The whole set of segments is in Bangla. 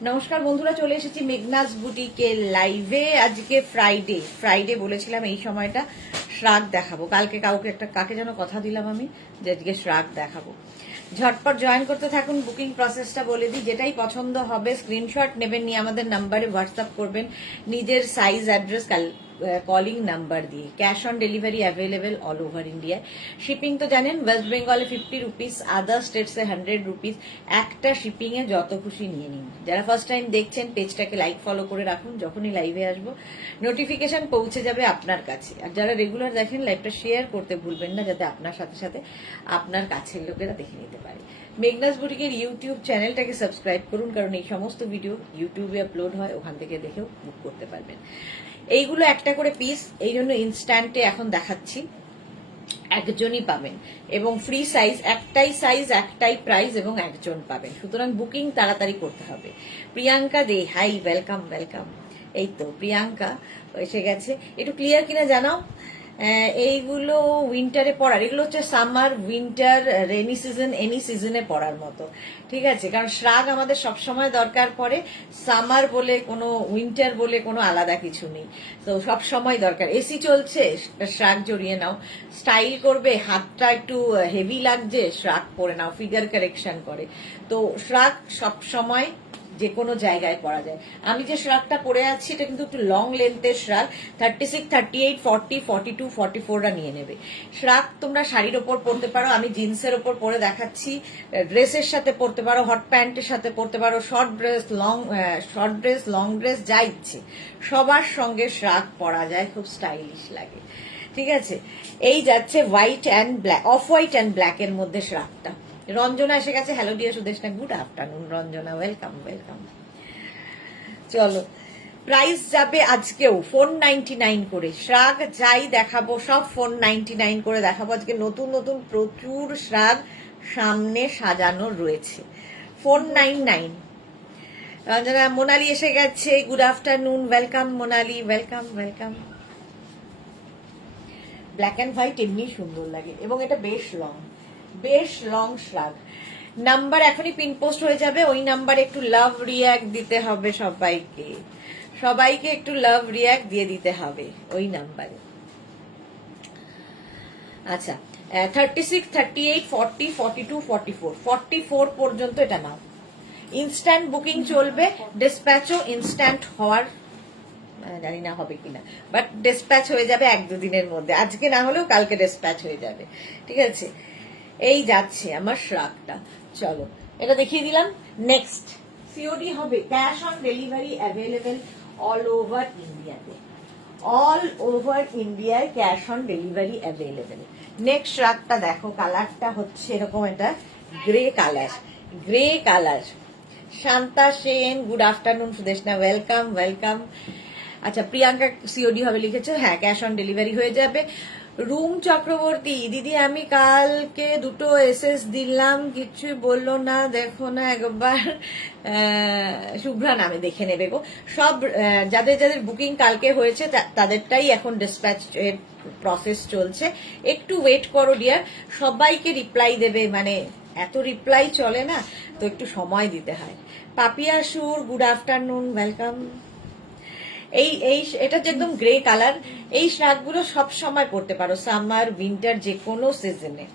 নমস্কার বন্ধুরা, চলে এসেছি মেঘনাস বুটিকের লাইভে। আজকে ফ্রাইডে বলেছিলাম এই সময়টা শ্রাগ দেখাবো। কালকে কাকে যেন কথা দিলাম আমি যে আজকে শ্রাগ দেখাবো। ঝটপট জয়েন করতে থাকুন। বুকিং প্রসেসটা বলে দিই, যেটাই পছন্দ হবে স্ক্রিনশট নেবেন, নিয়ে আমাদের নাম্বারে হোয়াটসঅ্যাপ করবেন নিজের সাইজ, অ্যাড্রেস, কলিং নাম্বার দিয়ে। Cash on delivery available all over ইন্ডিয়ায়। শিপিং তো জানেন, ওয়েস্ট বেঙ্গলে 50 রুপিস, আদার স্টেটসে 100 রুপিস। একটা শিপিংয়ে যত খুশি নিয়ে নিন। যারা ফার্স্ট টাইম দেখছেন পেজটাকে লাইক ফলো করে রাখুন, যখনই লাইভে আসবো নোটিফিকেশন পৌঁছে যাবে আপনার কাছে। আর যারা রেগুলার দেখেন লাইভটা শেয়ার করতে ভুলবেন না, যাতে আপনার সাথে সাথে আপনার কাছের লোকেরা দেখে নিতে পারে। মেঘনাস বুটিকের ইউটিউব চ্যানেলটাকে সাবস্ক্রাইব করুন, কারণ এই সমস্ত ভিডিও ইউটিউবে আপলোড হয়, ওখান থেকে দেখেও বুক করতে পারবেন। এইগুলো একটা করে পিস, এই জন্য ইনস্ট্যান্টে এখন দেখাচ্ছি। একজনই পাবেন এবং ফ্রি সাইজ, একটাই সাইজ, একটাই প্রাইস এবং একজন পাবেন। সুতরাং বুকিং তাড়াতাড়ি করতে হবে। প্রিয়াঙ্কা দে, হাই, ওয়েলকাম ওয়েলকাম। এই তো প্রিয়াঙ্কা এসে গেছে। একটু ক্লিয়ার কিনা জানাও। এইগুলো উইন্টারে পরার, এগুলো হচ্ছে summer, winter, rainy season, any সিজনে পরার মতো। ঠিক আছে, কারণ শ্রাগ আমাদের সবসময় দরকার পড়ে। সামার বলে কোনো, উইন্টার বলে কোনো আলাদা কিছু নেই। তো সব সময় দরকার। এসি চলছে, শ্রাগ জড়িয়ে নাও। স্টাইল করবে, হাতটা একটু হেভি লাগছে, শ্রাগ পরে নাও, ফিগার কারেকশন করে। তো শ্রাগ সব সময় যে কোনো জায়গায় পরা যায়। আমি যে শ্রাগটা পরে আছি এটা কিন্তু একটু লং লেন্থের শ্রাগ। 36, 38, 40, 42, 44রা নিয়ে নেবে। শ্রাগ তোমরা শাড়ির ওপর পরতে পারো, আমি জিন্সের ওপর পরে দেখাচ্ছি। ড্রেসের সাথে পরতে পারো, হট প্যান্টের সাথে পরতে পারো, শর্ট ড্রেস, লং ড্রেস, যা ইচ্ছে সবার সঙ্গে শ্রাগ পরা যায়, খুব স্টাইলিশ লাগে। ঠিক আছে, এই যাচ্ছে white and black, off white and black এর মধ্যে শ্রাগটা। রঞ্জনা এসে গেছে, hello dear Sudeshna, good afternoon Ranjana, welcome welcome. চলো, প্রাইস যাবে আজকেও 499 করে। শ্রাগ যাই দেখাবো সব 499 করে দেখাবো। আজকে নতুন নতুন প্রচুর শ্রাগ সামনে সাজানো রয়েছে। 499। রঞ্জনা, মোনালি এসে গেছে, good afternoon, welcome Monali, welcome welcome. Black and white এমনি সুন্দর লাগে এবং এটা বেশ লং শ্রাগ। নাম্বার এখনই পিন পোস্ট হয়ে যাবে, ওই নাম্বারে একটু লাভ রিয়াক্ট দিতে হবে সবাইকে একটু লাভ রিয়াক্ট দিয়ে দিতে হবে ওই নাম্বারে। আচ্ছা, 36, 38, 40, 42, 44, 44 পর্যন্ত এটা নাও। ইনস্ট্যান্ট বুকিং চলবে, ডিসপ্যাচও ইনস্ট্যান্ট হওয়ার, জানি না হবে কিনা, বাট ডিসপ্যাচ হয়ে যাবে 1-2 দিনের মধ্যে। আজকে না হলেও কালকে ডিসপ্যাচ হয়ে যাবে। ঠিক আছে, এই যাচ্ছে আমার শ্রাগটা। চলো, এটা দেখিয়ে দিলাম। নেক্সট সিওডি হবে, cash on delivery available all over ইন্ডিয়াতে। অল ওভার ইন্ডিয়ায় cash on delivery available. Next শ্রাগটা দেখো, কালারটা হচ্ছে এরকম, এটা grey colour. Shanta Sen, good afternoon Sudeshna, welcome welcome. আচ্ছা, প্রিয়াঙ্কা সিওডি হবে লিখেছে, হ্যাঁ ক্যাশ অন ডেলিভারি হয়ে যাবে। রুম চক্রবর্তী, দিদি আমি কালকে 2 এসএস দিলাম, কিছু বললো না, দেখো না একবার। শুভ্রা নামে দেখে নেবে গো। সব যাদের যাদের বুকিং কালকে হয়েছে তাদেরটাই এখন ডিসপ্যাচ এর প্রসেস চলছে। একটু ওয়েট করো ডিয়ার, সবাইকে রিপ্লাই দেবে, মানে এত রিপ্লাই চলে না, তো একটু সময় দিতে হয়। পাপিয়া সুর, গুড আফটারনুন, ওয়েলকাম। এটা যে একদম গ্রে কালার, এই শ্রাগগুলো সব সময় পরতে পারো, সামার, উইন্টার, যে কোনো সিজনে।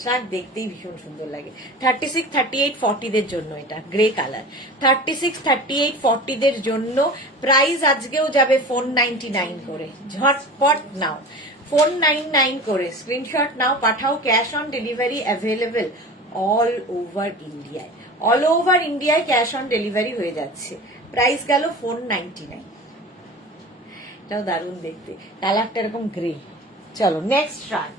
শ্রাগ দেখতেই ভীষণ সুন্দর লাগে। 36, 38, 40 দের জন্য এটা গ্রে কালার। 36, 38, 40 দের জন্য প্রাইস আজকেও যাবে 499 করে। ঝটপট নাও, 499 করে স্ক্রিনশট নাও, পাঠাও। Cash on delivery available all over ইন্ডিয়ায়। অল ওভার ইন্ডিয়ায় ক্যাশ অন ডেলিভারি হয়ে যাচ্ছে। প্রাইস গেল 499। এটাও দারুণ দেখতে, কালারটা এরকম গ্রে। চলো নেক্সট শ্রাগ।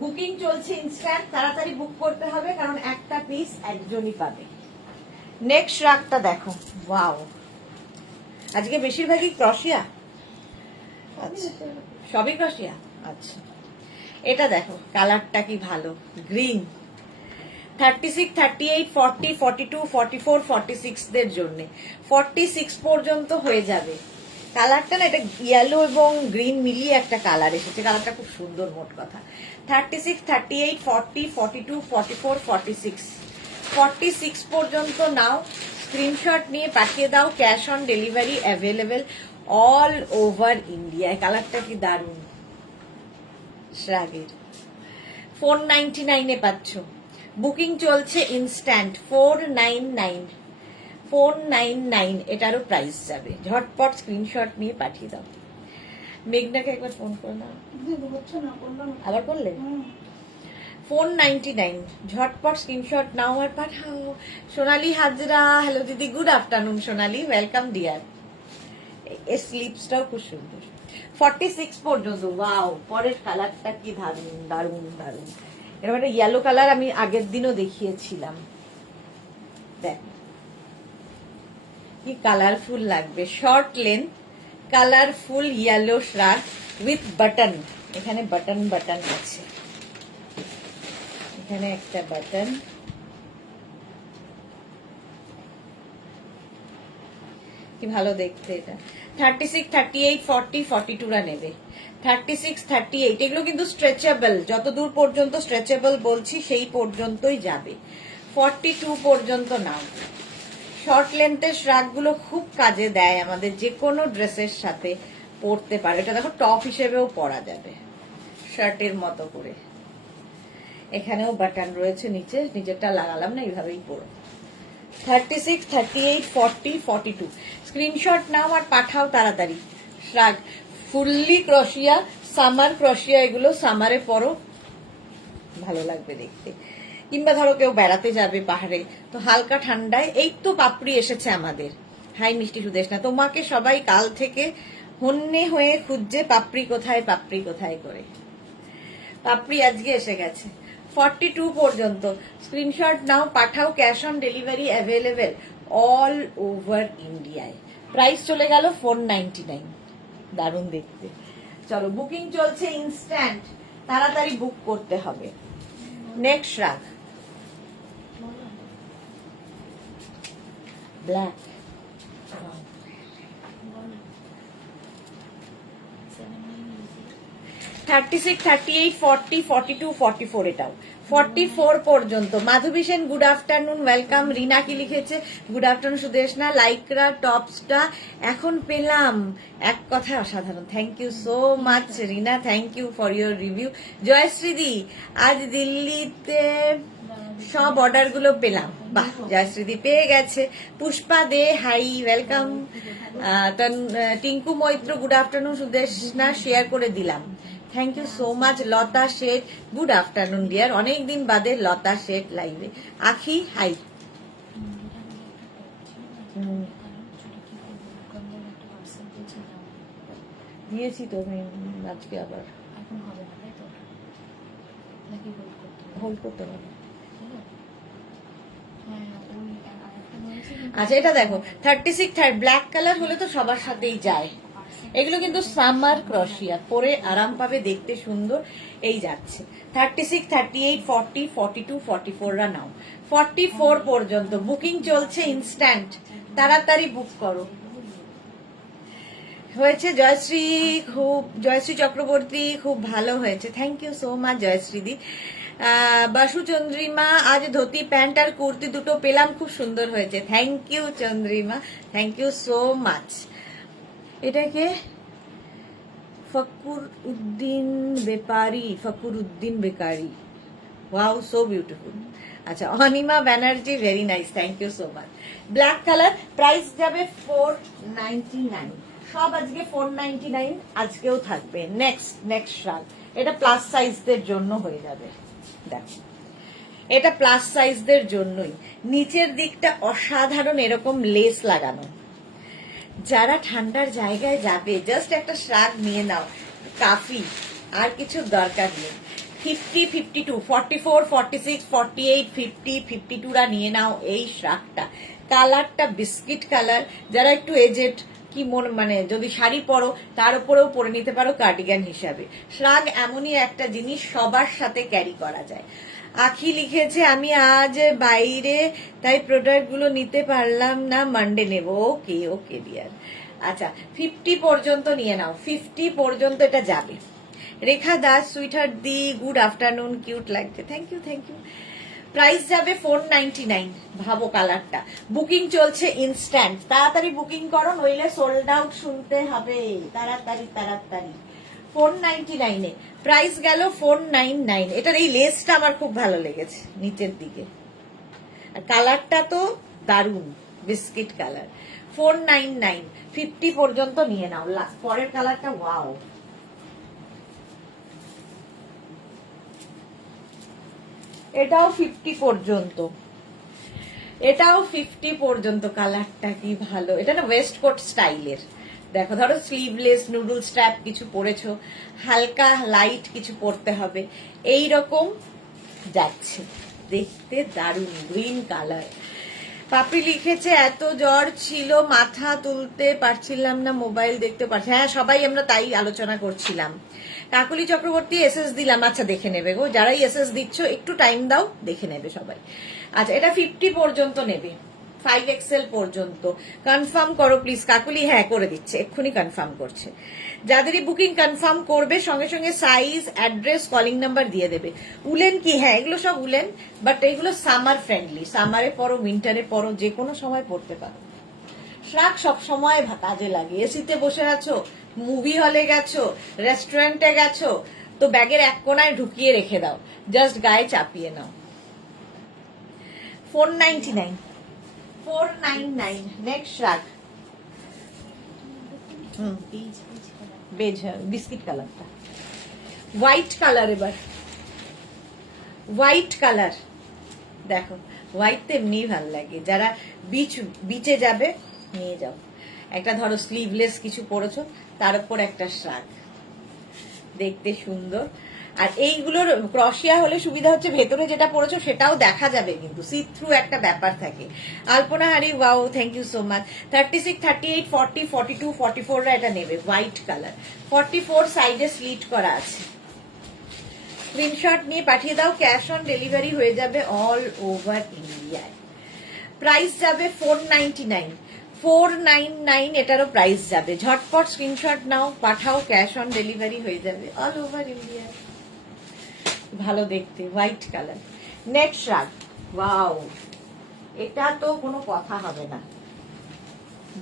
বুকিং চলছে ইনস্ট্যান্ট, তাড়াতাড়ি বুক করতে হবে, কারণ একটা পিস একজনই পাবে। নেক্সট শ্রাগটা দেখো, ওয়াও, আজকে বেশিরভাগই ক্রশিয়া। আচ্ছা, সবই ক্রশিয়া। আচ্ছা, এটা দেখো কালারটা কি ভালো, গ্রিন। 36, 38, 40, 42, 44, 46 দের জন্য 46 পর্যন্ত হয়ে যাবে। কালারটা না, এটা ইয়েলো এবং গ্রিন মিলিয়ে একটা কালার এসেছে, কালারটা খুব সুন্দর। মোট কথা 36, 38, 40, 42, 44, 46 46 পর্যন্ত নাও, স্ক্রিনশট নিয়ে পাঠিয়ে দাও, cash on delivery available all over India. কালারটা কি দারুণ, শ্রাগের 499 পাচ্ছ। বুকিং চলছে ইনস্ট্যান্ট, 499 এটারও প্রাইস যাবে। ঝটপট স্ক্রিনশট নিয়ে পাঠিয়ে দাও। মেঘনাকে একবার ফোন করো না, আবার করলে? 499, ঝটপট স্ক্রিনশট নাও আর পাঠাও। সোনালি হাজরা, হ্যালো দিদি, গুড আফটারনুন সোনালি, ওয়েলকাম ডিয়ার। এই স্লিপসটাও খুব সুন্দর। 46 পর্যন্ত। ওয়াও, পরের কালারটা কি দারুণ দারুণ দারুণ। এরকম একটা ইয়েলো কালার আমি আগের দিনও দেখিয়েছিলাম, দেখ কি কালারফুল লাগবে। Short length, colourful yellow শ্রাগ with button. এখানে বাটন বাটন আছে, এখানে একটা বাটন, কি ভালো দেখতে এটা। 36, 38, 40, 42রা নেবে। 36, 38 এগুলো কিন্তু স্ট্রেচেবল, যত দূর পর্যন্ত স্ট্রেচেবল বলছি সেই পর্যন্তই যাবে। 42 পর্যন্ত নাও। শর্ট লেন্থের শ্রাগগুলো খুব কাজে দেয় আমাদের, যে কোনো ড্রেসের সাথে পরতে পারে। এটা দেখো টপ হিসেবেও পরা যাবে, শার্টের মতো করে। এখানেও বাটন রয়েছে নিচে, নিচেরটা লাগালাম না, এইভাবেই পরো। 36, 38, 40, 42 স্ক্রিনশট নাও আর পাঠাও তাড়াতাড়ি। শ্রাগ ফুললি ক্রশিয়া, সামার ক্রশিয়া, এগুলো সামারে পরো, ভালো লাগবে দেখতে। কিংবা ধরো কেউ বেড়াতে যাবে পাহাড়ে, তো হালকা ঠান্ডায়। এই তো পাপড়ি এসেছে আমাদের। হাই মিষ্টি সুদেশনা, তোমাকে সবাই কাল থেকে হন্যে হয়ে খুঁজছে, পাপড়ি কোথায় পাপড়ি কোথায় করে। পাপড়ি আজকে এসে গেছে। 42 পর্যন্ত স্ক্রিনশট নাও, পাঠাও, cash on delivery available all over ইন্ডিয়ায়। প্রাইস চলে গেল 499, দারুণ দেখতে। চলো, বুকিং চলছে ইনস্ট্যান্ট, তাড়াতাড়ি বুক করতে হবে। নেক্সট শ্রাগ ব্ল্যাক, 36, 38, 40, 42, 44 এটাও। 44 পর্যন্ত। মাধবী সেন, গুড আফটারনুন, ওয়েলকাম। রিনা কি লিখেছে, গুড আফটারনুন সুদেশনা, লাইকরা টপসটা এখন পেলাম, এক কথায় অসাধারণ। Thank you so much Rina, thank you for your review. জয়শ্রীদি, আজ দিল্লিতে সব অর্ডার গুলো পেলাম। বাহ, জয়শ্রীদি পেয়ে গেছে। Pushpa De, hi, welcome. Tinku Maitra, good afternoon Sudeshna, share করে দিলাম, thank you so much. Lata Sheth, good afternoon dear, অনেকদিন বাদে লতা শেঠ লাইভে। আখি, হাই। দিয়েছি তো আমি আজকে, আবার হোল্ড করতে হবে। আচ্ছা, এটা দেখো 36, ব্ল্যাক কালার হলে তো সবার সাথেই যায়। এগুলো কিন্তু সামার ক্রশিয়া, পরে আরাম পাবে, দেখতে সুন্দর। এই যাচ্ছে 36, 38, 40, 42, 44রা নাও। 44 পর্যন্ত বুকিং চলছে ইনস্ট্যান্ট, তাড়াতাড়ি বুক করো। হয়েছে জয়শ্রী, জয়শ্রী চক্রবর্তী, খুব ভালো হয়েছে, থ্যাংক ইউ সো মাচ জয়শ্রীদি। বাসু চন্দ্রিমা, আজ ধুতি প্যান্ট আর কুর্তি দুটো পেলাম, খুব সুন্দর হয়েছে, thank you Chandrima, thank you so much. এটাকে Fakhur Uddin bakery, wow so beautiful. আচ্ছা, Anima Banerjee, very nice, thank you so much. Black colour, price যাবে 499, সব আজকে 499, আজকেও থাকবে। নেক্সট শ্রাগ, এটা প্লাস সাইজদের জন্য হয়ে যাবে। দেখো, এটা প্লাস সাইজদের জন্যই। নিচের দিকটা অসাধারণ, এরকম লেস লাগানো। যারা ঠান্ডার জায়গায় যাবে, জাস্ট একটা শ্রাগ নিয়ে নাও, কাফি, আর কিছু দরকার নেই। 50, 52, 44, 46, 48, 50, 52রা নিয়ে নাও এই শ্রাগটা। কালারটা বিস্কিট কালার, যারা একটু এজেড, কি মানে যদি শাড়ি পরো তার উপরেও পরে নিতে পারো কার্ডিগান হিসাবে। শ্রাগ এমনই একটা জিনিস, সবার সাথে ক্যারি করা যায়। আখি লিখেছে, আমি আজ বাইরে, তাই প্রোডাক্ট গুলো নিতে পারলাম না, মানডে নেব। Okay okay dear. আচ্ছা, 50 পর্যন্ত নিয়ে নাও, 50 পর্যন্ত এটা যাবে। রেখা দাস, সুইটহার্ট দি, গুড আফটারনুন, কিউট লাগছে, thank you thank you. Price যাবে 499। ভাবো কালারটা, বুকিং চলছে ইনস্ট্যান্ট, তাড়াতাড়ি বুকিং করো নইলে সোল্ড আউট শুনতে হবে, তাড়াতাড়ি তাড়াতাড়ি। 499 এ প্রাইস গেল 499। এটার এই লেসটা আমার খুব ভালো লেগেছে নিচের দিকে, আর কালারটা তো দারুন, বিস্কিট কালার। 499, 50 পর্যন্ত নিয়ে নাও। পরের কালারটা ওয়াও, এটাও 50 পর্যন্ত, এটাও 50 পর্যন্ত। কালারটা কি ভালো, এটা না ওয়েস্ট কোট স্টাইলের। দেখো, ধরো স্লিভলেস নুডল স্ট্র্যাপ কিছু পরেছো, হালকা লাইট কিছু পরতে হবে, এই রকম যাচ্ছে, দেখতে দারুণ, গ্রিন কালার। পাপড়ি লিখেছে এত জ্বর ছিল মাথা তুলতে পারছিলাম না, মোবাইল দেখতে পারছি। হ্যাঁ, সবাই আমরা তাই আলোচনা করছিলাম। কাকুলি চক্রবর্তী এসএস দিলাম, আচ্ছা দেখে নেবে গো, যারাই এসএস দিচ্ছ একটু টাইম দাও, দেখে নেবে সবাই। আচ্ছা, এটা 50 পর্যন্ত নেবে, 5XL পর্যন্ত। কনফার্ম করো প্লিজ কাকুলি। হ্যাঁ, করে দিচ্ছে, এক্ষুনি কনফার্ম করছে। যাদেরই বুকিং কনফার্ম করবে সঙ্গে সঙ্গে সাইজ, অ্যাড্রেস, কলিং নাম্বার দিয়ে দেবে। উলেন কি? হ্যাঁ, এগুলো সব উলেন, বাট এগুলো সামার ফ্রেন্ডলি, সামারে পরো, উইন্টারে পরো, যে কোনো সময় পরতে পারো। শ্রাগ সব সময় কাজে লাগে। এসিতে বসে আছো, মুভি হলে গেছো, রেস্টুরেন্টে গেছো, তো ব্যাগের এক কোনায় ঢুকিয়ে রেখে দাও, জাস্ট গায়ে চাপিয়ে নাও। 499, 499। নেক্সট শ্রাগ, বেজ বিস্কিট কালারটা, হোয়াইট কালার। এবার হোয়াইট কালার দেখো, হোয়াইট তো এমনি ভাল লাগে, যারা বিচে যাবে নিয়ে যাও। একটা ধরো স্লিভলেস কিছু পরেছো, তার উপর একটা শ্রাগ, দেখতে সুন্দর। আর এইগুলোর ক্রশিয়া হলে সুবিধা হচ্ছে, ভেতরে যেটা পরেছো সেটাও দেখা যাবে, কিন্তু সি থ্রু একটা ব্যাপার থাকে। Alpana Hari, wow, thank you so much. 36, 38, 40, 42, 44 এটা নেবে, হোয়াইট কালার। 44 সাইডে স্লিট করা আছে। স্ক্রিনশট নিয়ে পাঠিয়ে দাও, ক্যাশ অন ডেলিভারি হয়ে যাবে অল ওভার ইন্ডিয়ায়। প্রাইস যাবে 499, 499 এটারও প্রাইস যাবে। ঝটপট স্ক্রিনশট নাও, পাঠাও, ক্যাশ অন ডেলিভারি হয়ে যাবে অল ওভার ইন্ডিয়া। ভালো দেখতে, white colour. Next shrug, wow, এটা তো কোনো কথা হবে না,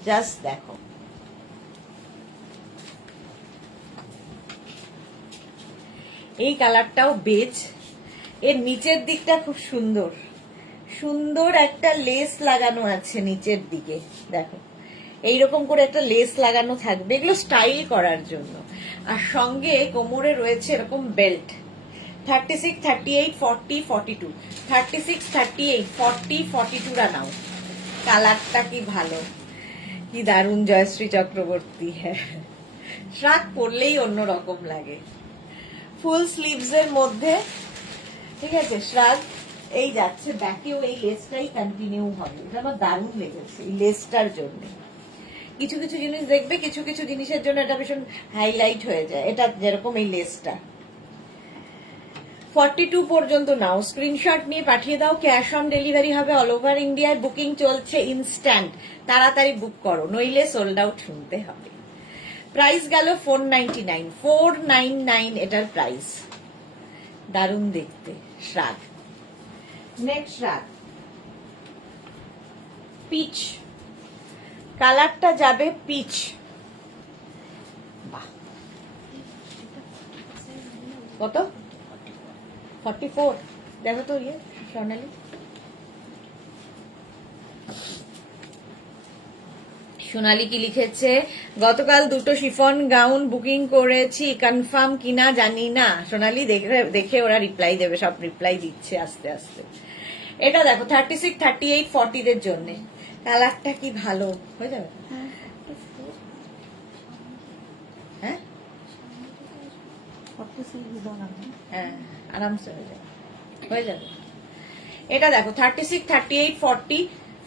জাস্ট দেখো। এই কালারটাও বেজ, এর নিচের দিকটা খুব সুন্দর, সুন্দর একটা লেস লাগানো আছে নিচের দিকে, দেখো এইরকম করে একটা লেস লাগানো থাকবে, এগুলো স্টাইল করার জন্য। আর সঙ্গে কোমরে রয়েছে এরকম বেল্ট। 36, 38, 40, 42, 36, 38, 40, 42 রা নাও। কালারটা কি ভালো, কি দারুণ, জয়শ্রী চক্রবর্তী। হ্যাঁ, শ্রাগ পরলেই অন্যরকম লাগে, ফুল স্লিভস এর মধ্যে, ঠিক আছে। শ্রাগ এই যাচ্ছে, ব্যাকেও এই লেসটাই কন্টিনিউ হবে, এটা আমার দারুণ লেগেছে এই লেসটার জন্য। কিছু কিছু জিনিস দেখবে, কিছু কিছু জিনিসের জন্য এটা ভীষণ হাইলাইট হয়ে যায়, এটা যেরকম এই লেসটা। 42 পর্যন্ত নাও, স্ক্রিনশট নিয়ে পাঠিয়ে দাও, ক্যাশ অন ডেলিভারি হবে অল ওভার ইন্ডিয়ায়। বুকিং চলছে ইনস্ট্যান্ট, তাড়াতাড়ি বুক করো নইলে সোল্ড আউট শুনতে হবে। প্রাইস গেল 499, 499 এটার প্রাইস, দারুণ দেখতে শ্রাগ। নেক্সট শ্রাগ, পিচ কালারটা যাবে, পিচ। বাহ, কত? 44, দেখো তো ইয়ে স্বর্ণালী। সোনালি কি লিখেছে, গতকাল দুটো শিফন গাউন বুকিং করেছি, কনফার্ম কিনা জানি না। সোনালি দেখে ওরা রিপ্লাই দেবে, সব রিপ্লাই দিচ্ছে আস্তে আস্তে। এটা দেখো 36, 38, 40 দের জন্য, কালারটা কি ভালো, হয়ে যাবে। হ্যাঁ, হ্যাঁ, আরামসে হয়ে যাবে। এটা দেখো 36, 38, 40,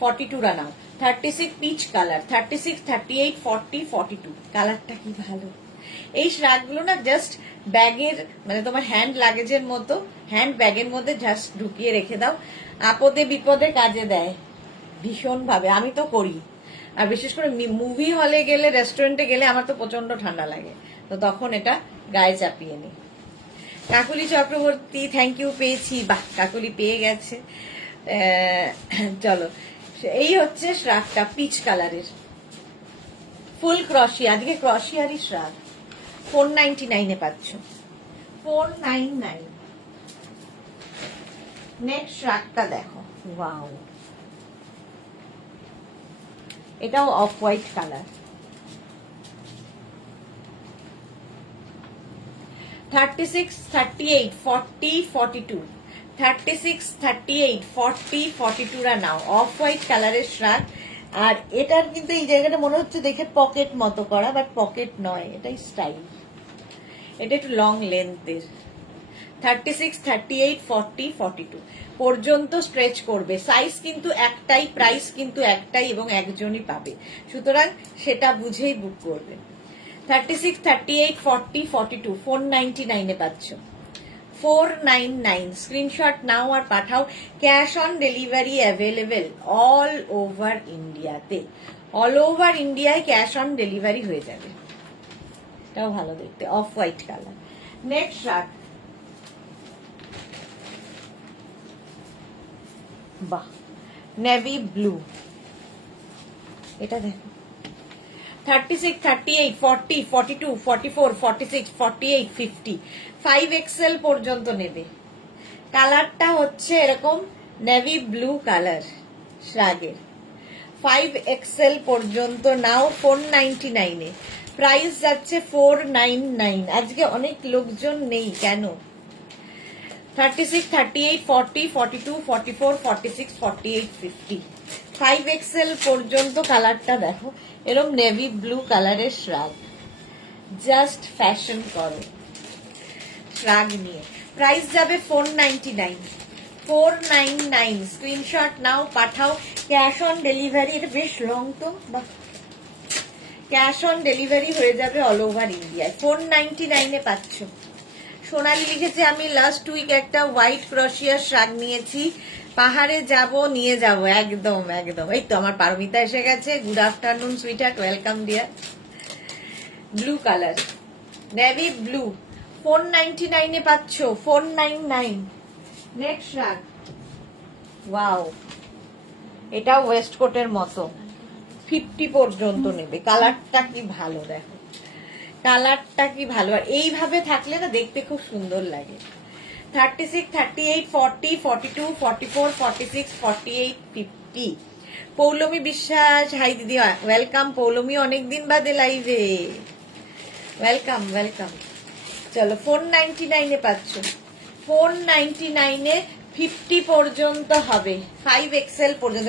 42 রা নাও। 36 পিচ কালার, 36, 38, 40, 42, কালারটা কি ভালো। এই শ্রাগগুলো না জাস্ট ব্যাগের, মানে তোমার হ্যান্ড লাগেজের মতো, হ্যান্ড ব্যাগের মধ্যে জাস্ট ঢুকিয়ে রেখে দাও, আপদে বিপদে কাজে দেয় ভীষণ ভাবে। আমি তো করি, আর বিশেষ করে মুভি হলে গেলে, রেস্টুরেন্টে গেলে আমার তো প্রচন্ড ঠান্ডা লাগে, তো তখন এটা গায়ে চাপিয়ে নিই। কাকুলি চক্রবর্তী থ্যাংক ইউ পেয়েছি, বাহ কাকুলি পেয়ে গেছে। চলো, এই হচ্ছে শ্রাগটা পিচ কালারের ফুল ক্রশি, আজকে ক্রশিয়ারই শ্রাগ। 499 পাচ্ছ, 499। নেক্সট শ্রাগটা দেখো, ওয়াও, এটাও of white colour. 36, 38, 40, 42, 36, 38, 40, 42 now. Off white কালারের শ্রাগ। আর এটার কিন্তু এই জায়গাটা মনে হচ্ছে দেখে পকেট মতো করা, বাট পকেট নয়, এটাই স্টাইল। এটা একটু লং লেন্থের। 36, 38, 40, 42 পর্যন্ত স্ট্রেচ করবে। সাইজ কিন্তু একটাই, প্রাইস কিন্তু একটাই এবং একজনই পাবে, সুতরাং সেটা বুঝেই বুক করবে। 36, 38, 40, 42 499 পাচ্ছ, 499। স্ক্রিনশট নাও আর পাঠাও। Cash on delivery available all over ইন্ডিয়াতে। অল ওভার ইন্ডিয়ায় ক্যাশ অন ডেলিভারি হয়ে যাবে। এটাও ভালো দেখতে, off white colour. Next shirt, বাহ, নেভি ব্লু। এটা দেখো, 36, 38, 40, 42, 44, 46, 48, 50 5XL পর্যন্ত নেবে। কালারটা হচ্ছে এরকম নেভি ব্লু কালার শ্রাগের। 5XL পর্যন্ত নাও 499 প্রাইস যাচ্ছে 499। আজকে অনেক লোকজন নেই কেন? 36, 38, 40, 42, 44, 46, 48, 50 5XL পর্যন্ত। কালারটা দেখো, এরকম নেভি ব্লু কালারের শ্রাগ। জাস্ট ফ্যাশন করো শ্রাগ নিয়ে। প্রাইস যাবে 499, 499। স্ক্রিনশট নাও পাঠাও। ক্যাশ অন ডেলিভারি, এটা বেশ লং তো, বাহ, ক্যাশ অন ডেলিভারি হয়ে যাবে অল ওভার ইন্ডিয়ায়। 499 পাচ্ছ। সোনালি লিখেছে আমি লাস্ট উইক একটা হোয়াইট ক্রশিয়ার শ্রাগ নিয়েছি, পাহাড়ে যাব নিয়ে যাব। একদম একদম। এই তো আমার পারমিতা এসে গেছে। Good afternoon sweetheart, welcome deer. Blue colour, navy blue, 499 পাচ্ছ, 499। নেক্সট শ্রাগ, ওয়াও, এটা ওয়েস্ট কোটের মতো 50 পর্যন্ত নেবে। কালারটা কি ভালো দেখো, কালারটা কি ভালো। আর এইভাবে থাকলে না দেখতে খুব সুন্দর লাগে। 36, 38, 40, 42, 44, 46, 48, 50 পৌলমী বিশ্বাস, হাই দিদি, ওয়েলকাম পৌলমী, অনেকদিন বাদে লাইভে, ওয়েলকাম ওয়েলকাম। চলো, 499 পাচ্ছ, 499 50 পর্যন্ত হবে। 5XL পর্যন্ত,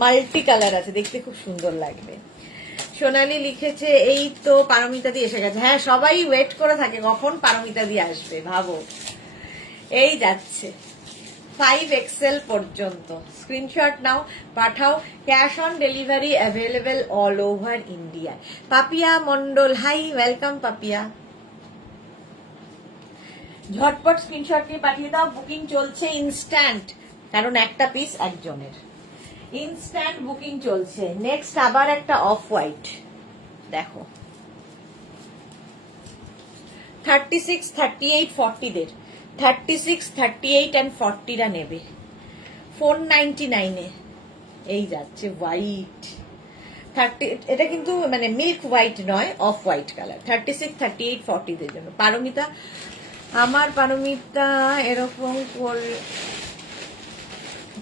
মাল্টি কালার আছে, দেখতে খুব সুন্দর লাগবে। সোনালি লিখেছে এই তো পারমিতা দি এসে গেছে। হ্যাঁ, সবাই ওয়েট করে থাকে কখন পারমিতা দি আসবে, ভাবো। এই যাচ্ছে 5XL পর্যন্ত। স্ক্রিনশট নাও পাঠাও। Cash on delivery available all over India. Papiya Mondal, hi, welcome Papiya. ঝটপট স্ক্রিনশট নিয়ে পাঠিয়ে দাও, বুকিং চলছে ইনস্ট্যান্ট, কারণ একটা পিস একজনের। ইনস্ট্যান্ট বুকিং চলছে। নেক্সট আবার একটা অফ হোয়াইট দেখো, 36, 38, 40 দের 36, 38 and 40 নেবে 499 এই যাচ্ছে হোয়াইট 30। এটা কিন্তু মানে মিল্ক হোয়াইট নয়, অফ হোয়াইট কালার। 36, 38, 40 দের জন্য। পারমিতা, আমার পারমিতা এরকম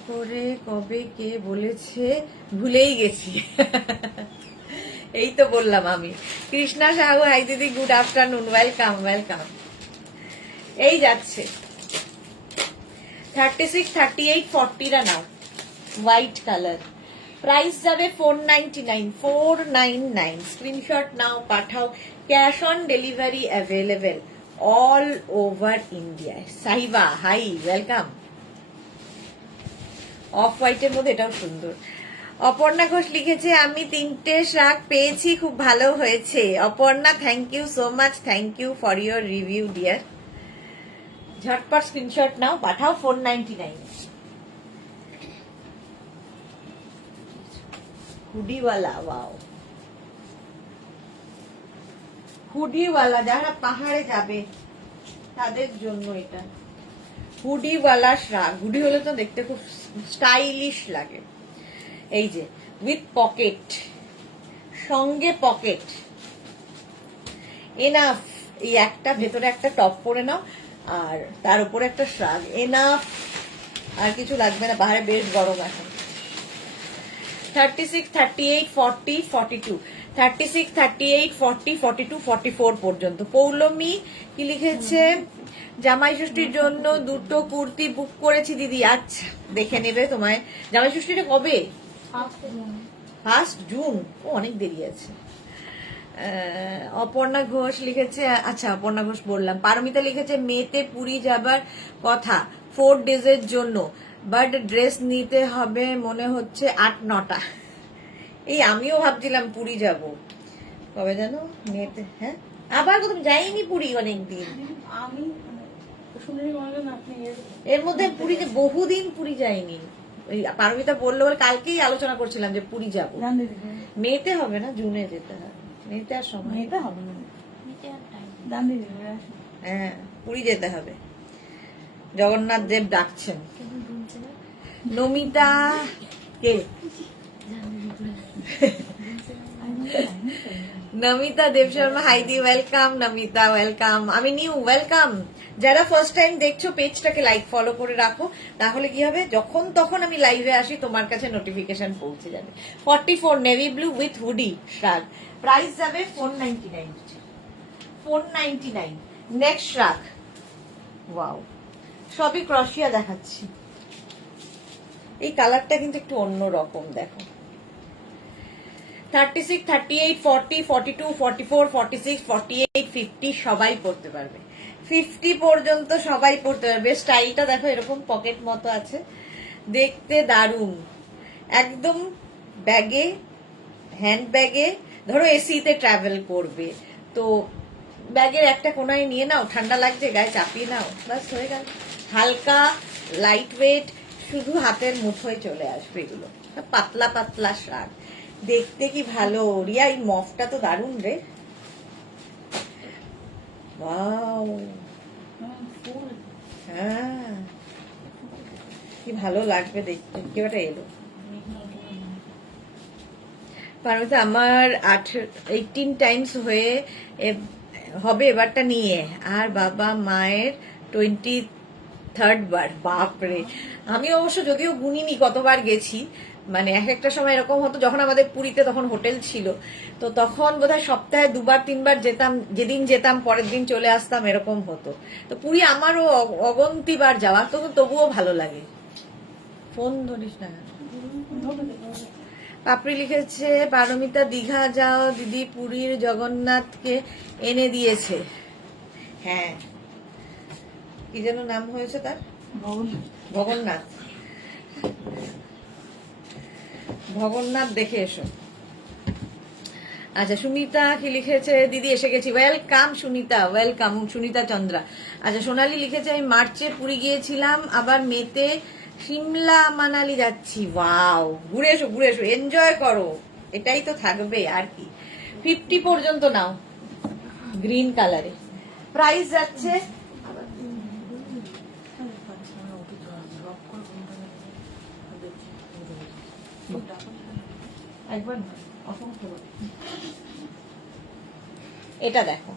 করে কবে কে বলেছে ভুলেই গেছি। এই তো বললাম আমি। কৃষ্ণা সাহু, হাই দিদি, গুড আফটারনুন, ওয়েলকাম ওয়েলকাম। এই যাচ্ছে 36, 38, 40 নাও, হোয়াইট কালার। প্রাইস যাবে 499, 499। স্ক্রিনশট নাও পাঠাও। Cash on delivery available all over ইন্ডিয়ায়। Sahiba, high, welcome. অফ হোয়াইটের মধ্যে এটাও সুন্দর। অপর্ণা ঘোষ লিখেছে আমি 3টে শ্রাগ পেয়েছি, খুব ভালো হয়েছে। Aparna, thank you so much, thank you for your review dear. ঝটপট স্ক্রিনশট নাও পাঠাও। 499। হুডিওয়ালা, ওয়াও, হুডিওয়ালা, যারা পাহাড়ে যাবে তাদের জন্য এটা হুডিওয়ালা শ্রাগ। হুডি হলে তো দেখতে খুব স্টাইলিশ লাগে। এই যে উইথ পকেট, সঙ্গে পকেট, এনাফ। এই একটা ভেতরে একটা টপ পরে নাও আর তার উপরে একটা শ্রাগ, এনাফ। আর কিছু লাগবে না, বাইরে বেশ গরম এখন। 36, 38, 40, 42, 36, 38, 40, 42, 44 পর্যন্ত। পৌলমী কি লিখেছে, জামাই ষষ্ঠীর জন্য 2টো কুর্তি বুক করেছি দিদি। আচ্ছা, দেখে নেবে তোমায়। জামাই ষষ্ঠীটা কবে? 1 জুন। ও, অনেক দেরি আছে। অপর্ণা ঘোষ লিখেছে, আচ্ছা অপর্ণা ঘোষ বললাম। পারমিতা লিখেছে মেতে পুরী যাবার কথা 4 ডেজের জন্য, বাট ড্রেস নিতে হবে মনে হচ্ছে 8-9টা। এই আমিও ভাবছিলাম পুরী যাব, কবে জানো মেতে। হ্যাঁ, আবার কোথাও যাইনি পুরী অনেকদিন। আমি শুনিনি কোনোদিন আপনি এর মধ্যে পুরী যে বহুদিন পুরী যাইনি। ওই পারমিতা বললো বলে কালকেই আলোচনা করছিলাম যে পুরী যাব। মেতে হবে না, জুনে যেতে হবে। মেতে আর সময়, মেতে হবে না, হ্যাঁ পুরী যেতে হবে। জগন্নাথ দেব ডাকছেন। নমিতা কে? নমিতা দেব শর্মা, হাইদি ওয়েলকাম। নমিতা ওয়েলকাম, আমি নিউ ওয়েলকাম। যারা ফার্স্ট টাইম দেখছো পেজটাকে লাইক ফলো করে রাখো, তাহলে কি হবে যখন তখন আমি লাইভে আসি তোমার কাছে নোটিফিকেশন পৌঁছে যাবে। 44 navy blue with hoodie শ্রাগ, price যাবে 499। 499। নেক্সট শ্রাগ, ওয়াও, সবই ক্রশিয়া দেখাচ্ছি। এই কালারটা কিন্তু একটু অন্য রকম, দেখো। 36, 38, 40, 42, 44, 46, 48, 50 সবাই পড়তে পারবে। 50 পর্যন্ত সবাই পড়তে পারবে। স্টাইলটা দেখো, এরকম পকেট মতো আছে, দেখতে দারুণ। একদম ব্যাগে, হ্যান্ড ব্যাগে, ধরো এসিতে ট্রাভেল করবে তো ব্যাগের একটা কোনায় নিয়ে নাও, ঠান্ডা লাগছে গায়ে চাপিয়ে নাও, বাস হয়ে গেল। হালকা, লাইট ওয়েট, শুধু হাতের মুঠোয় চলে আসবে এগুলো। পাতলা পাতলা শ্রাগ, দেখতে কি ভালো। রিয়া, এই মফটা তো দারুণ রে। ওয়াও, হ্যাঁ কি ভালো লাগবে দেখতে। কেউটা এলো পারমিতা, আমার 18 টাইমস হয়ে হবে এবারটা নিয়ে, আর বাবা মায়ের 23rd বার। বাপরে, আমি অবশ্য যদিও গুনিনি কতবার গেছি, মানে এক একটা সময় এরকম হতো যখন আমাদের পুরীতে তখন হোটেল ছিল, তো তখন বোধহয় সপ্তাহে 2-3 বার যেতাম, যেদিন যেতাম পরের দিন চলে আসতাম, এরকম হতো। তো পুরী আমারও অগন্তিবার যাওয়া, তবুও ভালো লাগে। ফোন ধরিস না। পাপড়ি লিখেছে, পারমিতা দীঘা যাও দিদি, পুরীর জগন্নাথকে এনে দিয়েছে। হ্যাঁ, কি যেন নাম হয়েছে তার, ভগন্নাথ। ভগন্নাথ দেখে এসো। আচ্ছা, সুমিতা কি লিখেছে, দিদি এসে গেছি। Welcome Sunita, welcome Sunita Chandra. আচ্ছা, সোনালি লিখেছে, আমি মার্চে পুরী গিয়েছিলাম, আবার মেতে সিমলা মানালি যাচ্ছি। ওয়াও, ঘুরে এসো ঘুরে এসো, এনজয় করো, এটাই তো থাকবে আর কি। 50 পর্যন্ত নাও, গ্রিন কালারে। প্রাইস যাচ্ছে একবার, এটা দেখো,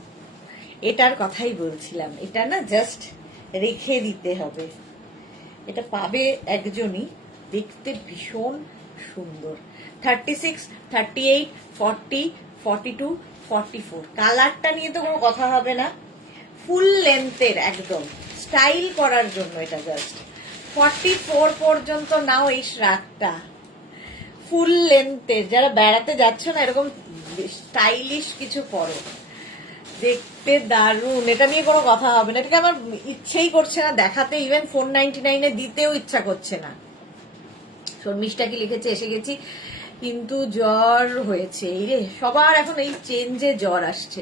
এটার কথাই বলছিলাম। এটা না জাস্ট রেখে দিতে হবে। এটা পাবে একজনই, দেখতে ভীষণ সুন্দর। 36, 38, 40, 42, 44 কালারটা নিয়ে তো কোনো কথা হবে না। ফুল লেন্থের, একদম স্টাইল করার জন্য এটা জাস্ট। 44 পর্যন্ত নাও এই শ্রাগটা, ফুল লেন্থের। যারা বেড়াতে যাচ্ছ না, এরকম স্টাইলিশ কিছু পরো, দেখতে দারুণ। এটা নিয়ে কোনো কথা হবে না। এটাকে আমার ইচ্ছেই করছে না দেখাতে, ইভেন 499 দিতেও ইচ্ছা করছে না। শর্মিষ্ঠা কি লিখেছে, এসে গেছি কিন্তু জ্বর হয়েছে। এই রে, সবার এখন এই চেঞ্জে জ্বর আসছে।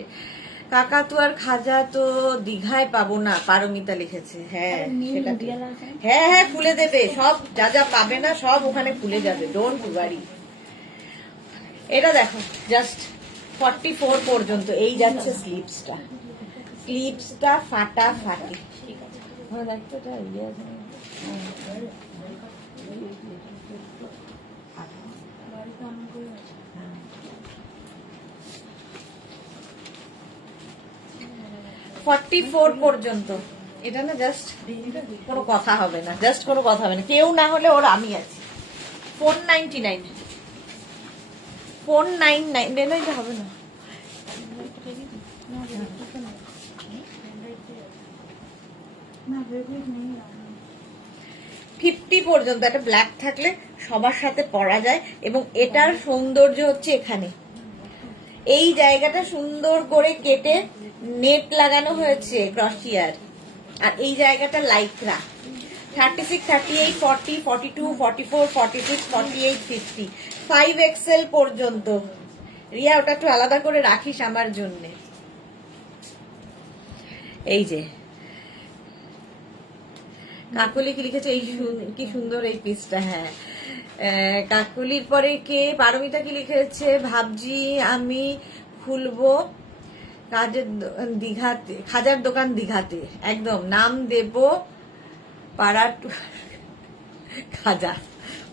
কাকাতুয়ার খাজা তো দীঘায় পাবো না, পারমিতা লিখেছে। হ্যাঁ সেটা, হ্যাঁ হ্যাঁ খুলে দেবে সব, যা যা পাবে না সব ওখানে খুলে যাবে, ডোন্ট ওয়ারি। এটা দেখো, জাস্ট 44 পর্যন্ত। এই যাচ্ছে স্লিপসটা, স্লিভসটা ফাটাফাটি। ঠিক আছে। হ্যাঁ, দেখতো এটা ইয়ে আছে না? বাড়িতে আমার করে আছে। 44 পর্যন্ত। এটা না জাস্ট কোনো কথা হবে না, জাস্ট কোনো কথা হবে না, কেউ না হলে ওর আমি আছি। 499 499 এটা হবে না। না ফেব্রিক নেই। 50 পর্যন্ত একটা ব্ল্যাক থাকলে সবার সাথে পরা যায়, এবং এটার সৌন্দর্য হচ্ছে এখানে এই জায়গাটা সুন্দর করে কেটে নেট লাগানো হয়েছে ক্রসিয়ার, আর এই জায়গাটা লাইকরা। 36, 38, 40, 42, 44, 46, 48, 50 5XL পর্যন্ত। রিয়া ওটা একটু আলাদা করে রাখিস আমার জন্য। এই যে কাকলি কি লিখেছে, এই কি সুন্দর এই পিসটা। হ্যাঁ, কাকলির পরে কে, পারমিতা কি লিখেছে, ভাবছি আমি খুলবো দীঘাতে, খাজার দোকান দীঘাতে, একদম নাম দেব খাজা,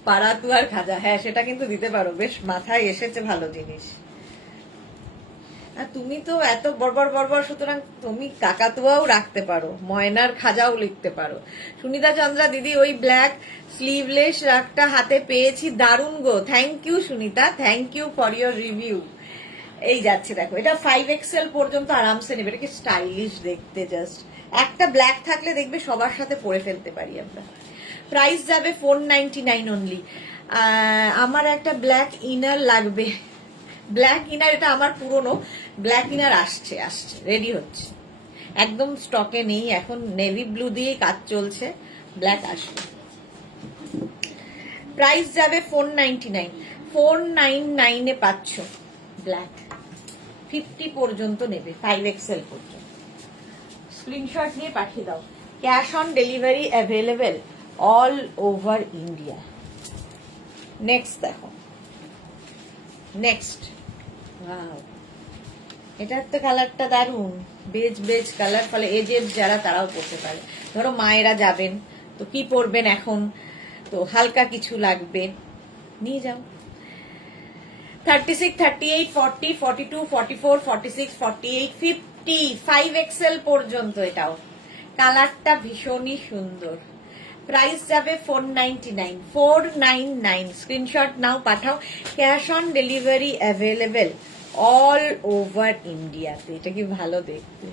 পাড়াতুয়ার খাজা। হ্যাঁ, সেটা কিন্তু দিতে পারো, বেশ মাথায় এসেছে, ভালো জিনিস। আর তুমি তো এত বড়, সুতরাং তুমি কাকাতুয়াও রাখতে পারো, ময়নার খাজাও লিখতে পারো। সুনিতা চন্দ্রা দিদি, ওই ব্ল্যাক স্লিভলেস রাগটা হাতে পেয়েছি, দারুণ গো। Thank you Sunita, thank you for your review. এই যাচ্ছে, দেখো এটা 5XL পর্যন্ত আরামসে নেবে, এটা কি স্টাইলিশ দেখতে। জাস্ট একটা ব্ল্যাক থাকলে দেখবে সবার সাথে পরে ফেলতে পারি আমরা। প্রাইস যাবে 499 অনলি। আমার একটা ব্ল্যাক ইনার লাগবে। ব্ল্যাক ইনার, এটা আমার পুরনো ব্ল্যাক ইনার আসছে রেডি হচ্ছে, একদম স্টকে নেই এখন, নেভি ব্লু দিয়ে কাজ চলছে, ব্ল্যাক আসবে। প্রাইস যাবে 499, 499 এ পাচ্ছ ব্ল্যাক। 50 পর্যন্ত নেবে, 5XL পর্যন্ত। স্ক্রিনশট নিয়ে পাঠিয়ে দাও। Cash on delivery available all over India. Next দেখো, নেক্সট এটার তো কালারটা দারুন, বেজ কালার, ফলে এজের যারা তারাও পরতে পারে। ধরো মায়েরা যাবেন তো কি পরবেন এখন, তো হালকা কিছু লাগবে, নিয়ে যাও। 36, 38, 40, 42, 44, 46, 48, 50 5XL পর্যন্ত। এটাও কালারটা ভীষণই সুন্দর। প্রাইস যাবে 499, 499। স্ক্রিনশট নাও, পাঠাও। Cash on delivery available all over ইন্ডিয়াতে। এটা কি ভালো দেখতে,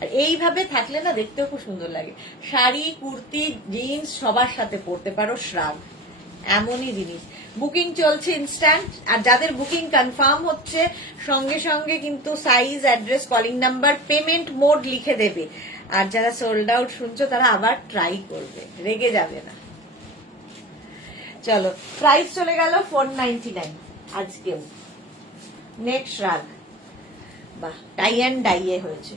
আর এইভাবে থাকলে না দেখতেও খুব সুন্দর লাগে। শাড়ি, কুর্তি, জিন্স সবার সাথে পরতে পারো, শ্রাগ এমনই জিনিস। বুকিং চলছে ইনস্ট্যান্ট, আর যাদের বুকিং কনফার্ম হচ্ছে সঙ্গে সঙ্গে কিন্তু size, address, calling number, payment mode লিখে দেবে। আর যারা সোল্ড আউট শুনছো তারা আবার ট্রাই করবে, রেগে যাবে না। চলো, প্রাইস চলে গেল 499 আজকেও। নেক্সট রাগ, বাহ, টাই অ্যান্ড ডাইয়ে হয়েছে।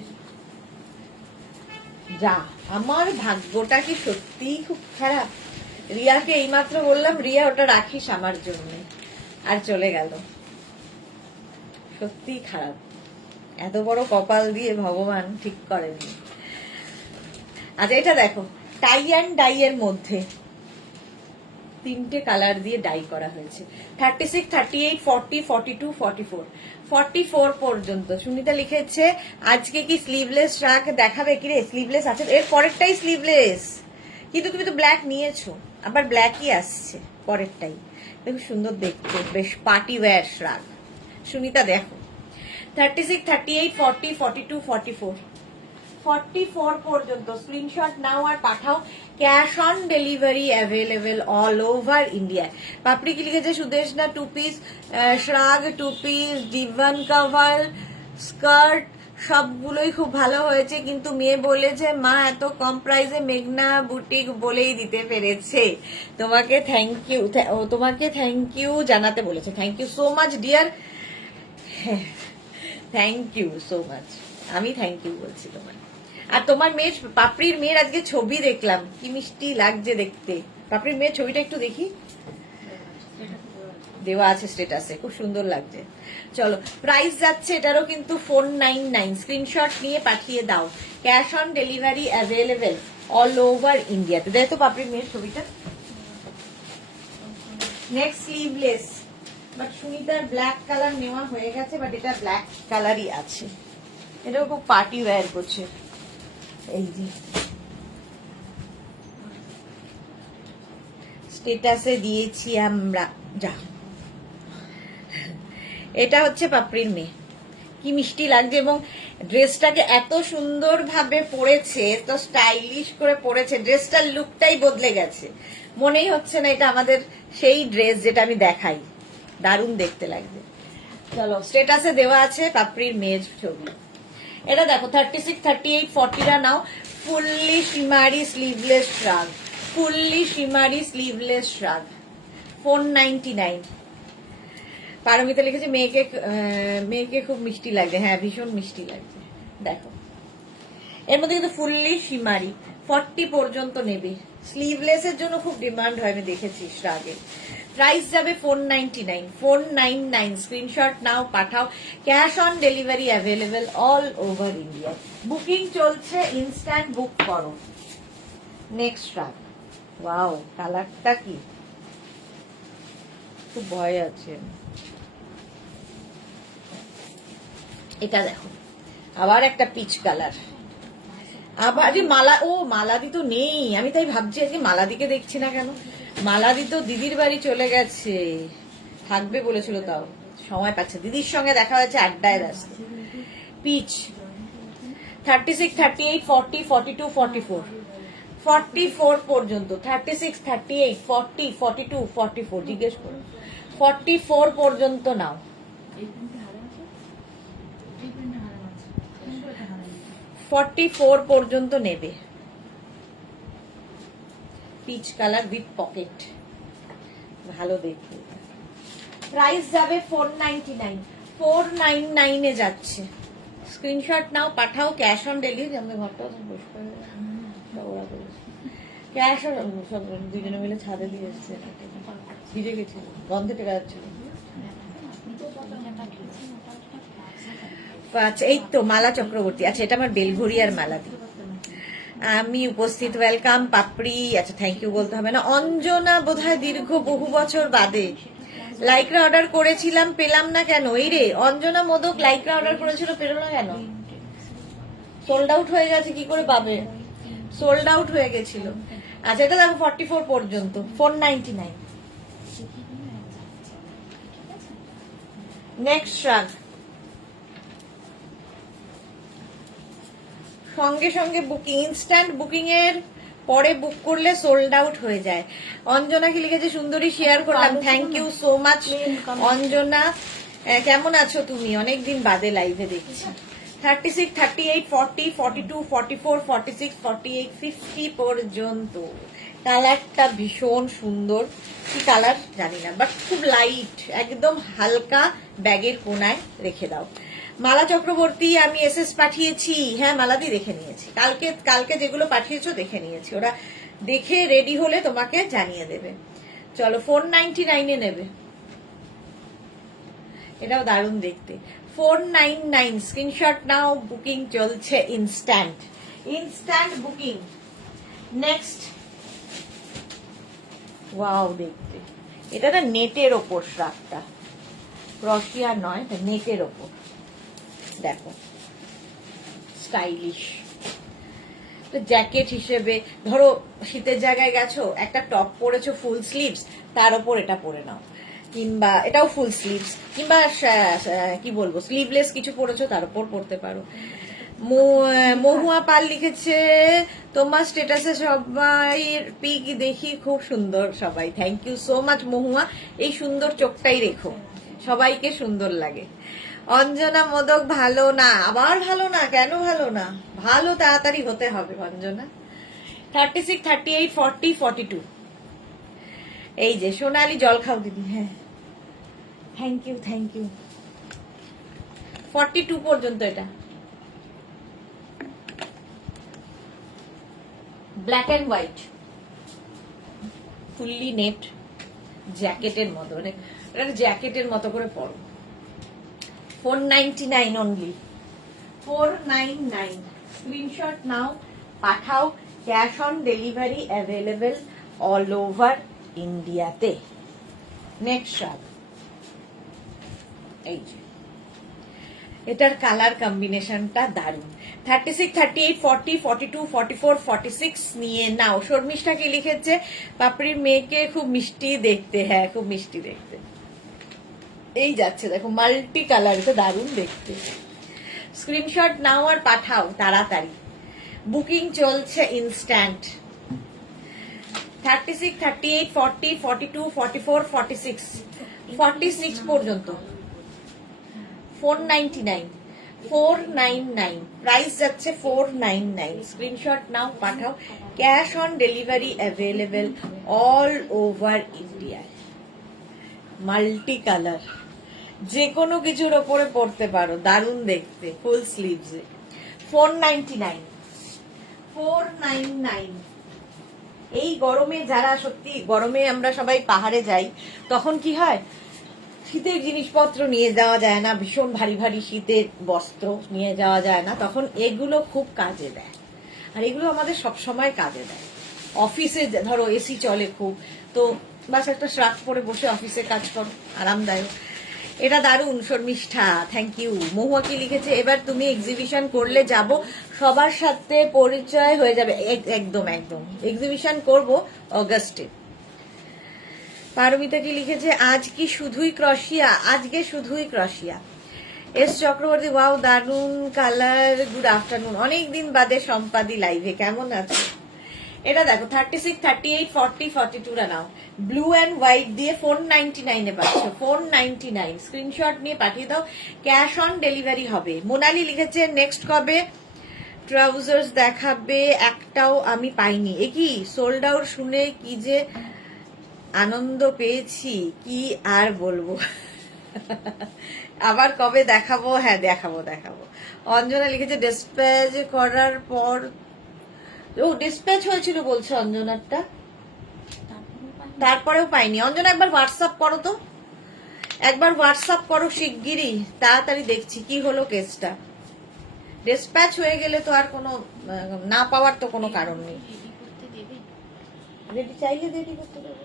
যা, আমার ভাগ্যটা কি সত্যিই খুব খারাপ। রিয়াকে এইমাত্র বললাম, রিয়া ওটা রাখিস আমার জন্য, আর চলে গেল। সত্যি খারাপ, এত বড় কপাল দিয়ে ভগবান ঠিক করেনি। আচ্ছা, এটা দেখো, টাই অ্যান্ড ডাই এর মধ্যে 3টে কালার দিয়ে ডাই করা হয়েছে। 36, 38, 40, 42, 44 44 পর্যন্ত। সুনিতা লিখেছে আজকে কি স্লিভলেস ট্রাক দেখাবে? কি রে, স্লিভলেস আছে, এর পরেরটাই স্লিভলেস, কিন্তু তুমি তো ব্ল্যাক নিয়েছো, আবার ব্ল্যাকই আসছে পরেরটাই। দেখো সুন্দর দেখতে, বেশ পার্টি ওয়্যার শ্রাগ। সুনিতা দেখো, 36, 38, 40, 42, 44 44 পর্যন্ত। স্ক্রিনশট নাও আর পাঠাও। Cash on delivery available all over India. পাপড়ি কি লিখেছে, Sudeshna 2 piece, shrug 2 piece, divan cover, skirt সবগুলোই খুব ভালো হয়েছে, কিন্তু মেয়ে বলেছে মা এত কম প্রাইসে মেঘনা বুটিক বলেই দিতে পেরেছে। তোমাকে থ্যাংক ইউ, তোমাকে থ্যাংক ইউ জানাতে বলেছে। Thank you so much dear, thank you so much. আমি থ্যাংক ইউ বলছি তোমার। আর তোমার মেয়ের, পাপড়ির মেয়ের আজকে ছবি দেখলাম, কি মিষ্টি লাগছে দেখতে। পাপড়ির মেয়ের ছবিটা একটু দেখি, দেওয়া আছে স্টেটাসে, খুব সুন্দর লাগছে। চলো, প্রাইস যাচ্ছে এটারও কিন্তু 499। স্ক্রিনশট নিয়ে পাঠিয়ে দাও। Cash on delivery available all over ইন্ডিয়াতে। দেয় তো পাপড়ির মেয়ের ছবিটা। নেক্সট স্লিভলেস, বাট সুনিতার ব্ল্যাক কালার নেওয়া হয়ে গেছে, বাট এটা ব্ল্যাক কালারই আছে। এটাও খুব পার্টি ওয়্যার করছে। এই যে স্টেটাসে দিয়েছি আমরা, যা। এটা হচ্ছে পাপড়ির মেয়ে, কি মিষ্টি লাগছে, এবং ড্রেসটাকে এত সুন্দর ভাবে পরেছে, তো স্টাইলিশ করে পরেছে, ড্রেসটার লুকটাই বদলে গেছে। মনেই হচ্ছে না এটা আমাদের সেই ড্রেস যেটা আমি দেখাই। দারুণ দেখতে লাগবে। চলো, স্টেটাসে দেওয়া আছে পাপড়ির মেয়ের ছবি। এটা দেখো 36, 38, 40টা নাও। Fully shimmery sleeveless shrug, fully shimmery sleeveless shrug, 499। Paramita লিখেছে মেয়েকে খুব মিষ্টি লাগছে। হ্যাঁ, ভীষণ মিষ্টি লাগছে। দেখো, এর মধ্যে কিন্তু ফুললি শিমারি, 40 পর্যন্ত নেবে। স্লিভলেসের জন্য খুব ডিমান্ড হয়, আমি দেখেছি শ্রাগে। প্রাইস যাবে 499, 499। স্ক্রিনশট নাও, পাঠাও। Cash on delivery available all over India. Booking চলছে, ইনস্ট্যান্ট বুক করো। নেক্সট শ্রাগ, ওয়াও, কালারটা কি, খুব ভয় আছে। এটা দেখো, আবার একটা পিচ কালার, আবার মালা। ও, মালাদি তো নেই, আমি তাই ভাবছি আজকে মালাদিকে দেখছি না কেন। মালাদি তো দিদির বাড়ি চলে গেছে, থাকবে বলেছিল, তাও সময় পাচ্ছে। দিদির সঙ্গে দেখা হয়েছে, আড্ডায় ব্যস্ত। পিচ 36, 38, 40, 42, 44, 44 পর্যন্ত। 36, 38, 40, 42, 44, জিজ্ঞেস করুন। 44 পর্যন্ত নাও। এই প্রিন্টে হারানো আছে, এই প্রিন্টে হারানো আছে, কিন্তু এটা হারানো। 44 পর্যন্ত নেবে। পিচ কালার উইথ পকেট, ভালো দেখতে। প্রাইস যাবে 499, 499 এ যাচ্ছে। স্ক্রিনশট নাও, পাঠাও। Cash on delivery. আমাদের ঘরটা ওরা করেছে ক্যাশ অন, সব দুজনে মিলে ছাদে দিয়ে এসছে। ভিজে গেছিল, গন্ধে টেকা যাচ্ছিল। আচ্ছা, এই তো মালা চক্রবর্তী। আচ্ছা, এটা আমার বেলঘরিয়ার মালাদি। আমি উপস্থিত, ওয়েলকাম পাপড়ি। আচ্ছা, থ্যাংক ইউ বলতে হবে না। অঞ্জনা বোধহয় দীর্ঘ বহু বছর বাদে। লাইকরা অর্ডার করেছিলাম, পেলাম না কেন? এই রে, অঞ্জনা মোদক লাইকরা অর্ডার করেছিল, পেল না কেন? সোল্ড আউট হয়ে গেছে, কি করে পাবে? সোল্ড আউট হয়ে গেছিল। আচ্ছা, এটা দেখো 44 পর্যন্ত, 499। নেক্সট শ্রাগ, সঙ্গে সঙ্গে বুকিং, ইনস্ট্যান্ট বুকিং এর পরে বুক করলে সোল্ড আউট হয়ে যায়। অঞ্জনা কি লিখেছে, সুন্দরী শেয়ার করলাম, thank you so much Anjana. কেমন আছো তুমি? অনেকদিন বাদে লাইভে দেখছি। 36, 38, 40, 42, 44, 46, 48, 50 পর্যন্ত। কালারটা ভীষণ সুন্দর, কি কালার জানি না, বাট খুব লাইট, একদম হালকা। ব্যাগের কোনায় রেখে দাও। মালা চক্রবর্তী, আমি এসএস পাঠিয়েছি। হ্যাঁ, মালাদি দেখে নিয়েছি, কালকে যেগুলো পাঠিয়েছো দেখে নিয়েছি। ওরা দেখে রেডি হলে তোমাকে জানিয়ে দেবে। চলো, 499 এ নেবে। এটাও দারুণ দেখতে। 499। স্ক্রিনশট নাও, বুকিং চলছে, ইনস্ট্যান্ট বুকিং। নেক্সট, ওয়াও দেখতে, এটা না নেটের ওপর শ্রাগটা, ক্রশিয়া নয়, নেটের ওপর। দেখো, স্টাইলিশ জ্যাকেট হিসেবে। ধরো শীতের জায়গায় গেছো, একটা টপ পরেছো ফুল স্লিভস, তার ওপর এটা পরে নাও। কিংবা এটাও ফুল স্লিভস, কিংবা কি বলবো, স্লিভলেস কিছু পরেছো, তার উপর পরতে পারো। মহুয়া পাল লিখেছে, তোমার স্টেটাসে সবাই পিক দেখি, খুব সুন্দর সবাই। থ্যাংক ইউ সো মাচ মহুয়া। এই সুন্দর চোখটাই রেখো, সবাইকে সুন্দর লাগে। অঞ্জনা মোদক ভালো না, আবার ভালো না কেন? ভালো না, ভালো তাড়াতাড়ি হতে হবে অঞ্জনা। 36, 38, 40, 42। এই যে সোনালি, জল খাও দিদি। হ্যাঁ, থ্যাংক ইউ। 42 পর্যন্ত। এটা black and white, fully net, জ্যাকেটের মতো, মানে এটা জ্যাকেটের মতো করে পরো। 499 অনলি, 499। স্ক্রিনশট নাও, পাঠাও। Cash on delivery available all over ইন্ডিয়াতে। নেক্সট শার্ট, এই যে এটার কালার কম্বিনেশনটা দারুণ। 36, 38, 40, 42, 44, 46 নিয়ে নাও। শর্মিষ্ঠা কি লিখেছে? পাপড়ির মেয়েকে খুব মিষ্টি দেখতে। হ্যাঁ, খুব মিষ্টি দেখতে। এই যাচ্ছে দেখো, মাল্টি কালার, এটা দারুণ দেখতে। স্ক্রিনশট নাও আর পাঠাও তাড়াতাড়ি, বুকিং চলছে ইনস্ট্যান্ট। 36, 38, 40, 42, 44, 46, 46 পর্যন্ত 499, 499 প্রাইস যাচ্ছে 499। স্ক্রিনশট নাও, পাঠাও। Cash on delivery available all over India. Multi colour, যে কোনো কিছুর ওপরে পড়তে পারো, দারুণ দেখতে, ফুল স্লিভসে। 499, 499। এই গরমে, যারা সত্যি গরমে আমরা সবাই পাহাড়ে যাই, তখন কি হয়, শীতের জিনিসপত্র নিয়ে যাওয়া যায় না, ভীষণ ভারী ভারী শীতের বস্ত্র নিয়ে যাওয়া যায় না, তখন এগুলো খুব কাজে দেয়। আর এগুলো আমাদের সব সময় কাজে দেয়। অফিসে ধরো এসি চলে খুব, তো বাস একটা শ্রাক পরে বসে অফিসে কাজ করো, আরামদায়ক। এটা দারুণ শর্মিষ্ঠা, থ্যাংক ইউ। মহুয়া কি লিখেছে? এবার তুমি এক্সিবিশন করলে যাব, সবার সাথে পরিচয় হয়ে যাবে। একদম একদম, এক্সিবিশন করব অগাস্টে। পারমিতা কি লিখেছে? আজ কি শুধুই ক্রশিয়া? আজকে শুধুই ক্রশিয়া। এস চক্রবর্তী, ওয়াও দারুন কালার, গুড আফটারনুন, অনেকদিন বাদে সম্পাদি লাইভে, কেমন আছে? এটা দেখো 36, 38, 40, 42 রা নাও। ব্লু অ্যান্ড হোয়াইট দিয়ে 499 এ পাচ্ছ, 499। স্ক্রিনশট নিয়ে পাঠিয়ে দাও, ক্যাশ অন ডেলিভারি হবে। মোনালি লিখেছে নেক্সট কবে ট্রাউজার্স দেখাবে? একটাও আমি পাইনি। এ কি সোল্ড আউট শুনে কি যে আনন্দ পেয়েছি, কি আর বলবো। আবার কবে দেখাবো? হ্যাঁ, দেখাবো দেখাবো। অঞ্জনা লিখেছে ডিসপ্যাচ করার পর, ও ডিসপ্যাচ হয়েছিল বলছে অঞ্জনারটা, তারপরেও পাইনি। অঞ্জনা একবার হোয়াটসঅ্যাপ করো তো, একবার হোয়াটসঅ্যাপ করো শিগগিরই, তাড়াতাড়ি দেখছি কি হলো কেসটা। ডিসপ্যাচ হয়ে গেলে তো আর কোনো না পাওয়ার তো কোনো কারণ নেই। রেডি চাইলে রেডি করতে দেবো,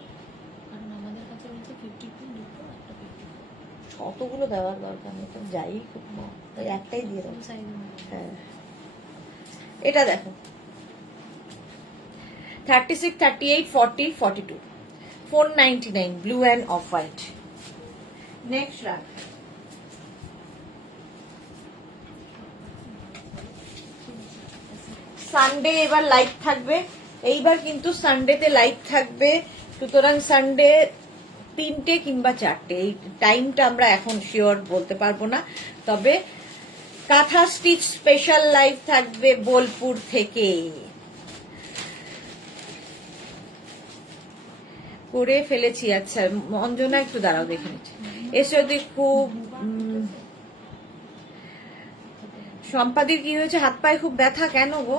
কতগুলো দেওয়ার দরকার নেই, তো যাই খুব না, তাই একটাই দিয়ে দেবো। হ্যাঁ, এটা দেখো 36, 38, 40, 42, 499, blue and off white. Next রাখ, সানডে এবার লাইভ থাকবে, এইবার কিন্তু সানডেতে লাইভ থাকবে, সুতরাং সানডে 3টে কিংবা 4টে, এই টাইমটা আমরা এখন শিওর বলতে পারবো না, তবে কাঁথা স্টিচ স্পেশাল লাইভ থাকবে বোলপুর থেকে। করে ফেলেছি। আচ্ছা অঞ্জনা একটু দাঁড়াও, দেখে নিচ্ছি। এসে যদি খুব সম্পাদির কি হয়েছে? হাত পায়ে খুব ব্যথা, কেন গো?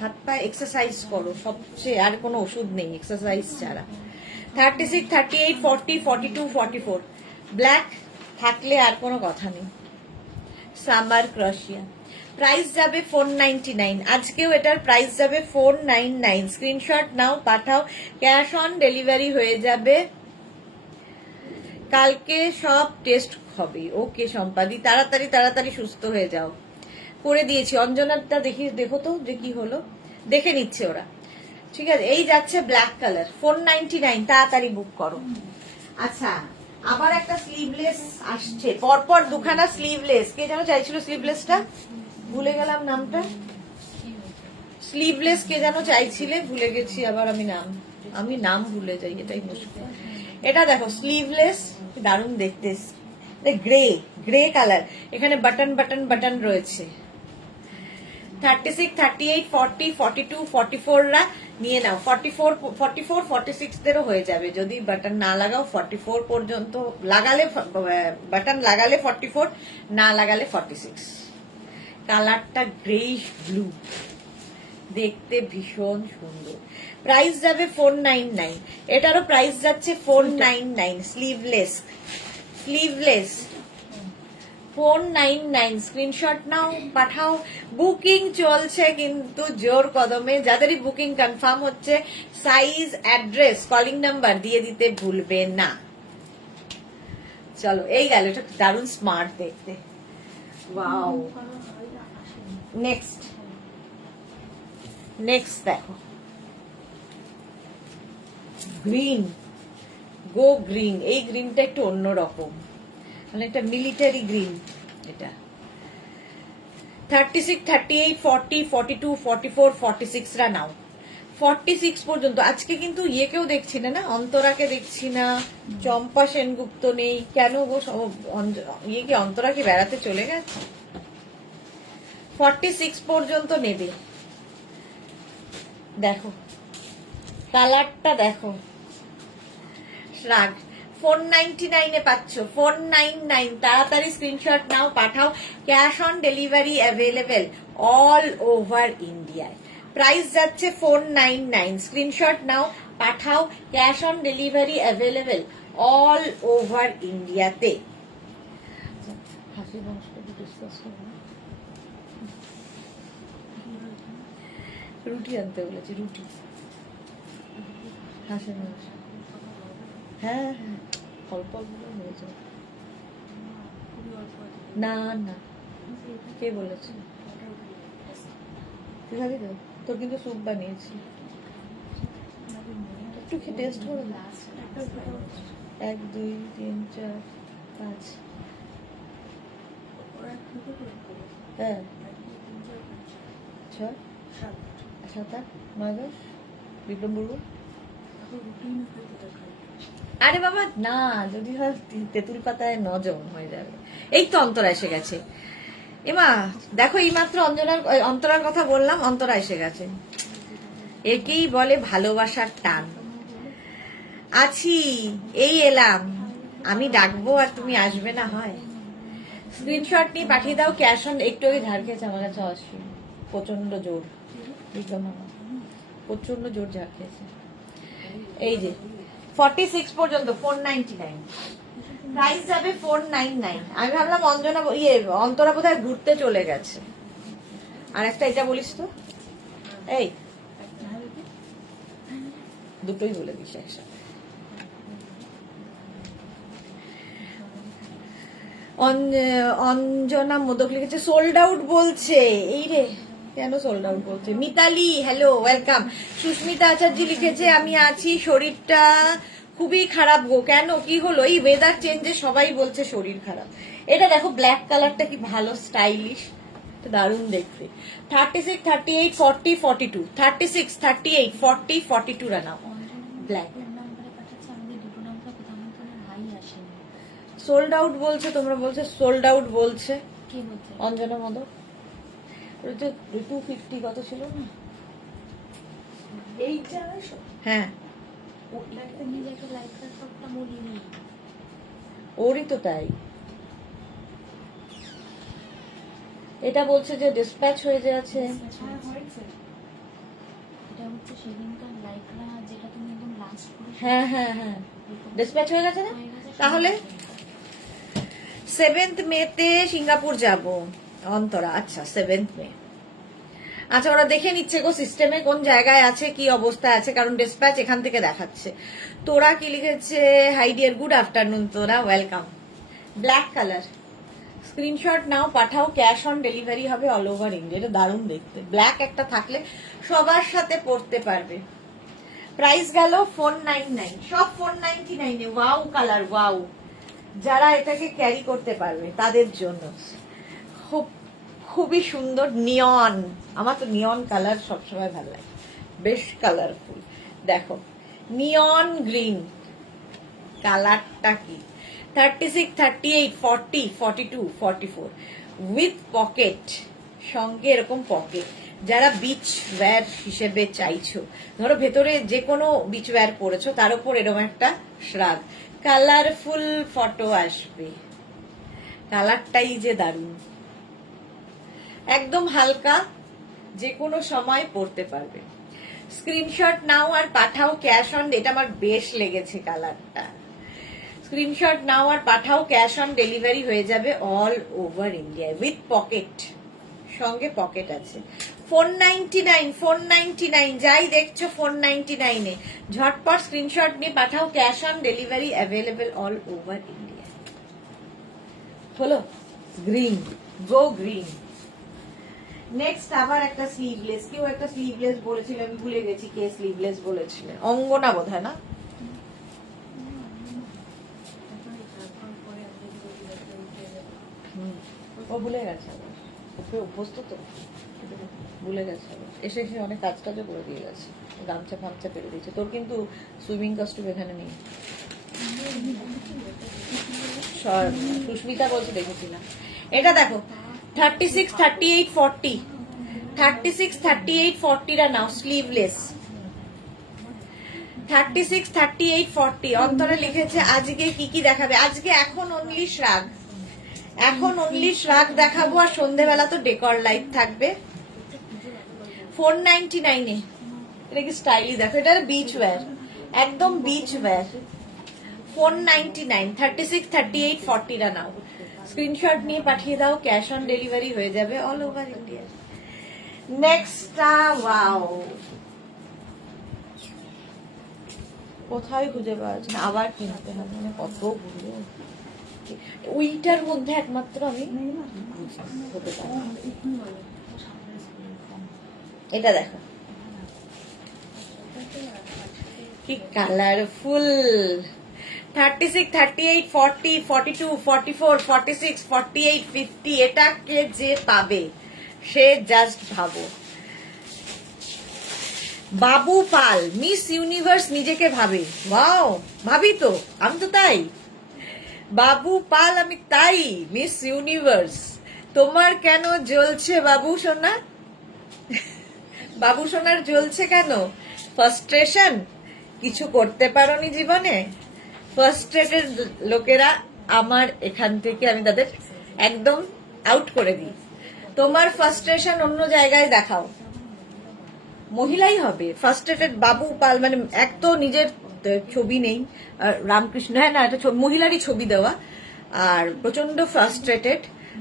হাত পায়ে এক্সারসাইজ করো, সবচেয়ে আর কোনো ওষুধ নেই এক্সারসাইজ ছাড়া। 36, 38, 40, 42, 44 ব্ল্যাক থাকলে আর কোনো কথা নেই। সামার ক্রশিয়া, প্রাইস যাবে 499। আজকেও এটার প্রাইস যাবে 499। স্ক্রিনশট নাও, পাঠাও, ক্যাশ অন ডেলিভারি হয়ে যাবে। কালকে সব টেস্ট হবে। ওকে সম্পাদি, তাড়াতাড়ি তাড়াতাড়ি সুস্থ হয়ে যাও। করে দিয়েছি। অঞ্জনারটা দেখো তো যে কি হলো, দেখে নিচ্ছে ওরা। ঠিক আছে, এই যাচ্ছে ব্ল্যাক কালার, 499, তাড়াতাড়ি বুক করো। আচ্ছা, আবার একটা স্লিভলেস আসছে, পরপর দুখানা স্লিভলেস। কে যেন চাইছিল স্লিভলেসটা, ভুলে গেলাম নামটা। স্লিভলেস কে যেন চাইছিলে, ভুলে গেছি আবার আমি নাম ভুলে যাই, এটাই মুশকিল। এটা দেখো স্লিভলেস, দারুণ দেখতে, গ্রে গ্রে কালার, এখানে বাটন বাটন বাটন রয়েছে। 36, 38, 40, 42, 44 রা নিয়ে নাও। 44, 46 দেরও হয়ে যাবে যদি বাটন না লাগাও। 44 পর্যন্ত লাগালে, বাটন লাগালে 44, না লাগালে 46। কালারটা গ্রেইশ ব্লু, দেখতে ভীষণ সুন্দর। প্রাইস যাবে 499, এটারও প্রাইস যাচ্ছে 499। Sleeveless, sleeveless 499। স্ক্রিনশট নাও, পাঠাও। বুকিং চলছে কিন্তু জোর কদমে। যাদেরই বুকিং কনফার্ম হচ্ছে সাইজ, অ্যাড্রেস, কলিং নাম্বার দিয়ে দিতে ভুলবে না। চলো, এই গেল, এটা দারুণ স্মার্ট দেখতে। ওয়াও। নেক্সট, নেক্সট দেখো, গ্রিন, গো গ্রিন। এই গ্রিনটা একটু অন্যরকম, মানে একটা মিলিটারি গ্রিন। এটা 36, 38, 40, 42, 44, 46 রা নাও। 46 পর্যন্ত। আজকে কিন্তু ইয়েকেও দেখছি না, অন্তরাকে দেখছি না, চম্পা সেনগুপ্ত নেই কেন গো? ইয়ে কি, অন্তরা কি বেড়াতে চলে গেছে? 46 পর্যন্ত নেবে। দেখো কালারটা, দেখো শ্রাগ 499 এ পাচ্ছ। 499, তাড়াতাড়ি স্ক্রিনশট নাও, পাঠাও। Cash on delivery available all over ইন্ডিয়ায়। প্রাইস যাচ্ছে 499। স্ক্রিনশট নাও, পাঠাও। Cash on delivery available all over ইন্ডিয়াতে। হাসি বংশটা ডিসকাস করবো। রুটি আনতে বলেছি, রুটি। হাসের মাংস, হ্যাঁ হ্যাঁ, অল্প অল্প হয়ে যায়। না না, কে বলেছে? তুই খাবি তো? তোর কিন্তু স্যুপ বানিয়েছি, একটু খেয়ে টেস্ট করে। 1, 2, 3, 4, 5। হ্যাঁ, 6, 7, 8, 9, 10। বিক্রম বলবো, আরে বাবা না, যদি হয় তেঁতুল পাতায় নজম হয়ে যাবে। এই তো অন্তরা এসে গেছে। এমা দেখো, এই মাত্র অন্তরার কথা বললাম, অন্তরা এসে গেছে। একেই বলে ভালোবাসার টান। আছি, এই এলাম। আমি ডাকবো আর তুমি আসবে না, হয়? স্ক্রিনশট নিয়ে পাঠিয়ে দাও। ক্যাশ অন, একটু আগে ঝাড় খেয়েছে আমার কাছে অশ্বিন, প্রচন্ড জোর। বিক্রম মামা প্রচন্ড জোর ঝাড় খেয়েছে। এই যে 46 পর্যন্ত 499, প্রাইস যাবে 499। আমি ভাবলাম অন্তরা বোধহয় ঘুরতে চলে গেছে। আর একটা এটা বলিস তো, এই দুটোই বলে দিস একসাথে। অঞ্জনা মোদক লিখেছে সোল্ড আউট বলছে। এই রে, কেন সোল্ড আউট বলছে? Mitali hello, welcome. সুস্মিতা আচার্য লিখেছে আমি আছি, শরীরটা খুবই খারাপ গো। কেন, কি হলো? এই ওয়েদার চেঞ্জে সবাই বলছে শরীর খারাপ। এটা দেখো, ব্ল্যাক কালারটা কি ভালো স্টাইলিশ, দারুণ দেখতে। 36, 38, 40, 42, 36, 38, 40, 42 রানাও ব্ল্যাক। সোল্ড আউট বলছে, তোমরা বলছে সোল্ড আউট বলছে। অঞ্জনা মদক 250 কত ছিল না? হ্যাঁ, ওরই তো তাই। এটা বলছে যে ডিসপ্যাচ হয়ে যাচ্ছে। হ্যাঁ হ্যাঁ হ্যাঁ, ডিসপ্যাচ হয়ে গেছে না? তাহলে 7th মেতে সিঙ্গাপুর যাব অন্তরা। আচ্ছা 7th মে। আচ্ছা, ওরা দেখে নিচ্ছে গো সিস্টেমে কোন জায়গায় আছে, কি অবস্থায় আছে, কারণ ডিসপ্যাচ এখান থেকে দেখাচ্ছে। তোরা কি লিখেছে? হাই ডিয়ার, গুড আফটারনুন তোরা, ওয়েলকাম। ব্ল্যাক কালার, স্ক্রিনশট নাও, পাঠাও। ক্যাশ অন ডেলিভারি হবে অল ওভার ইন্ডিয়া। এটা দারুণ দেখতে, ব্ল্যাক একটা থাকলে সবার সাথে পড়তে পারবে। প্রাইস গেল 499, সব 499 এ। Wow colour, wow. যারা এটাকে ক্যারি করতে পারবে তাদের জন্য খুবই সুন্দর নিয়ন। আমার তো নিয়ন কালার সবসময় ভালো লাগে, বেশ কালারফুল। দেখো নিয়ন গ্রিন কালারটা কি। 36, 38, 40, 42, 44 উইথ পকেট, সঙ্গে এরকম পকেট। যারা বিচ ওয়্যার হিসেবে চাইছো, ধরো ভেতরে যে কোনো বিচ ওয়্যার পরেছো, তার উপর এরকম একটা শ্রাগ, কালারফুল ফটো আসবে। কালারটাই যে দারুণ, একদম হালকা যে কোনো সময় পড়তে পারবে। স্ক্রিনশট নাও আর পাঠাও ক্যাশ অন, এটা আমার বেশ লেগেছে কালারটা। স্ক্রিনশট নাও আর পাঠাও, ক্যাশ অন ডেলিভারি হয়ে যাবে all over India with pocket, সঙ্গে পকেট আছে। 499, 499, যাই দেখছো 499 ঝটপট স্ক্রিনশট নিয়ে পাঠাও, cash on delivery available all over India. হলো গ্রিন, গো গ্রিন। নেক্সট আবার একটা স্লিভলেস, কেউ একটা স্লিভলেস বলেছিল, আমি ভুলে গেছি কে স্লিভলেস বলেছিল, অঙ্গনা বোধহয় না? ও ভুলে গেছে আবার, ওকে অভ্যস্ত তো, ভুলে গেছে আবার। এসে এসে অনেক কাজ টাজও করে দিয়ে গেছে, গামছা ফামছা পেরে দিয়েছে। তোর কিন্তু সুইমিং কস্টিউম এখানে নেই। সুস্মিতা বলছে দেখেছিলাম। এটা দেখো 36, 38, 40, 36, 38, 40 রা নাও স্লিভলেস। 36, 38, 40 অন্তরে লিখেছে আজকে কি কি দেখাবে। আজকে এখন অনলি শ্রাগ, এখন অনলি শ্রাগ দেখাবো, আর সন্ধেবেলা তো ডেকর লাইট থাকবে। 499 এটা কি স্টাইলি দেখো, এটা বিচ ওয়্যার, একদম বিচ ওয়্যার। 499, 36, 38, 40 রা নাও, স্ক্রিনশট নিয়ে পাঠিয়ে দাও, ক্যাশ অন ডেলিভারি হয়ে যাবে all over India. Next wow, কোথায় খুঁজে পাওয়া যায় না, আবার কিনতে হবে, মানে কত ঘুরবো। ওইটার মধ্যে একমাত্র আমি হতে পারি। এটা দেখো কি কালারফুল। 36, 38, 40, 42, 44, 46, 48, 50 এটাকে যে পাবে সে জাস্ট ভাবো। বাবু পাল মিস ইউনিভার্স নিজেকে ভাবে, ওয়াও ভাবি তো, আমি তো তাই। বাবু পাল আমি তাই, মিস ইউনিভার্স। তোমার কেন জ্বলছে বাবু সোনা? বাবু সোনার জ্বলছে কেন? ফ্রাস্ট্রেশন, কিছু করতে পারোনি জীবনে? ফ্রাস্ট্রেটেড লোকেরা আমার এখান থেকে আমি তাদের একদম আউট করে দিই। তোমার ফ্রাস্ট্রেশন অন্য জায়গায় দেখাও, মহিলাই হবে ফ্রাস্ট্রেটেড। বাবু পাল মানে এক তো নিজের ছবি নেই, রামকৃষ্ণ, হ্যাঁ না এটা মহিলারই ছবি দেওয়া, আর প্রচন্ড ফ্রাস্ট্রেটেড,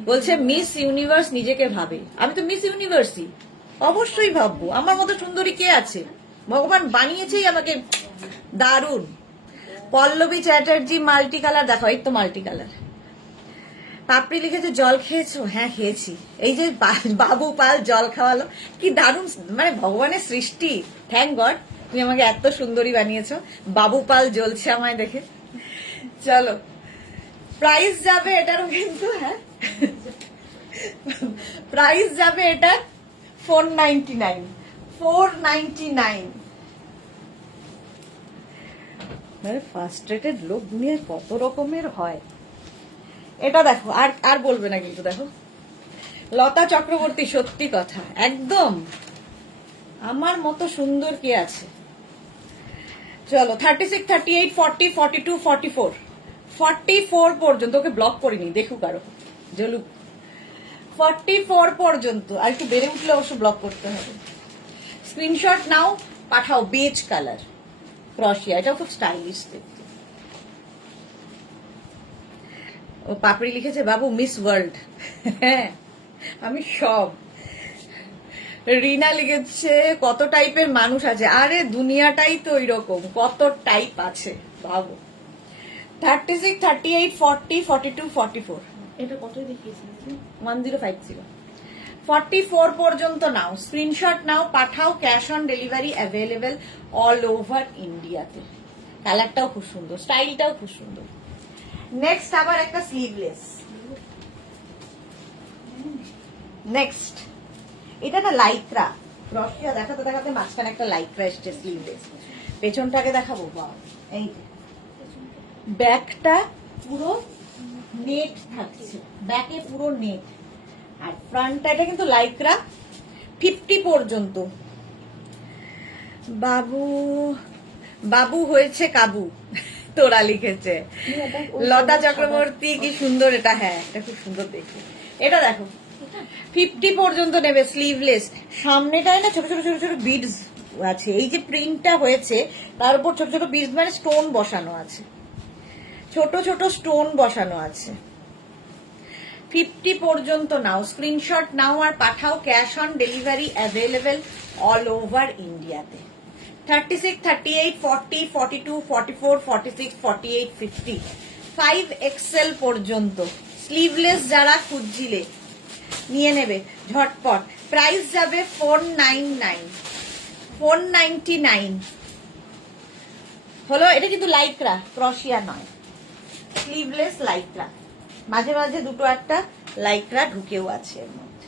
বলছে মিস ইউনিভার্স নিজেকে ভাবে। আমি তো মিস ইউনিভার্সই, অবশ্যই ভাববো। আমার মতো সুন্দরী কে আছে? ভগবান বানিয়েছেই আমাকে দারুণ। পল্লবী চ্যাটার্জি মাল্টি কালার দেখাও, এই তো মাল্টি কালার। পাপড়ি লিখেছে জল খেয়েছো? হ্যাঁ খেয়েছি। এই যে বাবু পাল জল খাওয়ালো, কি দারুণ, মানে ভগবানের সৃষ্টি। থ্যাংক গড তুমি আমাকে এত সুন্দরী বানিয়েছো। বাবু পাল জ্বলছে আমায় দেখে। চলো প্রাইস যাবে এটারও কিন্তু, হ্যাঁ প্রাইস যাবে এটার 499, 499। মানে ফ্রাস্ট্রেটেড লোক দুনিয়ায় কত রকমের হয়। এটা দেখো, আর আর বলবে না কিন্তু, দেখো লতা চক্রবর্তী, সত্যি কথা একদম আমার মতো সুন্দর কে আছে। চলো 36, 38, 40, 42, 44, 44 পর্যন্ত, ওকে ব্লক করিনি, দেখুক আরো জলুক। 44 পর্যন্ত, আর একটু বেড়ে উঠলে অবশ্য ব্লক করতে হবে। স্ক্রিনশট নাও পাঠাও, বেজ কালার ক্রশিয়া, এটাও খুব স্টাইলিশ দেখতে। ও পাপড়ি লিখেছে বাবু মিস ওয়ার্ল্ড, হ্যাঁ আমি সব। রিনা লিখেছে কত টাইপের মানুষ আছে, আরে দুনিয়াটাই তো ওইরকম, কত টাইপ আছে বাবু। 36, 38, 40, 42, 44 এটা কত দেখিয়েছিল? 1050, 44 পর্যন্ত নাও, স্ক্রিনশট নাও পাঠাও, cash on delivery available all over ইন্ডিয়াতে। কালারটাও খুব সুন্দর, স্টাইলটাও খুব সুন্দর। নেক্সট আবার একটা স্লিভলেস। নেক্সট এটা না লাইক্রা, রশিয়া দেখাতে দেখাতে মাঝখানে একটা লাইক্রা এসছে স্লিভলেস। পেছনটাকে দেখাবো, বাহ এই ব্যাকটা পুরো নেট থাকছে, ব্যাকে পুরো নেট, আর ফ্রন্টটা এটা কিন্তু লাইক্রা 50 পর্যন্ত। বাবু বাবু হয়েছে কাবু, তোরা লিখেছে লতা চক্রবর্তী, কি সুন্দর এটা, হ্যাঁ এটা খুব সুন্দর দেখে। এটা দেখো 50 পর্যন্ত নেবে, স্লিভলেস। সামনেটায় না ছোট ছোট ছোট ছোট বিডস আছে, এই যে প্রিন্টটা হয়েছে তার উপর ছোট ছোট বিডস মানে স্টোন বসানো আছে, ছোট ছোট স্টোন বসানো আছে। 50 পর্যন্ত নাও, স্ক্রিনশট নাও আর পাঠাও, cash on delivery available all over ইন্ডিয়াতে। 36, 38, 40, 42, 44, 46, 48, 50, 5XL পর্যন্ত স্লিভলেস যারা খুঁজছিলে নিয়ে নেবে ঝটপট। প্রাইস যাবে 499, 499 হলো। এটা কিন্তু লাইক্রা, ক্রশিয়া নয়, স্লিভলেস লাইক্রা। মাঝে মাঝে দুটো একটা লাইক্রা ঢুকেও আছে এর মধ্যে।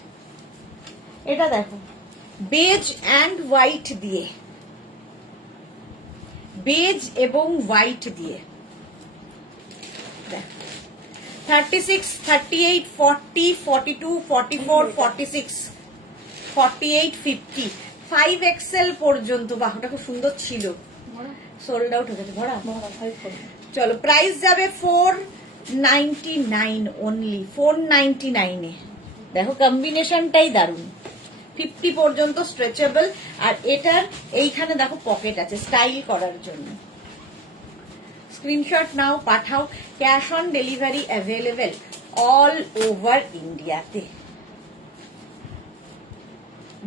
এটা দেখো বেজ অ্যান্ড হোয়াইট দিয়ে, বেজ এবং হোয়াইট দিয়ে। 36, 38, 40, 42, 44, 46, 48, 50, 5XL পর্যন্ত। বাহ, ওটা খুব সুন্দর ছিল, সোল্ড আউট হয়ে গেছে, ভরা। চলো, প্রাইস যাবে 499 অনলি, 499 এ। দেখো কম্বিনেশনটাই দারুণ। 50 পর্যন্ত স্ট্রেচেবল, আর এটার এইখানে দেখো পকেট আছে স্টাইল করার জন্য। স্ক্রিনশট নাও, পাঠাও, cash on delivery available all over ইন্ডিয়াতে।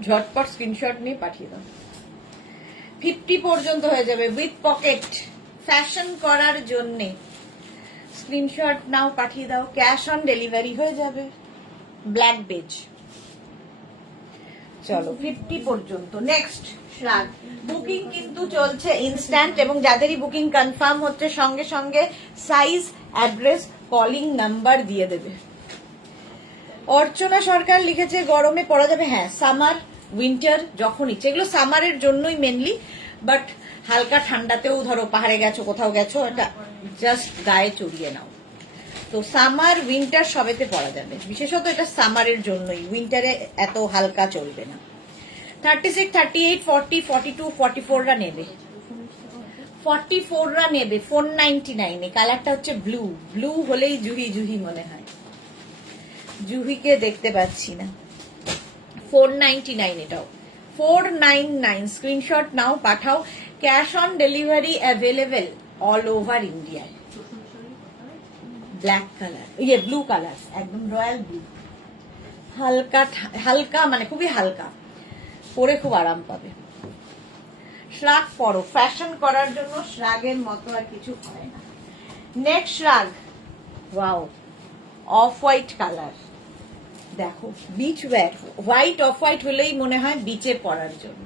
ঝটপট স্ক্রিনশট নিয়ে পাঠিয়ে দাও। 50 পর্যন্ত হয়ে যাবে উইথ পকেট, ফ্যাশন করার জন্য। স্ক্রিনশট নাও, পাঠিয়ে দাও, ক্যাশ অন ডেলিভারি হয়ে যাবে। Black beige. চলো 50 পর্যন্ত। নেক্সট শ্রাগ, বুকিং কিন্তু চলছে ইনস্ট্যান্ট, এবং যাদেরই বুকিং কনফার্ম হচ্ছে সঙ্গে সঙ্গে সাইজ, অ্যাড্রেস, কলিং নাম্বার দিয়ে দেবে। অর্চনা সরকার লিখেছে গরমে পরা যাবে। হ্যাঁ, সামার, উইন্টার যখন ইচ্ছে, এগুলো সামারের জন্যই মেনলি, বাট হালকা ঠান্ডাতেও ধরো পাহাড়ে গেছো, কোথাও গেছো, এটা জাস্ট গায়ে চড়িয়ে নাও। তো সামার, উইন্টার সবেতে পরা যাবে, বিশেষত এটা সামারের জন্যই, উইন্টারে এত হালকা চলবে না। 36, 38, 40, 42, 44 রা নেবে, 44 রা নেবে 499 এ। কালারটা হচ্ছে ব্লু, ব্লু হলেই জুহি জুহি মনে হয়, জুহিকে দেখতে পাচ্ছি না। 499 এটাও, 499। স্ক্রিনশট নাও, পাঠাও, cash on delivery available all over ইন্ডিয়ায়। ব্ল্যাক কালার, ইয়ে ব্লু কালার, একদম রয়্যাল ব্লু, হালকা হালকা মানে খুবই হালকা, পরে খুব আরাম পাবে। শ্রাগ পরো, ফ্যাশন করার জন্য শ্রাগের মতো আর কিছু হয় না। Next shrug, wow, off white colour. দেখো beach wear, white off white হলেই মনে হয় বিচে পরার জন্য।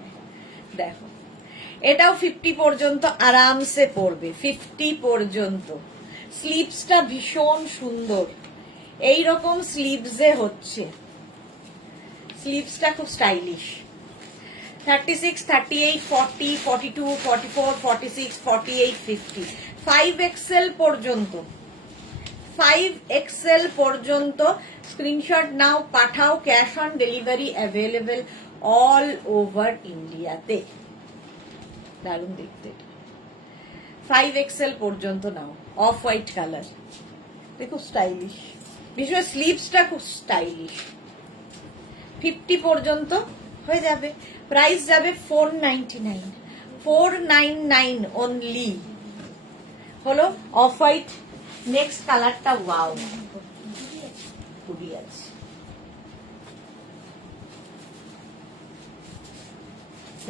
দেখো এটাও 50 পর্যন্ত আরামসে পরবে, 50 পর্যন্ত। স্লিভসটা ভীষণ সুন্দর, এই রকম স্লিভসে হচ্ছে, স্লিভসটা খুব স্টাইলিশ। 36, 38, 40, 42, 44, 46, 48, 50, 5XL পর্যন্ত, 5XL পর্যন্ত। স্ক্রিনশট নাও, পাঠাও, cash on delivery available all over ইন্ডিয়াতে। দারুণ দেখতে, 5XL পর্যন্ত নাও, অফ হোয়াইট কালার, খুব স্টাইলিশ, বিশেষ স্লিভসটা খুব স্টাইলিশ। 50 পর্যন্ত হয়ে যাবে, প্রাইস যাবে 499, 499 অনলি। হলো অফ হোয়াইট। নেক্সট কালারটা, ওয়াও, খুবই আছে।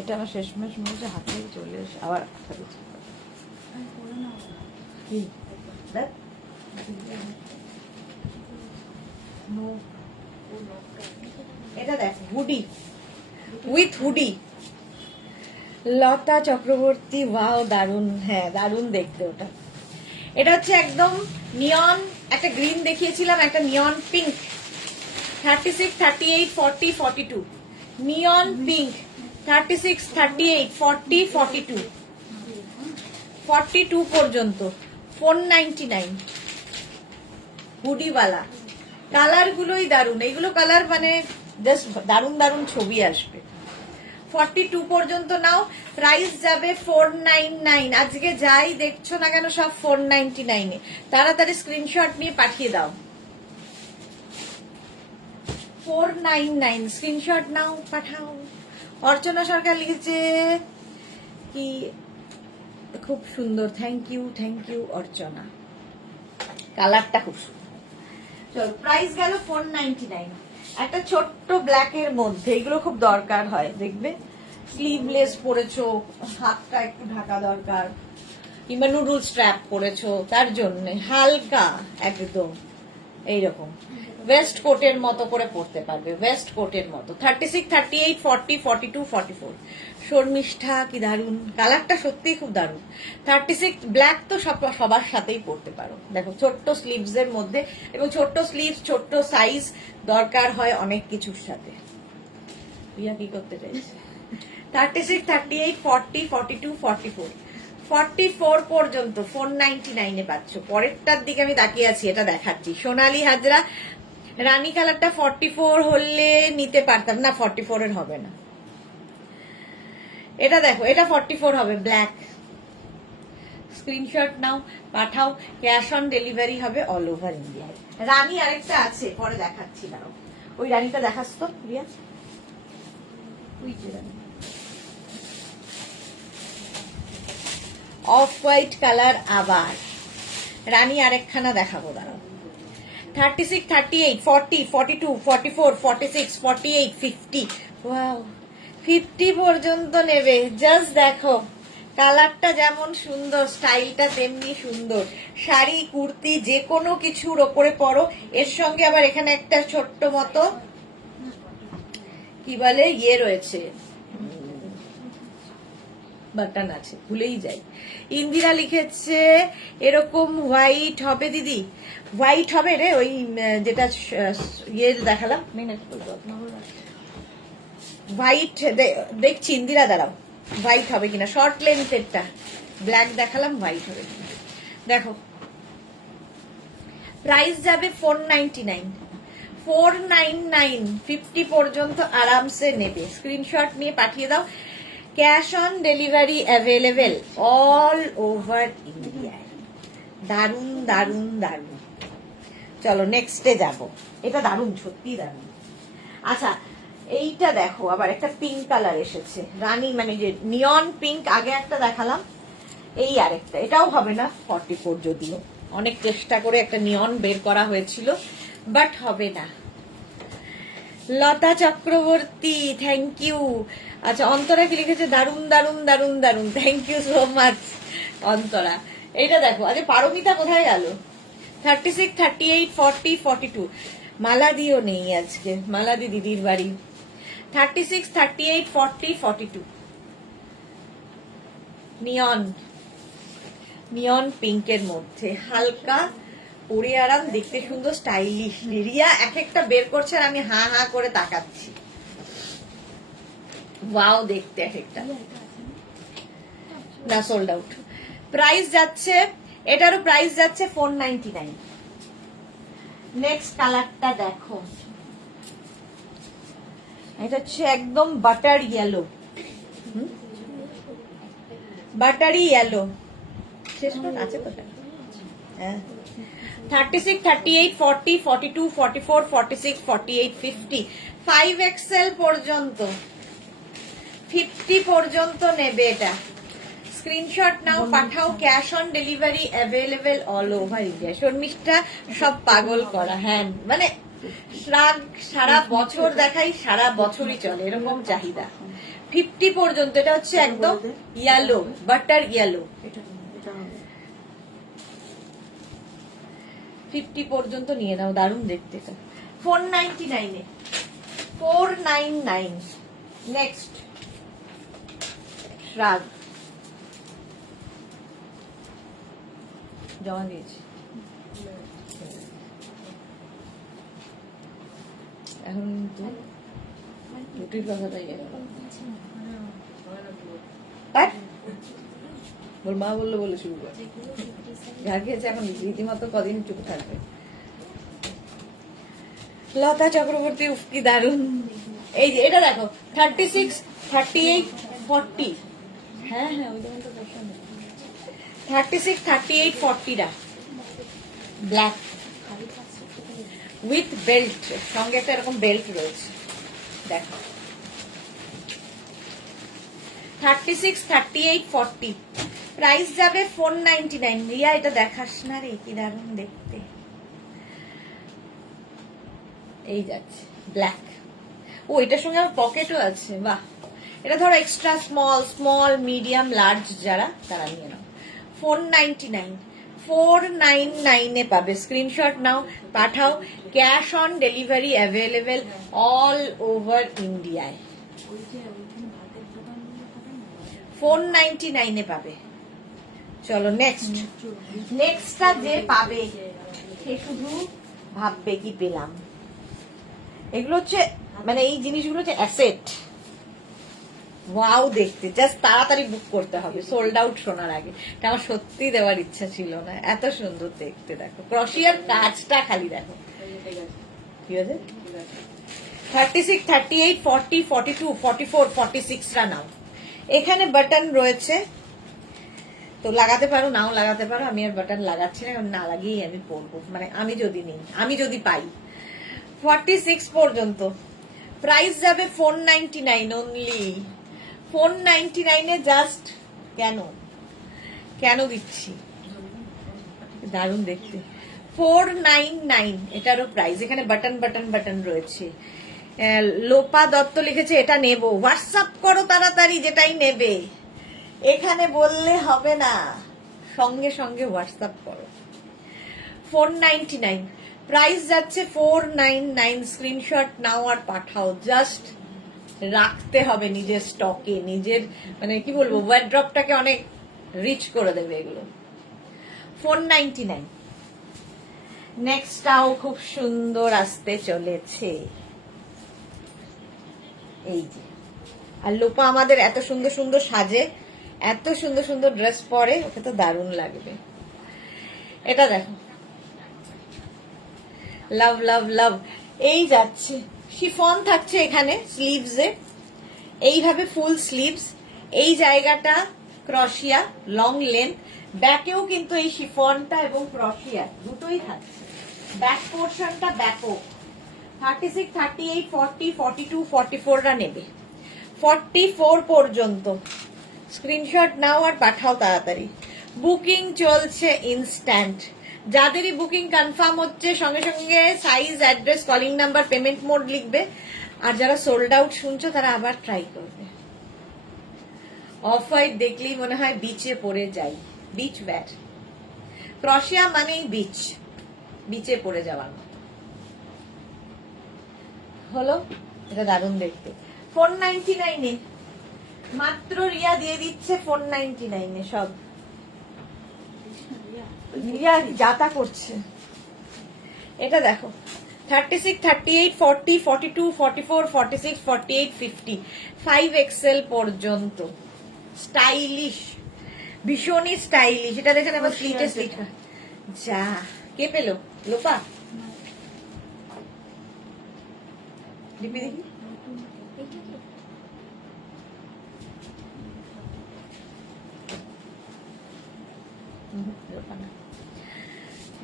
এটা আমার শেষমেশ মনে হচ্ছে হাতে চলে এসে আবার এটা দেখ, hoodie with hoodie, Lata Chakraborty. Wow, দারুন, হ্যাঁ দারুন দেখতে ওটা। এটা হচ্ছে একদম নিয়ন, একটা গ্রিন দেখিয়েছিলাম, একটা নিয়ন পিঙ্ক। 36, 38, 40, 42, নিয়ন পিঙ্ক। 36, 38, 40, 42, 42 পর্যন্ত 499। হুডিওয়ালা কালার গুলোই দারুন, এইগুলো কালার মানে জাস্ট দারুন দারুন ছবি আসবে। 42 পর্যন্ত নাও, প্রাইস যাবে 499। আজকে যাই দেখছো না কেন সব 499 এ। তাড়াতাড়ি স্ক্রিনশট নিয়ে পাঠিয়ে দাও। 499 স্ক্রিনশট নাও, পাঠাও। অর্চনা সরকার লিখেছে কি খুব সুন্দর, থ্যাংক ইউ অর্চনা, কালারটা খুব সুন্দর। চল, প্রাইস গেল 499। একটা ছোট্ট ব্ল্যাকের মধ্যে, এগুলো খুব দরকার হয়, দেখবে স্লিভলেস পরেছো, হাতটা একটু ঢাকা দরকার, কিংবা নুডল স্ট্র্যাপ পরেছো, তার জন্য হালকা একদম এইরকম ওয়েস্ট কোটের মতো করে পরতে পারবে, ওয়েস্ট কোটের মতো। 36, 38, 40, 42, 44। শর্মিষ্ঠা কি দারুন, কালারটা সত্যিই খুব দারুন। 36 ব্ল্যাক তো সবার সাথেই পরতে পারো। দেখো ছোট্ট স্লিভস এর মধ্যে, এবং ছোট্ট স্লিভস ছোট্ট সাইজ দরকার হয় অনেক কিছুর সাথে। রিয়া কি করতে চাইছে? 36, 38, 40, 42, 44, 44 পর্যন্ত 499 এ পাচ্ছ। পরেরটার দিকে আমি তাকিয়ে আছি, এটা দেখাচ্ছি। সোনালী হাজরা, রানী কালারটা 44 হলে নিতে পারতাম না, 44 এর হবে না। এটা দেখো, এটা 44 হবে, ব্ল্যাক। স্ক্রিনশট নাও, পাঠাও। ক্যাশ অন ডেলিভারি হবে অল ওভার ইন্ডিয়ায়। রানী আরেকটা আছে, পরে দেখাচ্ছি, দাঁড়াও। ওই রানীটা দেখাস তো রিয়া, ওই যে রানী, অফ হোয়াইট কালার। আবার রানী আরেকখানা দেখাবো, দাঁড়াও। 36, 38, 40, 42, 44, 46, 48, 50। ওয়াও, 50 পর্যন্ত নেবে। জাস্ট দেখো কালারটা যেমন সুন্দর, স্টাইলটা তেমনি সুন্দর। শাড়ি কুর্তি যে কোনো কিছুর ওপরে পরো। এর সঙ্গে আবার এখানে একটা ছোট্ট মতো কি বলে ইয়ে রয়েছে, বাটন আছে, ভুলেই যাই। ইন্দিরা লিখেছে এরকম হোয়াইট হবে দিদি, হোয়াইট হবে রে, ওই যেটা ইয়ে দেখালাম, হোয়াইট দেখছি। ইন্দিরা দাঁড়াও, হোয়াইট হবে কিনা, শর্ট লেন্থেরটা ব্ল্যাক দেখালাম, হোয়াইট হবে কিনা দেখো। প্রাইস যাবে 499, 499, 50 পর্যন্ত আরামসে নেবে। স্ক্রিনশট নিয়ে পাঠিয়ে দাও। Cash on delivery available all over ইন্ডিয়ায়। দারুন দারুন দারুন। চলো নেক্সটে যাব। এটা দারুন, সত্যি দারুন। আচ্ছা, এইটা দেখো, আবার একটা পিঙ্ক কালার এসেছে, রানী মানে যে নিয়ন পিঙ্ক। আগে একটা দেখালাম, এই আরেকটা, এটাও হবে না 44, যদিও অনেক চেষ্টা করে একটা নিয়ন বের করা হয়েছিল, বাট হবে না। Lata Chakraborty, thank you. আচ্ছা, অন্তরা কি লিখেছে, দারুন দারুন দারুন দারুন, thank you so much Antara. এইটা দেখো, আচ্ছা পারমিতা কোথায় গেল? 36, 38, 40, 42। মালাদিও নেই আজকে, মালাদি দিদির বাড়ি। 36, 38, 40, 42। নিয়ন, নিয়ন পিঙ্কের মধ্যে হালকা পরে আরাম, দেখতে সুন্দর, স্টাইলিশ। রিয়া এক একটা বের করছে আর আমি হা হা করে তাকাচ্ছি। ওয়াও, দেখতে এক একটা। না, সোল্ড আউট। প্রাইস যাচ্ছে, এটারও প্রাইস যাচ্ছে 499। নেক্সট কালারটা দেখো, এটা হচ্ছে একদম বাটার ইয়েলো, বাটারি ইয়েলো। শেষ করে আছে কোথায়? হ্যাঁ, 36, 38, 40, 42, 44, 46, 48, 50, 5XL পর্যন্ত, 50 পর্যন্ত নেবে এটা। স্ক্রিনশট নাও, পাঠাও। Cash on delivery available all over India. Sharmistha সব পাগল করা, হ্যাঁ মানে শ্রাগ সারা বছর দেখাই, সারা বছরই চলে, এরকম চাহিদা। 50 পর্যন্ত, এটা হচ্ছে একদম ইয়েলো, বাটার ইয়েলো। 50 পর্যন্ত নিয়ে নাও, দারুণ দেখতে। 499 এ, 499। নেক্সট শ্রাগ, জমা দিয়েছি। এখন কিন্তু রুটির কথাটাই ওর মা বললো বলে শুরু করে যা খেয়েছে, এখন রীতিমতো কদিন চুপ থাকবে। লতা চক্রবর্তী, উফকি দারুন। এই যে এটা দেখো, 36, 38, 40। হ্যাঁ হ্যাঁ, ওই দোকানটা পছন্দ। 36, 38, 40 ব্ল্যাক। উইথ বেল্ট, সঙ্গে একটা এরকম বেল্ট রয়েছে। দেখো 36, 38, 40, প্রাইস যাবে 499। রিয়া এটা দেখাস না রে, কি দারুণ দেখতে। এই যাচ্ছে ব্ল্যাক। ও এটার সঙ্গে আমার পকেটও আছে, বাহ। এটা ধরো এক্সট্রা স্মল মিডিয়াম লার্জ যারা, তারা নিয়ে নাও। 499, 499 পাবে। স্ক্রিনশট নাও, পাঠাও। Cash on delivery available all over ইন্ডিয়ায়। 499 পাবে। চলো নেক্সটটা যে পাবে সে শুধু ভাববে কি পেলাম। এগুলো হচ্ছে মানে এই জিনিসগুলো হচ্ছে অ্যাসেট। ওয়াও দেখতে, জাস্ট তাড়াতাড়ি বুক করতে হবে সোল্ড আউট শোনার আগে। এটা আমার সত্যি দেওয়ার ইচ্ছা ছিল না, এত সুন্দর দেখতে। দেখো ক্রশিয়ার কাজটা খালি দেখো কি হয়েছে। 36, 38, 40, 42, 44, 46 রা নাও। এখানে বাটন রয়েছে, তো লাগাতে পারো নাও লাগাতে পারো। আমি আর বাটন লাগাচ্ছি না, না লাগিয়েই আমি পরবো, মানে আমি যদি নিই, আমি যদি পাই। 46 পর্যন্ত প্রাইস যাবে 499 অনলি। 499 জাস্ট। কেন দিচ্ছি, দারুণ দেখতে। 499 এটারও প্রাইস। এখানে বাটন রয়েছে। লোপা দত্ত লিখেছে এটা নেব। হোয়াটসঅ্যাপ করো তাড়াতাড়ি যেটাই নেবে, এখানে বললে হবে না, সঙ্গে সঙ্গে হোয়াটসঅ্যাপ করো। 499 প্রাইস যাচ্ছে 499। স্ক্রিনশট নাও আর পাঠাও। জাস্ট রাখতে হবে নিজের স্টকে, নিজের মানে কি বলবো ওয়ার্ড্রপটাকে অনেক রিচ করে দেবে এগুলো। 499। নেক্সটটাও খুব সুন্দর আসতে চলেছে। এই যে, আর লোপা আমাদের এত সুন্দর সুন্দর সাজে, এত সুন্দর সুন্দর ড্রেস পরে, ওকে তো দারুণ লাগবে। এটা দেখো, লাভ লাভ লাভ। এই যাচ্ছে শিফন থাকছে এখানে স্লিভসে, এইভাবে ফুল স্লিভস। এই জায়গাটা ক্রশিয়া লং লেন্থ, ব্যাকেও কিন্তু এই শিফনটা এবং ক্রশিয়া দুটোই থাকছে। ব্যাক পোর্শনটা ব্যাপক। 36, 38, 40, 42, 44 রা নেবে। 44 পর্যন্ত স্ক্রিনশট নাও আর পাঠাও তাড়াতাড়ি। বুকিং চলছে ইনস্ট্যান্ট। যাদেরই বুকিং কনফার্ম হচ্ছে সঙ্গে সঙ্গে size, address, calling number, payment mode লিখবে। আর যারা সোল্ড আউট শুনছো তারা আবার ট্রাই করবে। অফ হোয়াইট দেখলেই মনে হয় বিচে পড়ে যাই, বিচ ব্যাট। ক্রশিয়া মানেই বিচ, বিচে পড়ে যাওয়ার মতো। হলো, এটা দারুণ দেখতে। 499 মাত্র রিয়া দিয়ে দিচ্ছে 499 সব। রিয়া যাতা করছে। এটা দেখো 36, 38, 40, 42, 44, 46, 48, 50, 5XL পর্যন্ত স্টাইলিশ, ভীষণই স্টাইলিশ। এটা দেখেন আবার স্লিটে স্লিট। যা, কে পেলো? লোপা ডিপি দেখি।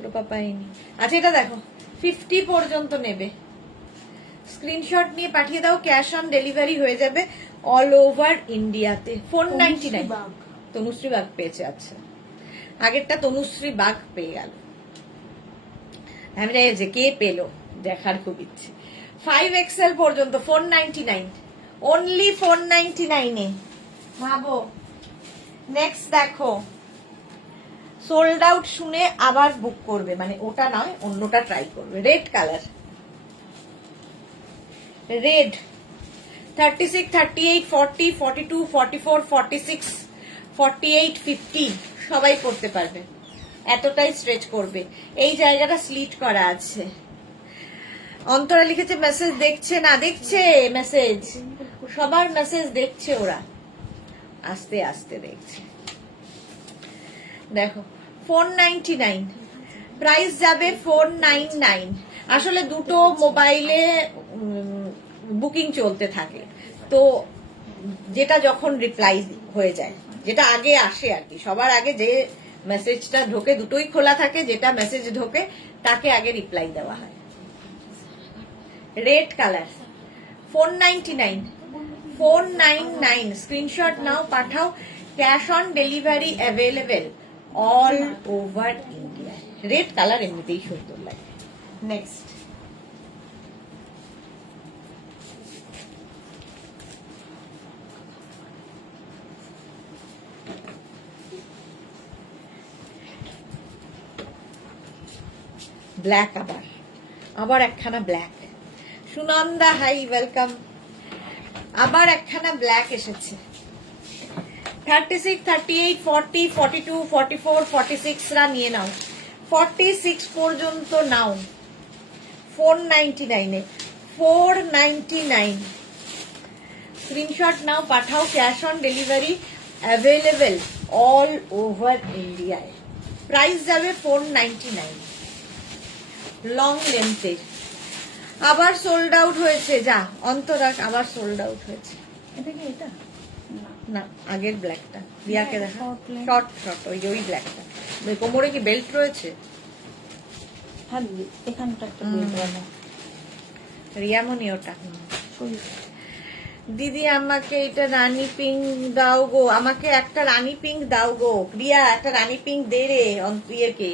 লোপা পাইনি। আচ্ছা এটা দেখো 50 পর্যন্ত নেবে। স্ক্রিনশট নিয়ে পাঠিয়ে দাও, ক্যাশ অন ডেলিভারি হয়ে যাবে অল ওভার ইন্ডিয়াতে। 499। তনুশ্রী বাগ পেয়েছে। আচ্ছা, আগেরটা তনুশ্রী বাগ পেয়ে গেল। আমি যে কে পেলো দেখার খুব ইচ্ছে। 5XL পর্যন্ত 499 অনলি। 499 ভাবো। নেক্সট দেখো, সোল্ড আউট শুনে আবার বুক করবে, মানে ওটা নয় অন্যটা ট্রাই করবে। Red colour, red. 36, 38, 40, 42, 44, 46, 48, 50 সবাই পড়তে পারবে, এতটাই স্ট্রেচ করবে। এই জায়গাটা স্লিট করা আছে। অন্তরা লিখেছে মেসেজ দেখছে না। দেখছে মেসেজ, সবার মেসেজ দেখছে ওরা, আস্তে আস্তে দেখছে। দেখো 499 প্রাইস যাবে 499। আসলে দুটো মোবাইলে বুকিং চলতে থাকে, তো যেটা যখন রিপ্লাই হয়ে যায়, যেটা আগে আসে আর কি, সবার আগে যে মেসেজটা ঢোকে, দুটোই খোলা থাকে, যেটা মেসেজ ঢোকে তাকে আগে রিপ্লাই দেওয়া হয়। রেড কালার 499 499 স্ক্রিনশট নাও, পাঠাও। Cash on delivery available all over India. Red colour এমনিতেই সুন্দর লাগে। নেক্সট ব্ল্যাক, আবার একখানা ব্ল্যাক। Sunanda high, welcome. আবার একখানা ব্ল্যাক এসেছে। 36, 38, 40, 42, 44, 46 রা নিয়ে নাও। 46 পর্যন্ত নাও। 499 এ 499 স্ক্রিনশট নাও, পাঠাও। Cash on delivery available all over ইন্ডিয়ায়। প্রাইস যাবে 499। লং লেন্থের আবার সোল্ড আউট হয়েছে। যা অন্তরাক, আবার সোল্ড আউট হয়েছে। এটা কি এটা? না, আগের ব্ল্যাকটা রিয়াকে দেখা। Short length। শর্ট শর্ট, ওই ব্ল্যাকটা। কোমরে কি বেল্ট রয়েছে? হ্যাঁ দিদি, এখানটা একটা বেল্ট বানা। রিয়ামনি ওটা। দিদি আমাকে এটা রানী পিঙ্ক দাও গো, আমাকে একটা রানী পিঙ্ক দাও গো। রিয়া একটা রানী পিঙ্ক দে রে ইয়েকে।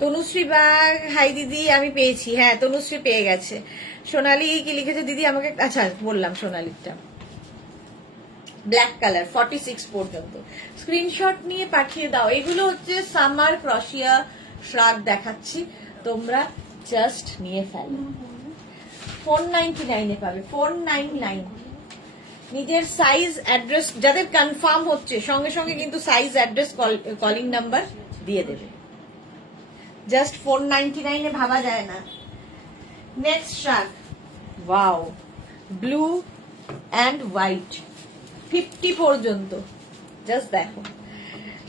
তনুশ্রী বাগ হাই দিদি, আমি পেয়েছি। হ্যাঁ, তনুশ্রী পেয়ে গেছে। সোনালি কি লিখেছে দিদি আমাকে? আচ্ছা বললাম সোনালিটা। ব্ল্যাক কালার 46 পর্যন্ত স্ক্রিনশট নিয়ে পাঠিয়ে দাও। এগুলো হচ্ছে সামার ক্রশিয়া শ্রাগ দেখাচ্ছি, তোমরা জাস্ট নিয়ে ফেলো। 499 এ পাবে। 499 নিজের সাইজ অ্যাড্রেস যাদের কনফার্ম হচ্ছে সঙ্গে সঙ্গে কিন্তু সাইজ অ্যাড্রেস কলিং নাম্বার দিয়ে দেবে। জাস্ট 499 এ ভাবা যায় না। Next shrug, wow, blue and white 50 পর্যন্ত। জাস্ট দেখো,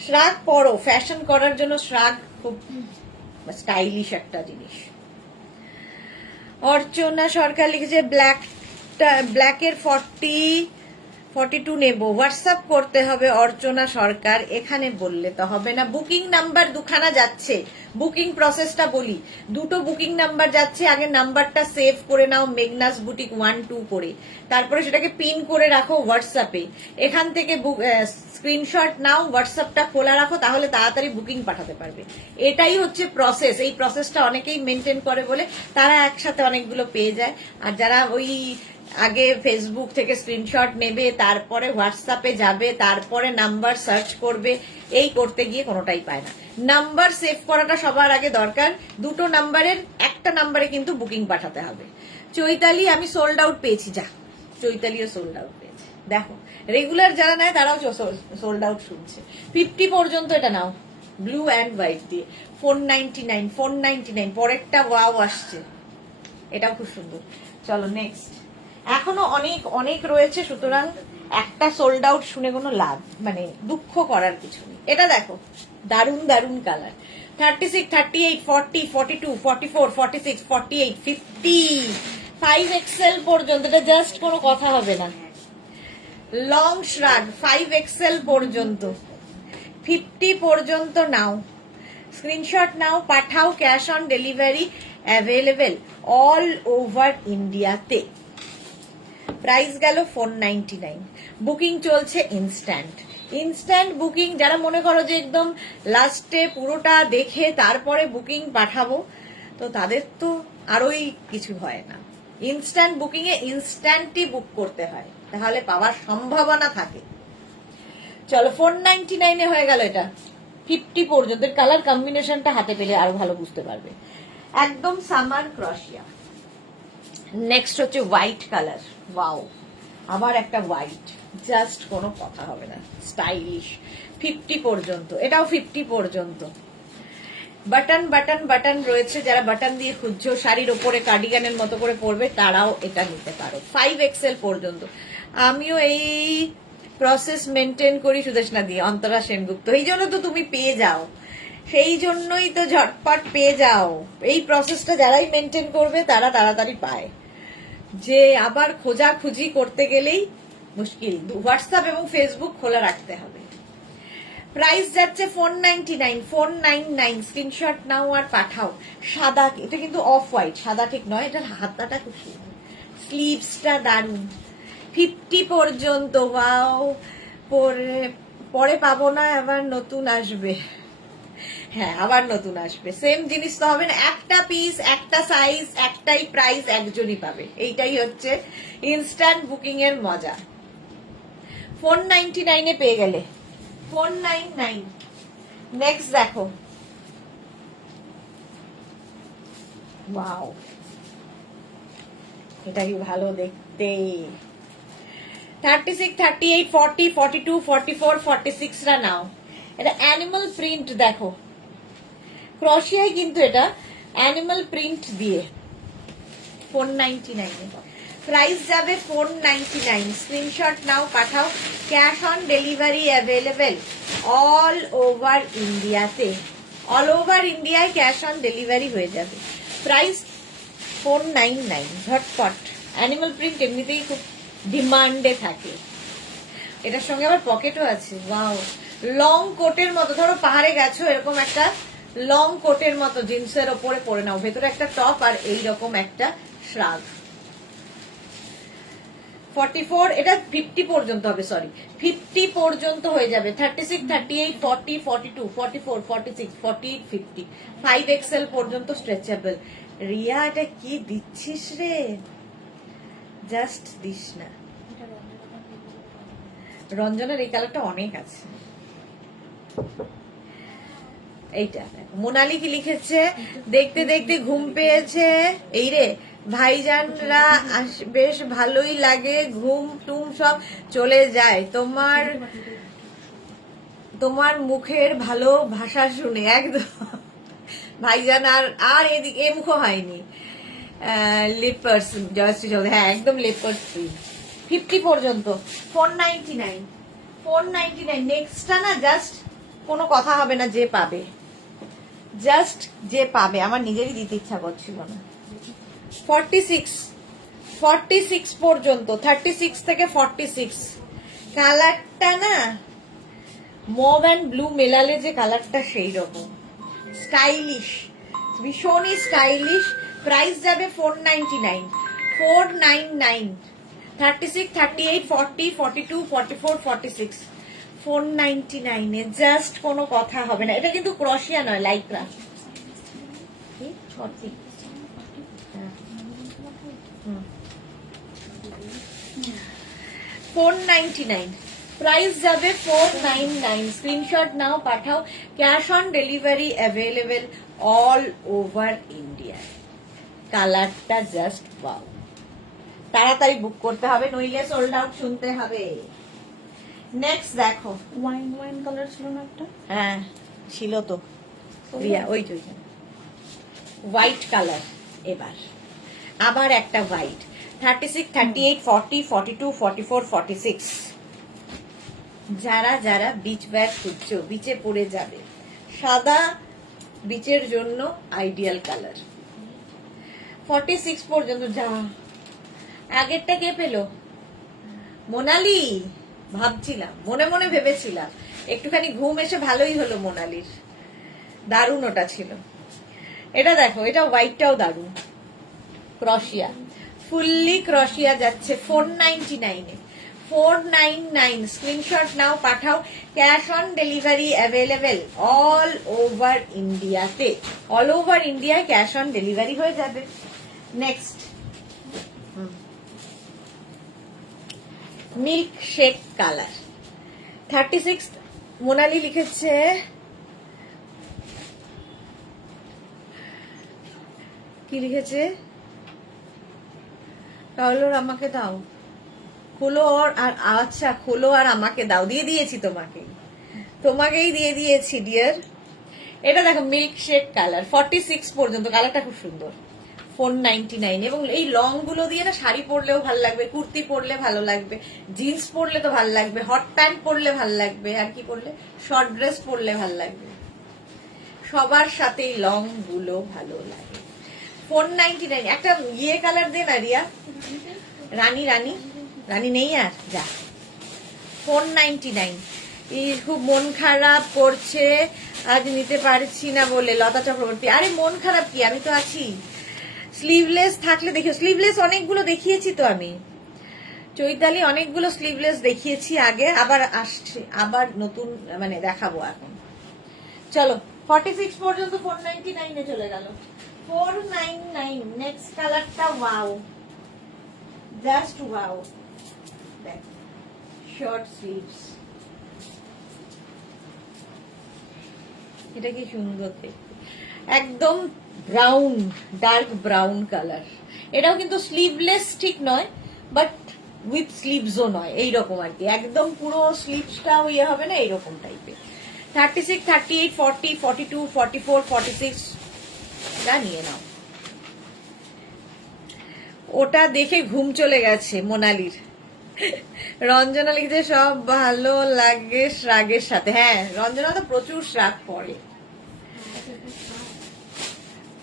শ্রাগ পরো, ফ্যাশন করার জন্য শ্রাগ খুব স্টাইলিশ একটা জিনিস। অর্চনা সরকার লিখেছে ব্ল্যাকের 42 নেব। হোয়াটসঅ্যাপ করতে হবে অর্চনা সরকার, এখানে বললে তো হবে না। বুকিং নাম্বার দুখানা যাচ্ছে, বুকিং প্রসেসটা বলি। দুটো বুকিং নাম্বার যাচ্ছে। আগে নাম্বারটা সেভ করে নাও মেঘনাস বুটিক 12 করে, তারপরে সেটাকে পিন করে রাখো হোয়াটসঅ্যাপে। এখান থেকে স্ক্রিনশট নাও, হোয়াটসঅ্যাপটা খোলা রাখো, তাহলে তাড়াতাড়ি বুকিং পাঠাতে পারবে। এটাই হচ্ছে প্রসেস। এই প্রসেসটা অনেকেই মেনটেন করে বলে তারা একসাথে অনেকগুলো পেয়ে যায়। আর যারা ওই আগে ফেসবুক থেকে স্ক্রিনশট নেবে, তারপরে হোয়াটসঅ্যাপে যাবে, তারপরে নাম্বার সার্চ করবে, এই করতে গিয়ে কোনোটাই পায় না। নাম্বার সেভ করাটা সবার আগে দরকার। দুটো নাম্বারের একটা নাম্বারে কিন্তু বুকিং পাঠাতে হবে। চৈতালি আমি সোল্ড আউট পেয়েছি। যা, চৈতালিও সোল্ড আউট পেয়েছে। দেখো, রেগুলার যারা নেয় তারাও সোল্ড আউট শুনছে। 50 পর্যন্ত এটা নাও, ব্লু অ্যান্ড হোয়াইট দিয়ে। 499 499 পরেরটা ওয়াও আসছে, এটাও খুব সুন্দর। চলো নেক্সট। এখনো অনেক অনেক রয়েছে, সুতরাং একটা সোল্ড আউট শুনে কোনো লাভ মানে দুঃখ করার কিছু নেই। এটা দেখো, দারুন দারুন কালার। 36, 38, 40, 42, 44, 46, 48, 50 5XL পর্যন্ত। এটা জাস্ট কোনো কথা হবে না। লং শ্রাগ 5XL পর্যন্ত 50 পর্যন্ত নাও। স্ক্রিনশট নাও, পাঠাও। Cash on delivery available all over ইন্ডিয়াতে। প্রাইস গেল 499। বুকিং চলছে ইনস্ট্যান্ট বুকিং। যারা মনে করো যে একদম লাস্টে পুরোটা দেখে তারপরে বুকিং পাঠাবো, তো তাদের তো আরোই কিছু হয় না। ইনস্ট্যান্ট বুকিং এ ইনস্ট্যান্টই বুক করতে হয়, তাহলে পাওয়ার সম্ভাবনা থাকে। চলো 499 এ হয়ে গেল এটা। 50 পর্যন্ত কালার কম্বিনেশনটা হাতে পেলে আরো ভালো বুঝতে পারবে। একদম সামার ক্রশিয়া। নেক্সট হচ্ছে হোয়াইট কালার। ওয়াও, আবার একটা হোয়াইট, জাস্ট কোনো কথা হবে না, স্টাইলিশ। 50 পর্যন্ত, এটাও 50 পর্যন্ত। বাটন বাটন বাটন রয়েছে। যারা বাটন দিয়ে খুঁজছো, শাড়ির ওপরে কার্ডিগানের মতো করে পরবে, তারাও এটা নিতে পারো। 5XL পর্যন্ত। আমিও এই প্রসেস মেনটেন করি সুদেশনা দিয়ে, অন্তরা সেনগুপ্ত। এই জন্য তো তুমি পেয়ে যাও, সেই জন্যই তো ঝটপট পেয়ে যাও। এই প্রসেসটা যারাই মেনটেন করবে তারা তাড়াতাড়ি পায়। যে আবার খোঁজাখুঁজি করতে গেলেই মুশকিল। হোয়াটসঅ্যাপ এবং ফেসবুক খোলা রাখতে হবে। প্রাইস যাচ্ছে 499, 499। স্ক্রিনশট নাও আর পাঠাও। সাদা, এটা কিন্তু অফ হোয়াইট, সাদা ঠিক নয়, এটার হাতাটা খুব সুন্দর, স্লিভসটা দারুন। 50 পর্যন্ত। ওয়াও, পরে পরে পাবো না, আবার নতুন আসবে। হ্যাঁ, আবার নতুন আসবে। সেম জিনিস তো হবে না, একটা পিস, একটা সাইজ, একটাই প্রাইস, একজনই পাবে। এইটাই হচ্ছে ইনস্ট্যান্ট বুকিং এর মজা। 499 এ পেয়ে গেলে। 499। নেক্সট দেখো, ওয়াও, এটা কি ভালো দেখতে। 36, 38, 40, 42, 44, 46 রা নাও। এটা অ্যানিমাল প্রিন্ট দেখো, ক্রোশিয়ায় কিন্তু এটা অ্যানিমাল প্রিন্ট দিয়ে। 499 প্রাইস যাবে 499। স্ক্রিনশট নাও পাঠাও। Cash on delivery available all over ইন্ডিয়াতে। অল ওভার ইন্ডিয়ায় ক্যাশ অন ডেলিভারি হয়ে যাবে। প্রাইস 499। ঝটপট। অ্যানিমাল প্রিন্ট এমনিতেই খুব ডিমান্ডে থাকে। এটার সঙ্গে আবার পকেটও আছে। ওয়াও, লং কোটের মতো, ধরো পাহাড়ে গেছো, এরকম একটা লং কোটের মতো জিন্সের ওপরে পরে নাও, ভেতরে একটা টপ আর এইরকম একটা শ্রাগ। 44, এটা 50 পর্যন্ত হবে, সরি 50 পর্যন্ত হয়ে যাবে। 36, 38, 40, 42, 44, 46, 48, 50, 5XL পর্যন্ত স্ট্রেচেবল। রিয়া, এটা কি দিচ্ছিস রে? জাস্ট দিস না। রঞ্জনের এই কালারটা অনেক আছে। এইটা মোনালি কি লিখেছে, দেখতে দেখতে ঘুম পেয়েছে। এই রে ভাইজানরা বেশ ভালোই লাগে, ঘুম টুম সব চলে যায় তোমার মুখের ভালো ভাষা শুনে। একদম ভাইজান আর এদিকে এ মুখো হয়নি। লিপার্স জয়শ্রী চৌধুরী, হ্যাঁ একদম লিপার্স। 50 পর্যন্ত। 499, 499। নেক্সটটা না জাস্ট কোনো কথা হবে না, যে পাবে, জাস্ট যে পাবে। আমার নিজেরই দিতে ইচ্ছা করছিল না। 46, 46 পর্যন্ত। 36 থেকে 46। কালারটা না মভ অ্যান্ড ব্লু মেলালে যে কালারটা, সেই রকম স্টাইলিশ, ভীষণই স্টাইলিশ। প্রাইস যাবে 499, 499। 36, 38, 40, 42, 44, 46, 499 এ জাস্ট কোনো কথা হবে না। এটা কিন্তু ক্রোশিয়া নয়, লাইক্রা। 499 প্রাইস যাবে। 499। স্ক্রিনশট নাও পাঠাও। Cash on delivery available all over India. কালারটা জাস্ট ওয়াও। তাড়াতাড়ি বুক করতে হবে, নইলে সোল্ড আউট শুনতে হবে। নেক্সট দেখো, ওয়াইন কালার ছিল না একটা? হ্যাঁ ছিল তো রিয়া, ওই যে হোয়াইট কালার। এবার আবার একটা হোয়াইট। 36, 38, 40, 42, 44, 46। যারা যারা বিচ ব্যাগ খুঁজছো, বিচে পড়ে যাবে, সাদা বিচের জন্য আইডিয়াল কালার। 46 পর্যন্ত। যা আগেরটা কে পেলো? মোনালি। ভাবছিলাম, মনে মনে ভেবেছিলাম, একটুখানি ঘুম এসে ভালোই হলো মোনালির। দারুণ ওটা ছিল। এটা দেখো, এটা হোয়াইটটাও দারুণ। ক্রোশিয়া, ফুললি ক্রোশিয়া যাচ্ছে 499 এ। 499। স্ক্রিনশট নাও পাঠাও। Cash on delivery available all over ইন্ডিয়াতে। অল ওভার ইন্ডিয়ায় ক্যাশ অন ডেলিভারি হয়ে যাবে। Next, milk shake colour. 36, Monali লিখেছে কি লিখেছে, তাহলে আমাকে দাও, খোলো আর আচ্ছা খোলো আর আমাকে দাও। দিয়ে দিয়েছি তোমাকেই দিয়ে দিয়েছি ডিয়ার। এটা দেখো মিল্ক শেক কালার। 46 পর্যন্ত। কালারটা খুব সুন্দর। 499। এবং এই লং গুলো দিয়ে না শাড়ি পরলেও ভালো লাগবে, কুর্তি পরলে ভালো লাগবে, জিন্স পরলে তো ভালো লাগবে, হট প্যান্ট পরলে ভালো লাগবে, আর কি পরলে, শর্ট ড্রেস পরলে ভালো লাগবে, সবার সাথেই লং গুলো ভালো লাগে। 499। একটা ইয়ে কালার দে না রিয়া, রানী নেই আর, যা। 499। খুব মন খারাপ করছে, আজ নিতে পারছি না বলে। লতা চক্রবর্তী, আরে মন খারাপ কি, আমি তো আছি। স্লিভলেস থাকলে দেখিও। স্লিভলেস অনেকগুলো দেখিয়েছি তো আমি, চৈতালি অনেকগুলো স্লিভলেস দেখিয়েছি আগে, আবার আসছে, আবার নতুন মানে দেখাবো এখন। চলো 46 পর্যন্ত 499 এ চলে গেল। 499 নেক্সট কালারটা, ওয়াও, জাস্ট ওয়াও। দেখ, শর্ট স্লিভস, এটা কি সুন্দর দেখতে, একদম ব্রাউন, ডার্ক ব্রাউন কালার। এটাও কিন্তু স্লিভলেস ঠিক নয়, বাট উইথ স্লিভসও নয়, এইরকম আর কি, একদম পুরো স্লিভসটাও ইয়ে হবে না, এইরকম টাইপের। 36, 38, 40, 42, 44, 46 টা নিয়ে নাও। ওটা দেখে ঘুম চলে গেছে মোনালির। রঞ্জনা লিখছে সব ভালো লাগে শ্রাগের সাথে। হ্যাঁ, রঞ্জনা তো প্রচুর শ্রাগ পড়ে।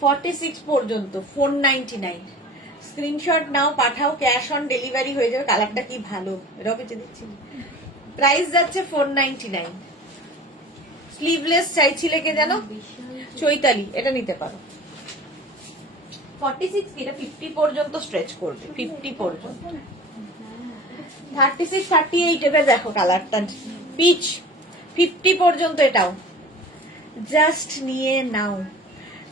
46 পর্যন্ত 499, স্ক্রিনশট নাও, পাঠাও, ক্যাশ অন ডেলিভারি হয়ে যাবে। কালারটা কি ভালো, এটাও কেটে দিচ্ছি। প্রাইস যাচ্ছে 499। স্লিভলেস চাইছিলে কে জানো? চৈতালি, এটা নিতে পারো। 46 কি, এটা 50 পর্যন্ত স্ট্রেচ করবে, 50 পর্যন্ত। 36, 38, এটা দেখো কালারটা পিচ, 50 পর্যন্ত এটাও। জাস্ট নিয়ে নাও,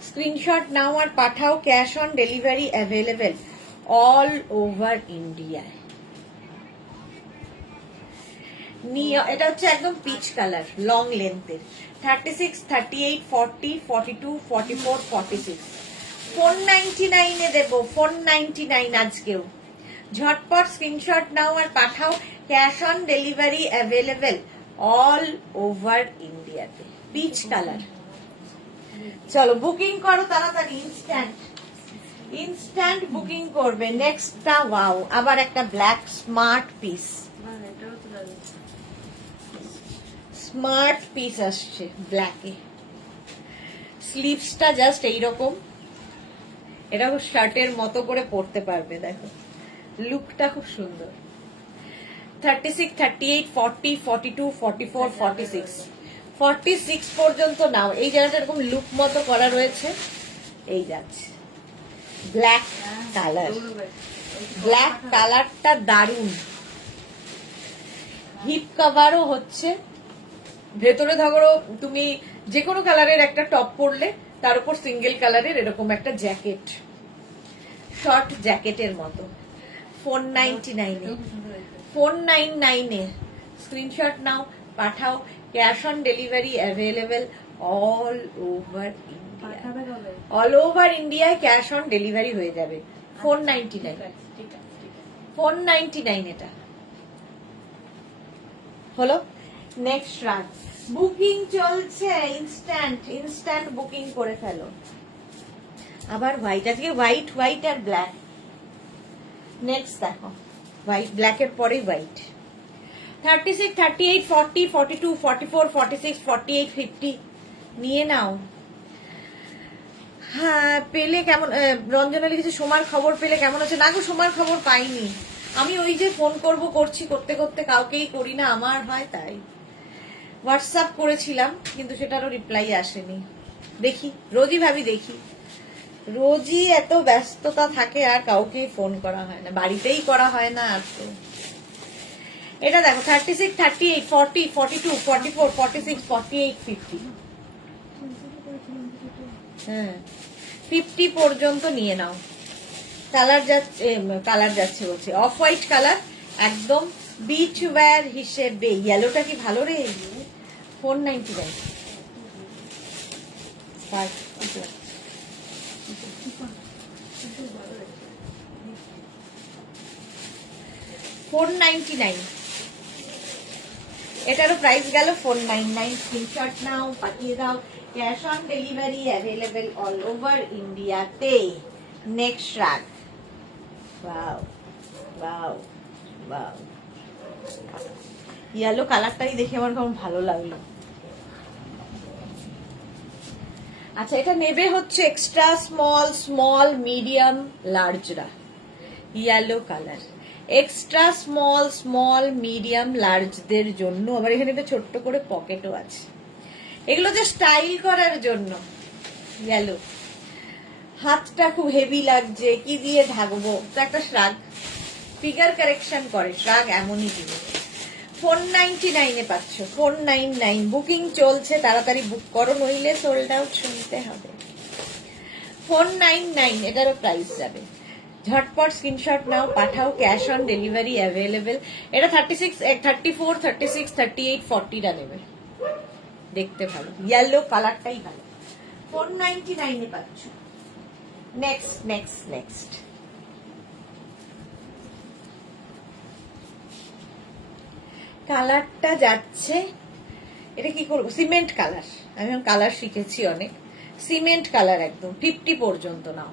স্ক্রিনশট নাও আর পাঠাও, cash on delivery available all over ইন্ডিয়ায়। এটা হচ্ছে একদম পিচ কালার, লং লেন্থের। 36, 38, 40, 42, 44, 46, 499 এ দেবো। 499 আজকেও। ঝটপট স্ক্রিনশট নাও আর পাঠাও, cash on delivery available all over ইন্ডিয়াতে। Peach colour. চলো বুকিং করো তাড়াতাড়ি, ইনস্ট্যান্ট ইনস্ট্যান্ট বুকিং করবে। নেক্সটটা, ওয়াও, আবার একটা black smart piece, smart piece আসছে ব্ল্যাকে। স্লিভসটা জাস্ট এইরকম, এটা শার্টের মতো করে পরতে পারবে, দেখো লুকটা খুব সুন্দর। 36, 38, 40, 42, 44, 46, 46 পর্যন্ত নাও। এই জায়গাটা এরকম লুক মতো করা রয়েছে, এই যাচ্ছে ব্ল্যাক কালার। ব্ল্যাক কালারটা দারুন, হিপ কভারও হচ্ছে। ভেতরে ধরো তুমি যে কোনো কালারের একটা টপ পরলে, তার উপর সিঙ্গেল কালারের এরকম একটা জ্যাকেট, শর্ট জ্যাকেটের মতো। 499 এ, 499 এ স্ক্রিনশট নাও, পাঠাও, cash on delivery available all over India. All over ইন্ডিয়ায় ক্যাশ অন ডেলিভারি হয়ে যাবে। 499, 499 এটা হলো। নেক্সট রান, বুকিং চলছে, ইনস্ট্যান্ট ইনস্ট্যান্ট বুকিং করে ফেলো। আবার হোয়াইট, আজকে হোয়াইট হোয়াইট আর ব্ল্যাক। নেক্সট দেখো, হোয়াইট ব্ল্যাকের পরে হোয়াইট। 36, 38, 40, 42, 44, 46, 48, 50 নিয়ে নাও। হ্যাঁ, পেলে কেমন, রঞ্জনা লিখেছে সোমার খবর পেলে কেমন আছে। না গো, সোমার খবর পাইনি আমি, ওই যে ফোন করছি করতে করতে কাউকেই করি না, আমার হয় তাই। হোয়াটসঅ্যাপ করেছিলাম কিন্তু সেটারও রিপ্লাই আসেনি। দেখি, রোজই ভাবি দেখি, রোজই এত ব্যস্ততা থাকে আর কাউকেই ফোন করা হয় না, বাড়িতেই করা হয় না। আর তো এটা দেখো 36, 38, 40, 42, 44, 46, 48, 50, হ্যাঁ 50 পর্যন্ত নিয়ে নাও। কালার যাচ্ছে বলছে, অফ হোয়াইট কালার, একদম বিচ ওয়্যার হিসেবে। ইয়েলোটা কি ভালো রে। 499, 499, এটারও প্রাইস গেল 499। স্ক্রিনশট নাও, পাঠিয়ে দাও, cash on delivery available all over ইন্ডিয়াতে। নেক্সট রাগ, ওয়াও ওয়াও ওয়াও, ইয়েলো কালারটাই দেখে আমার কেমন ভালো লাগলো। আচ্ছা, এটা নেবে হচ্ছে এক্সট্রা স্মল, স্মল, মিডিয়াম, লার্জরা। Yellow colour, extra small, small, medium, লার্জদের জন্য। আবার এখানে একটা ছোট্ট করে পকেটও আছে। এগুলো যে স্টাইল করার জন্য। গেল, হাতটা খুব হেভি লাগছে, কি দিয়ে ঢাকবো? তো একটা শ্রাগ ফিগার কারেকশন করে, শ্রাগ এমনই জিনিস। 499 পাচ্ছ, 499। বুকিং চলছে, তাড়াতাড়ি বুক করো, নইলে সোল্ড আউট শুনতে হবে। 499 এটারও প্রাইস যাবে। ঝটপট স্ক্রিনশট নাও, পাঠাও, ক্যাশ অন ডেলিভারি অ্যাভেলেবেল। এটা 36, 34, 36, 38, 40 নেবে। দেখতে ভালো, ইয়েলো কালারটাই ভালো। 499 পাচ্ছ। নেক্সট নেক্সট নেক্সট কালারটা যাচ্ছে, এটা কি করবো? Cement colour. আমি কালার শিখেছি অনেক। সিমেন্ট কালার একদম 50 পর্যন্ত নাও।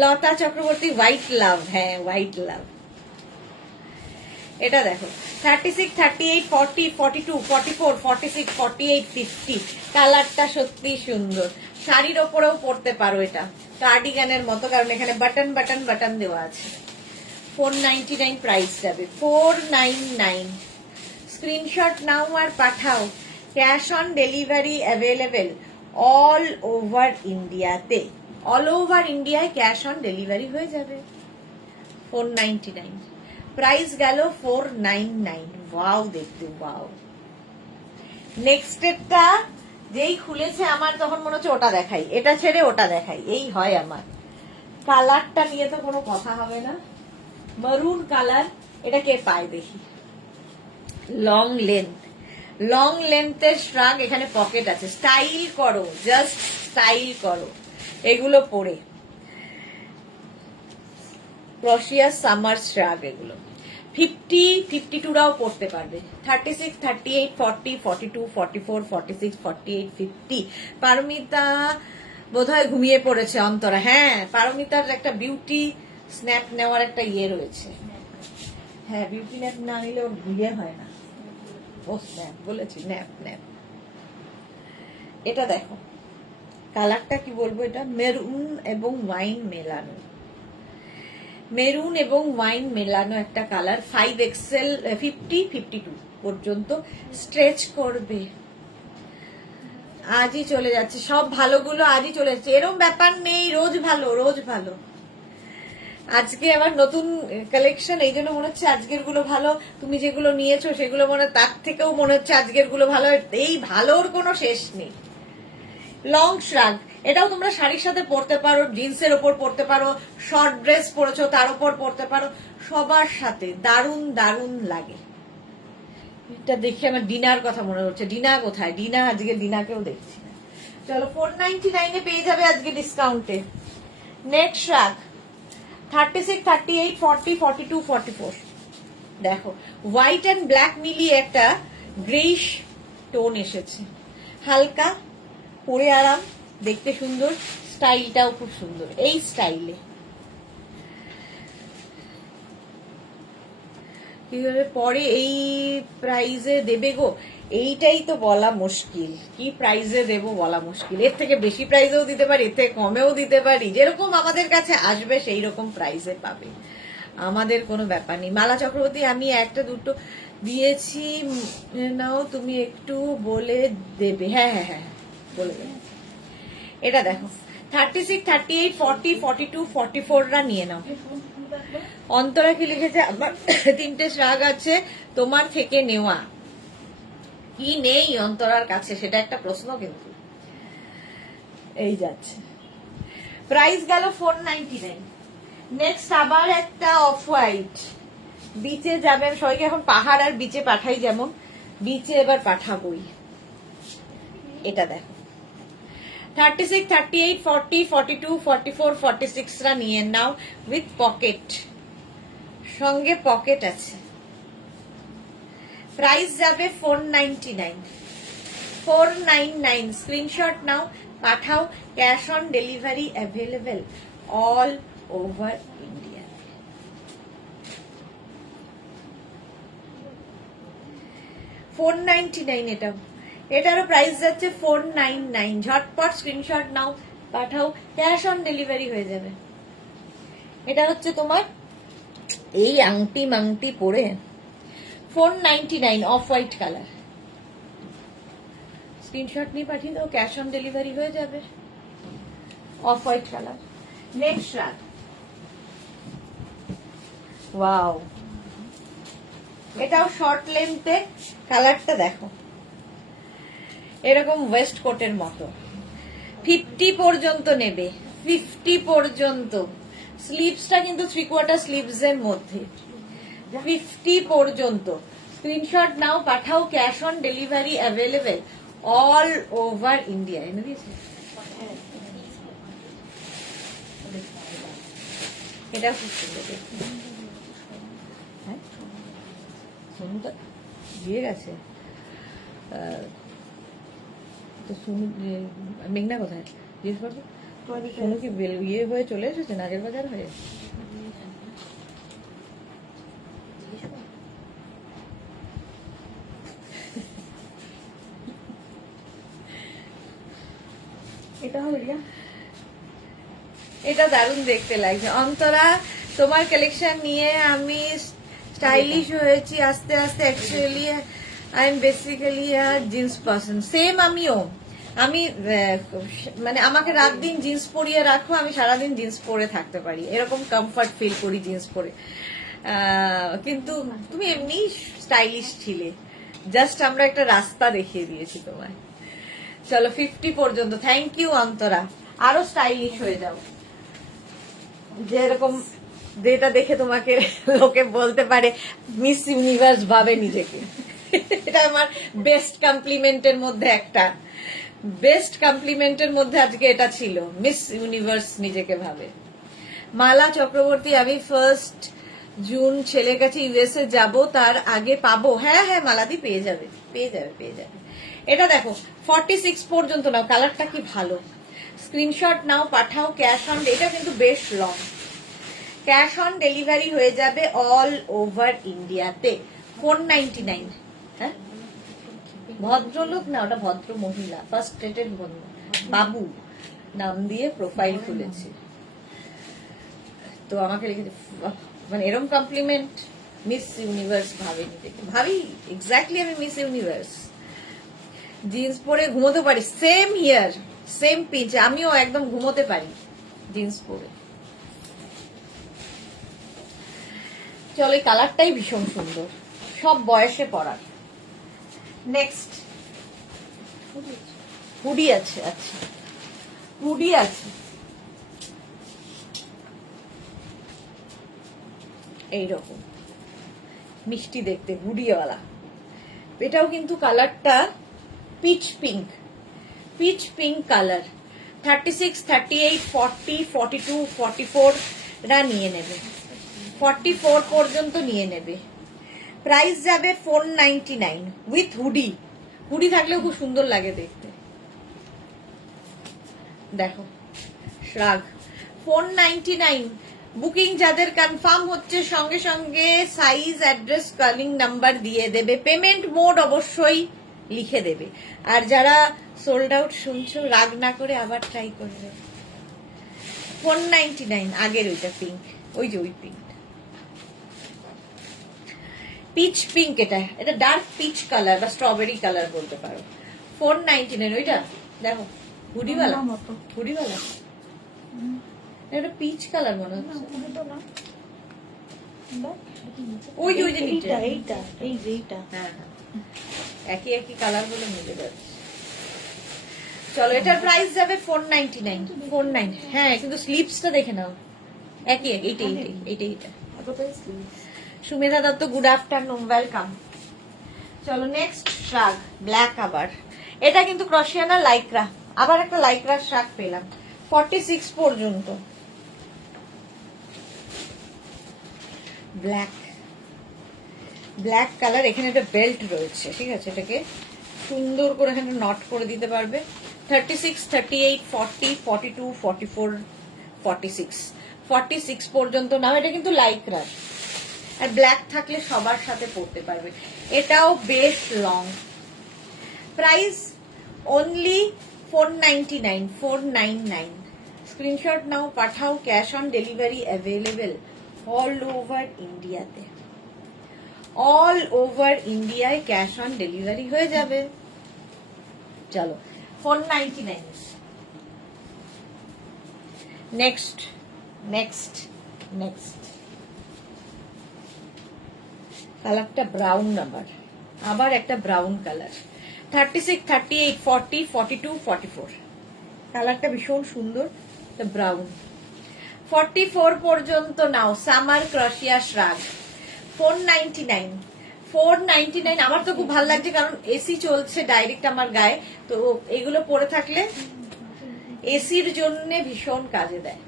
লতা চক্রবর্তী, হোয়াইট লাভ। হ্যাঁ, হোয়াইট লাভ। এটা দেখো 36, 38, 40, 42, 44, 46, 48, 50। কালারটা সত্যি সুন্দর। শাড়ির ওপরেও পরতে পারো এটা, কার্ডিগানের মতো, কারণ এখানে বাটন বাটন বাটন দেওয়া আছে। 499 প্রাইস যাবে। 499। স্ক্রিনশট নাও আর পাঠাও, cash on delivery available all over ইন্ডিয়াতে। অল ওভার ইন্ডিয়ায় ক্যাশ অন ডেলিভারি হয়ে যাবে। 499 প্রাইস গেল। 499। ওয়াও, দেখতে ওয়াও। নেক্সট একটা যেই খুলেছে আমার তখন মনে হচ্ছে ওটা দেখাই, এটা ছেড়ে ওটা দেখাই, এই হয় আমার। কালারটা নিয়ে তো কোনো কথা হবে না। মারুন কালার। এটা কে পায় দেখি। লং লেন্থ, লং লেন্থের শ্রাগ। এখানে পকেট আছে। স্টাইল করো, জাস্ট স্টাইল করো এগুলো পরে। ক্রোশিয়া সামার শ্রাগ এগুলো। 50, 52রাও পড়তে পারবে। 36, 38, 40, 42, 44, 46, 48, 50। পারমিতা বোধহয় ঘুমিয়ে পড়েছে। অন্তরা, হ্যাঁ, পারমিতার একটা বিউটি স্ন্যাপ নেওয়ার একটা ইয়ে রয়েছে। হ্যাঁ, বিউটি ন্যাপ না নিলে ওর ঘুমিয়ে হয় না। ও স্ন্যাপ বলেছি, ন্যাপ ন্যাপ। এটা দেখো, কালারটা কি বলবো, এটা মেরুন এবং ওয়াইন মেলানো। মেরুন এবং ওয়াইন মেলানো একটা কালার। 5XL, 50, 52 পর্যন্ত স্ট্রেচ করবে। আজই চলে যাচ্ছে সব ভালোগুলো, আজই চলে যাচ্ছে। এরকম ব্যাপার নেই, রোজ ভালো, রোজ ভালো। আজকে আবার নতুন কালেকশন, এই জন্য মনে হচ্ছে আজকের গুলো ভালো। তুমি যেগুলো নিয়েছো সেগুলো মনে তার থেকেও মনে হচ্ছে আজকের গুলো ভালো। এই ভালোর কোনো শেষ নেই। লং শ্রাগ, এটাও তোমরা শাড়ির সাথে পরতে পারো, জিন্সের ওপর পরতে পারো, শর্ট ড্রেস পরেছো তার উপর পরতে পারো, সবার সাথে দারুণ দারুণ লাগে। এটা দেখে আমার ডিনার কথা মনে হচ্ছে। ডিনা কোথায়? ডিনা, আজকে ডিনাকেও দেখছি না। চলো, 499 পেয়ে যাবে আজকে ডিসকাউন্টে। নেট শ্রাগ 36, 38, 40, 42, 44। দেখো, হোয়াইট অ্যান্ড ব্ল্যাক মিলিয়ে একটা গ্রেইশ টোন এসেছে। হালকা, পরে আরাম, দেখতে সুন্দর, স্টাইলটাও খুব সুন্দর। এই স্টাইলে কিভাবে পরে এই প্রাইজে দেবে গো? এইটাই তো বলা মুশকিল। কি প্রাইজে দেব বলা মুশকিল। এর থেকে বেশি প্রাইজেও দিতে পারি, এর থেকে কমেও দিতে পারি। যেরকম আমাদের কাছে আসবে সেই রকম প্রাইজে পাবে, আমাদের কোনো ব্যাপার নেই। মালা চক্রবর্তী, আমি একটা দুটো দিয়েছি, নাও তুমি একটু বলে দেবে। হ্যাঁ হ্যাঁ হ্যাঁ, বলে দেবে। এটা দেখো 36, 38, 40, 42, 44রা নিয়ে নাও। অন্তরা কি লিখেছে? আমার 3টে শ্রাগ আছে তোমার থেকে নেওয়া। কি নেই অন্তরার কাছে সেটা একটা প্রশ্ন কিন্তু। এই যাচ্ছে, প্রাইস গেল 499। নেক্সট আবার একটা অফ হোয়াইট। বিচে যাবে, সবাইকে এখন পাহাড় আর বিচে পাঠাই, যেমন বিচে এবার পাঠাবই। এটা দেখো 36, 38, 40, 42, 44, 46রা নিয়ে নাও উইথ পকেট, সঙ্গে পকেট আছে। প্রাইস যাবে 499। 499 স্ক্রিনশট নাও, পাঠাও, cash on delivery available all over India. $499 এটারও প্রাইস যাচ্ছে 499। ঝটপট স্ক্রিনশট নাও, পাঠাও, ক্যাশ অন ডেলিভারি হয়ে যাবে। এটা হচ্ছে তোমার এই আংটি মাংটি পরে 499 অফ হোয়াইট কালার। স্ক্রিনশট নিয়ে পাঠিয়ে দাও, ক্যাশ অন ডেলিভারি হয়ে যাবে। Of white colour. নেক্সট রাত, ওয়াও, এটাও শর্ট লেন্থে, কালারটা দেখো এরকম ওয়েস্ট কোটের মতো। 50 পর্যন্ত নেবে, 50 পর্যন্ত। স্লিভসটা কিন্তু 3/4 স্লিভস এর মধ্যে, 50 পর্যন্ত। স্ক্রিনশট নাও, পাঠাও, cash on delivery available all over India. এনে দিয়েছে, এটা খুব সুন্দর দেখতে। হ্যাঁ, সোনুটা দিয়ে গেছে। তো সোনু, মেঘনা কোথায় জিজ্ঞেস করবো? সোনু কি ইয়ে হয়ে চলে এসেছে, নাগের বাজার হয়ে? এটা হলো এটা দারুণ দেখতে লাগছে। অন্তরা, তোমার কালেকশন নিয়ে আমি স্টাইলিশ হয়েছি আস্তে আস্তে। Actually I am basically jeans person. Same আমিও। আমি মানে আমাকে রাত দিন জিন্স পরিয়ে রাখো, আমি সারাদিন জিন্স পরে থাকতে পারি, এরকম কমফর্ট ফিল করি জিন্স পরে। কিন্তু তুমি এমনি স্টাইলিশ ছিলে, জাস্ট আমরা একটা রাস্তা দেখিয়ে দিয়েছি তোমায়। চলো 50 পর্যন্ত। থ্যাংক ইউ অন্তরা, আরো স্টাইলিশ হয়ে যাও, যেরকম যেটা দেখে তোমাকে লোকে বলতে পারে মিস ইউনিভার্স ভাবে নিজেকে। এটা আমার বেস্ট কমপ্লিমেন্টের মধ্যে একটা, বেস্ট কমপ্লিমেন্টের মধ্যে আজকে এটা ছিল, মিস ইউনিভার্স নিজেকে ভাবে। মালা চক্রবর্তী, আমি 1 জুন ছেলের কাছে ইউএসএ যাব, তার আগে পাবো? হ্যাঁ হ্যাঁ মালাদি, পেয়ে যাবে পেয়ে যাবে পেয়ে যাবে। এটা দেখো 46 পর্যন্ত নাও, কালারটা কি ভালো। স্ক্রিনশট নাও, পাঠাও, ক্যাশ অন, এটা কিন্তু বেশ লং, ক্যাশ অন ডেলিভারি হয়ে যাবে অল ওভার ইন্ডিয়াতে। 499। হ্যাঁ, ভদ্রলোক না, ওটা ভদ্র মহিলা, ফার্স্ট রেটেড বাবু নাম দিয়ে প্রোফাইল খুলেছে, তো আমাকে লিখেছে মানে এরকম কমপ্লিমেন্ট, মিস ইউনিভার্স ভাবে নিজেকে। ভাবি এক্স্যাক্টলি আমি মিস ইউনিভার্স। জিন্স পরে ঘুমোতে পারি, সেম হিয়ার, সেম পিচ, আমিও একদম ঘুমোতে পারি জিন্স পরে। চলো, এই কালারটাই ভীষণ সুন্দর, সব বয়সে পরার। নেক্সট হুডি আছে, আচ্ছা হুডি আছে, এইরকম মিষ্টি দেখতে হুডিওয়ালা। এটাও কিন্তু কালারটা pitch pink, pitch pink colour. 36, 38, 40, 42, 44 রা নিয়ে নেবে, 44 পর্যন্ত নিয়ে নেবে। প্রাইস যাবে 499 উইথ হুডি। হুডি থাকলেও খুব সুন্দর লাগে দেখতে। দেখো শ্রাগ 499। বুকিং যাদের কনফার্ম হচ্ছে সঙ্গে সঙ্গে সাইজ, অ্যাড্রেস, কলিং নাম্বার দিয়ে দেবে। পেমেন্ট মোড অবশ্যই লিখে দেবে। আর যারা সোল্ড আউট শুনছো, রাগ না করে আবার ট্রাই করবে। 499 আগের ওইটা পিঙ্ক, ওই যে ওই পিঙ্ক, পিচ পিঙ্ক। এটা ডার্ক পিচ কালার বা স্ট্রবেরি কালার বলতে পারো। 499 ওইটা দেখো, হুডিওয়ালা, হুডিওয়ালা, এটা পিচ কালার মনে হচ্ছে। ওই যে ওই যে নিচে, এইটা এই যে এইটা, হ্যাঁ হ্যাঁ, একই একই কালার বলে মিলে যাচ্ছে। চলো, এটার প্রাইস যাবে 499। 49, হ্যাঁ, কিন্তু স্লিপসটা দেখে নাও, একই এক, এইটা এইটা এইটা এইটা। Sumedha Dutta, good afternoon, welcome. চলো নেক্সট শ্রাগ, ব্ল্যাক। আবার এটা কিন্তু ক্রশিয়ানা লাইক্রা, আবার একটা লাইক্রা শ্রাগ পেলাম। 46 পর্যন্ত। Black, black colour. এখানে একটা বেল্ট রয়েছে, ঠিক আছে, এটাকে সুন্দর করে এখানে নট করে দিতে পারবে। 36, 38, 40, 42, 44, 46, 46 পর্যন্ত নাও। এটা কিন্তু লাইক্রা, আর ব্ল্যাক থাকলে সবার সাথে পরতে পারবে। এটাও বেশ লং। Price only 499, 499। স্ক্রিনশট নাও, পাঠাও, cash on delivery available all over ইন্ডিয়াতে, অল ওভার ইন্ডিয়ায় ক্যাশ অন ডেলিভারি হয়ে যাবে। চলো 499। নেক্সট নেক্সট নেক্সট কালারটা ব্রাউন, আবার একটা ব্রাউন কালার। 36, 38, 40, 42, 44 কালারটা ভীষণ সুন্দর, ব্রাউন। 44 পর্যন্ত নাও। সামার ক্রশিয়া শ্রাগ 499। 499 আমার তো খুব ভালো লাগছে, কারণ এসি চলছে ডাইরেক্ট আমার গায়ে, তো এগুলো পরে থাকলে এসির জন্য ভীষণ কাজে দেয়।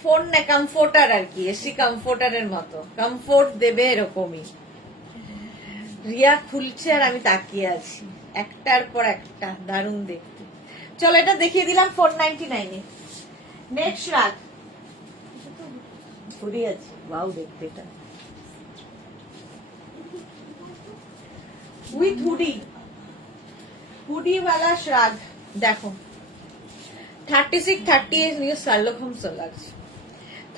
ফোন না কমফোর্টার আর কি, এসি কমফোর্টারের মতো কমফোর্ট দেবে এরকমই। রিয়া খুলছে আর আমি তাকিয়ে আছি, একটার পর একটা, দারুণ দেখতে। চলো এটা দেখিয়ে দিলাম 499-এ। নেক্সট রাগ ঘুরে আছে, ওয়াও দেখতে এটা উইথ হুডি, হুডি वाला শ্রাগ দেখো। 36, 38 নিয়ে শার্লক হোমস লাগছে।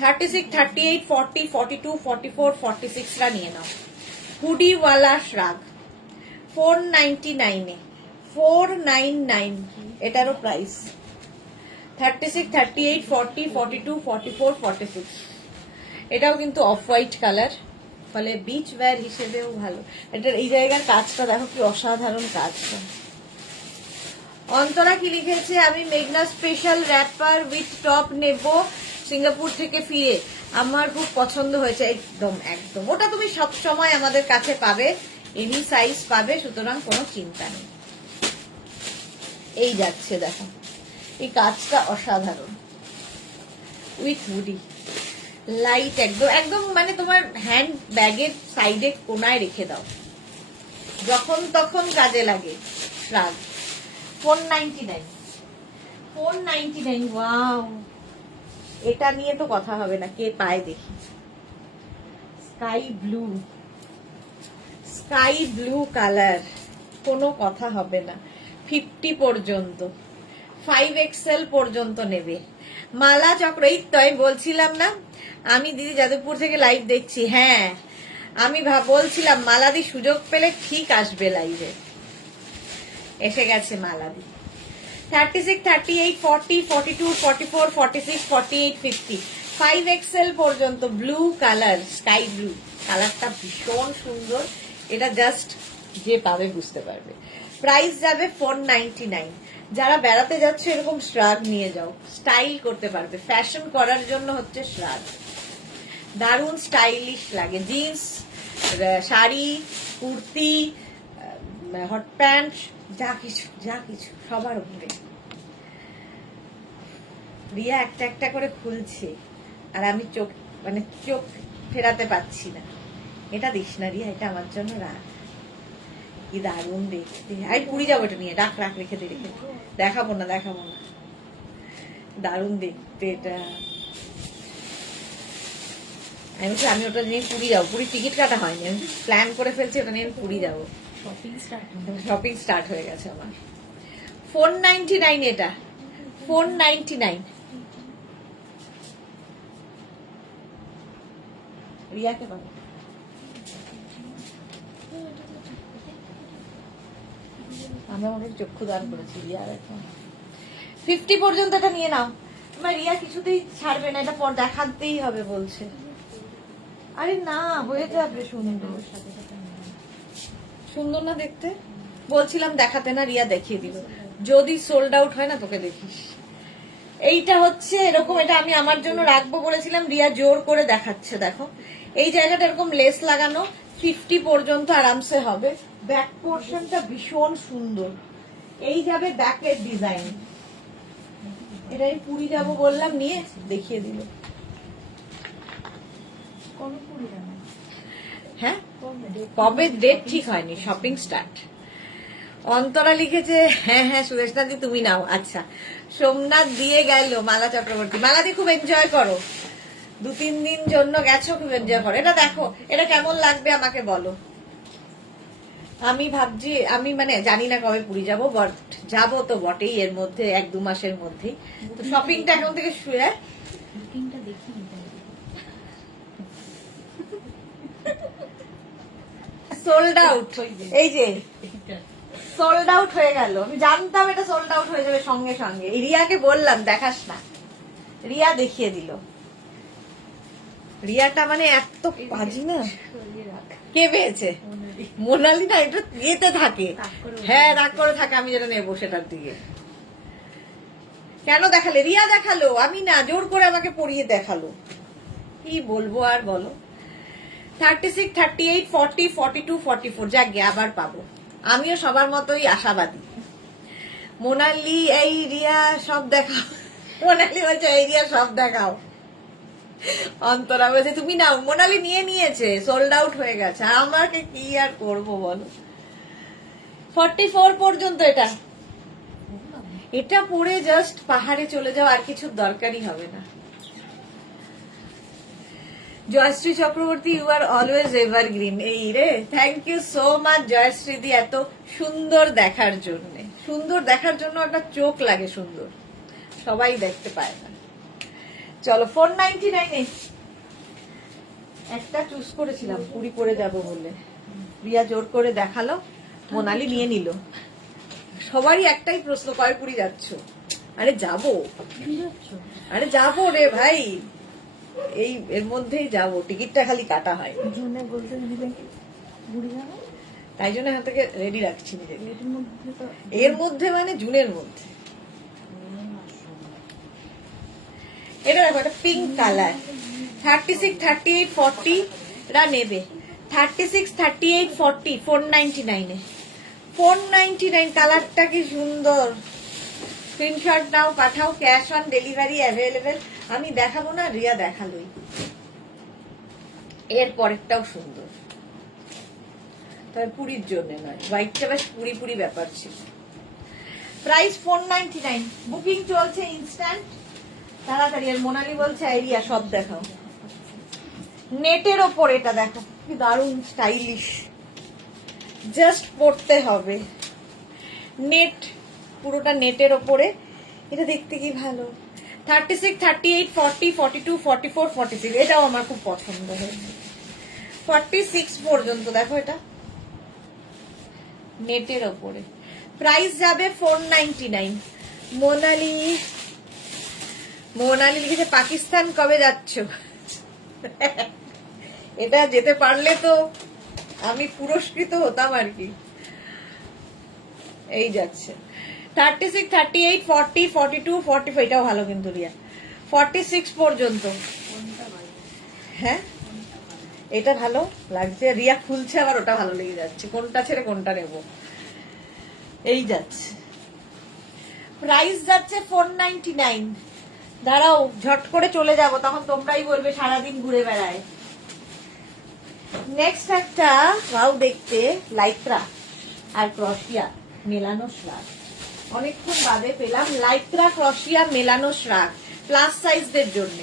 36, 38, 40, 42, 44, 46 রা নিয়ে নাও। হুডি वाला শ্রাগ 499-এ, 499 এটারও প্রাইস। 36, 38, 40, 42, 44, 46 এটাও কিন্তু অফ হোয়াইট কালার, ফলে বিচ ওয়্যার হিসেবেও ভালো। এটার এই জায়গার কাজটা দেখো কি অসাধারণ কাজটা। অন্তরা কি লিখেছে, আমি মেঘনা স্পেশাল র্যাপার উইথ টপ নেব সিঙ্গাপুর থেকে ফিরে, আমার খুব পছন্দ হয়েছে। একদম একদম, ওটা তুমি সব সময় আমাদের কাছে পাবে, এনি সাইজ পাবে, সুতরাং কোনো চিন্তা নেই। এই যাচ্ছে দেখো, এই কাজটা অসাধারণ উইথ হুডি, লাইট একদম একদম, মানে তোমার হ্যান্ড ব্যাগের সাইডে কোনায় রেখে দাও, যখন তখন কাজে লাগে। শ্রাগ 499, 499। ওয়াও, এটা নিয়ে তো কথা হবে না, কে পায় দেখি। Sky blue, sky blue colour, কোনো কথা হবে না। 50 পর্যন্ত, 5XL পর্যন্ত নেবে। মালা চক্র, এই তো আমি বলছিলাম না, আমি দিদি যাদবপুর থেকে লাইভ দেখছি। হ্যাঁ, আমি বলছিলাম মালাদি সুযোগ পেলে ঠিক আসবে লাইভে। এসে গেছে মালাদি। 36, 38, 40, 42, 44, 46, 48, 50 5XL পর্যন্ত ব্লু কালার, স্কাই ব্লু কালারটা ভীষণ সুন্দর। এটা জাস্ট যে পাবে বুঝতে পারবে। প্রাইস যাবে 499। যারা বেড়াতে যাচ্ছে এরকম শ্রাগ নিয়ে যাও, স্টাইল করতে পারবে, ফ্যাশন করার জন্য হচ্ছে শ্রাগ, দারুণ স্টাইলিশ লাগে। Jeans, sari, kurti, hot pant, যা কিছু সবার উপরে। রিয়া একটা একটা করে খুলছে আর আমি চোখ ফেরাতে পারছি না। এটা দিস না রিয়া, এটা আমার জন্য রাখ, কি দারুণ দেখতে। আমি পুরি যাবো এটা নিয়ে, রাখ রেখে দেখাবো না, দারুণ দেখতে এটা। আমি ওটা নিয়ে পুরি যাবো, পুরী টিকিট কাটা হয়নি, আমি প্ল্যান করে ফেলছি ওটা নিয়ে পুরি যাবো। শপিং স্টার্ট হয়ে গেছে আমার। 499 এটা, 499। রিয়াকে পাবো, আমরা মনে চক্ষু দান করেছি রিয়ার। এখন 50 পর্যন্ত এটা নিয়ে নাও। আমার রিয়া কিছুতেই ছাড়বে না, এটা পর দেখাতেই হবে বলছে। আরে না, হয়ে যাবে সুন্দর, সুন্দর না দেখতে? বলছিলাম দেখাতে না, রিয়া দেখিয়ে দিল। যদি সোল্ড আউট হয় না তোকে দেখিস। এইটা হচ্ছে এরকম, এটা আমি আমার জন্য রাখবো বলেছিলাম, রিয়া জোর করে দেখাচ্ছে। দেখো এই জায়গাটা এরকম লেস লাগানো, 50 পর্যন্ত আরামসে হবে। ব্যাক পোর্শনটা ভীষণ সুন্দর, এই যাবে ব্যাকের ডিজাইন। এটা আমি পুরি যাবো বললাম, নিয়ে দেখিয়ে দিল। হ্যাঁ, কবে ডেট ঠিক হয়নি, শপিং স্টার্ট। অন্তরা লিখেছে হ্যাঁ সুদেশনা দি তুমি নাও। আচ্ছা, সোমনাথ দিয়ে গেল মালা চক্রবর্তী। মালাদি খুব এনজয় করো, 2-3 দিন জন্য গেছো, খুব এনজয় করো। এটা দেখো, এটা কেমন লাগবে আমাকে বলো। আমি ভাবছি, আমি জানি না কবে পুরী যাবো, বাট যাবো তো বটেই, এর মধ্যে 1-2 মাসের মধ্যেই। তো শপিংটা এখন থেকে শুয়ে সোল্ড আউট, এই যে সোল্ড আউট হয়ে গেল। আমি জানতাম এটা সোল্ড আউট হয়ে যাবে সঙ্গে সঙ্গে। এই রিয়াকে বললাম দেখাস না, রিয়া দেখিয়ে দিল। রিয়াটা মানে এত বাজি না। কে পেয়েছে? মোনালি না, এটা ইয়েতে থাকে, হ্যাঁ রাগ করে থাকে। আমি যেটা নেবো সেটার দিকে কেন দেখালে? রিয়া দেখালো, আমি না, জোর করে আমাকে পরিয়ে দেখালো। কি বলবো আর বলো। 36, 38, 40, 42, 44, যাক আবার পাবো। আমিও সবার মতোই আশাবাদী। মোনালি এই রিয়া সব দেখাও। মোনালি বলছে এই রিয়া সব দেখাও। অন্তরা বলছে তুমি নাও। মোনালি নিয়ে নিয়েছে, সোল্ড আউট হয়ে গেছে। আমাকে কি আর করবো বলো। 44 পর্যন্ত এটা এটা পরে জাস্ট পাহাড়ে চলে যাও, আর কিছু দরকারই হবে না। Jayashree Chakraborty, you are always evergreen. এই রে, thank you so much Jayashree di, এত সুন্দর দেখার জন্য। সুন্দর দেখার জন্য একটা চোখ লাগে সুন্দর, সবাই দেখতে পায় না। চলো 499 একটা চুজ করেছিলাম পুরি পরে যাব বলে, রিয়া জোর করে দেখালো, মোনালি নিয়ে নিল। সবারই একটাই প্রশ্ন, কয় পুরি যাচ্ছ? আরে যাবো, আরে যাবো রে ভাই, এই এর মধ্যেই যাবো, টিকিটটা খালি কাটা হয়। জুনে বলতে ঘুরে যাবো, তাই জন্য এখান থেকে রেডি রাখছি নিজেকে। এর মধ্যে মানে জুনের মধ্যে। এটা দেখো, এটা পিঙ্ক কালার। 36, 38, 40 রা নেবে। 36, 38, 40 499 499। কালারটা কি সুন্দর। স্ক্রিনশট নাও, পাঠাও, ক্যাশ অন ডেলিভারি অ্যাভেলেবেল। আমি দেখাবো না, রিয়া দেখালোই। এর পরেরটাও সুন্দর, তবে পুরীর জন্য নয়, হোয়াইটটা বেশ পুরি পুরি ব্যাপার ছিল। প্রাইস 499, বুকিং চলছে ইনস্ট্যান্ট, তাড়াতাড়ি। আর মোনালি বলছে এরিয়া সব দেখাও। নেটের ওপর এটা দেখো, কি দারুণ স্টাইলিশ, জাস্ট পড়তে হবে। নেট, পুরোটা নেটের ওপরে, এটা দেখতে কি ভালো। 36, 38, 40, 42, 44, 46, এটাও আমার খুব পছন্দ হয়েছে। 46 পর্যন্ত দেখো, এটা নেটের ওপরে। প্রাইস যাবে 499। মোনালি, মোনালি লিখেছে পাকিস্তান কবে যাচ্ছ? এটা যেতে পারলে তো আমি পুরস্কৃত হতাম আর কি। এই যাচ্ছে 36, 38, 40, 42, 45, এটাও ভালো কিন্তু রিয়া। 46 পর্যন্ত, হ্যাঁ এটা ভালো লাগছে। রিয়া খুলছে আবার, ওটা ভালো লেগে যাচ্ছে। কোনটা ছেড়ে কোনটা নেব, এই যাচ্ছে। প্রাইস যাচ্ছে 499। দাঁড়াও, ঝট করে চলে যাব, তখন তোমরাই বলবে সারাদিন ঘুরে বেড়ায়। নেক্সট একটা ভাও দেখতে, লাইক্রা আর ক্রশিয়া মেলানো শ্রাগ। অনেকক্ষণ বাদে পেলাম লাইক্রা ক্রশিয়া মেলানো শ্রাগ, প্লাস সাইজদের জন্য।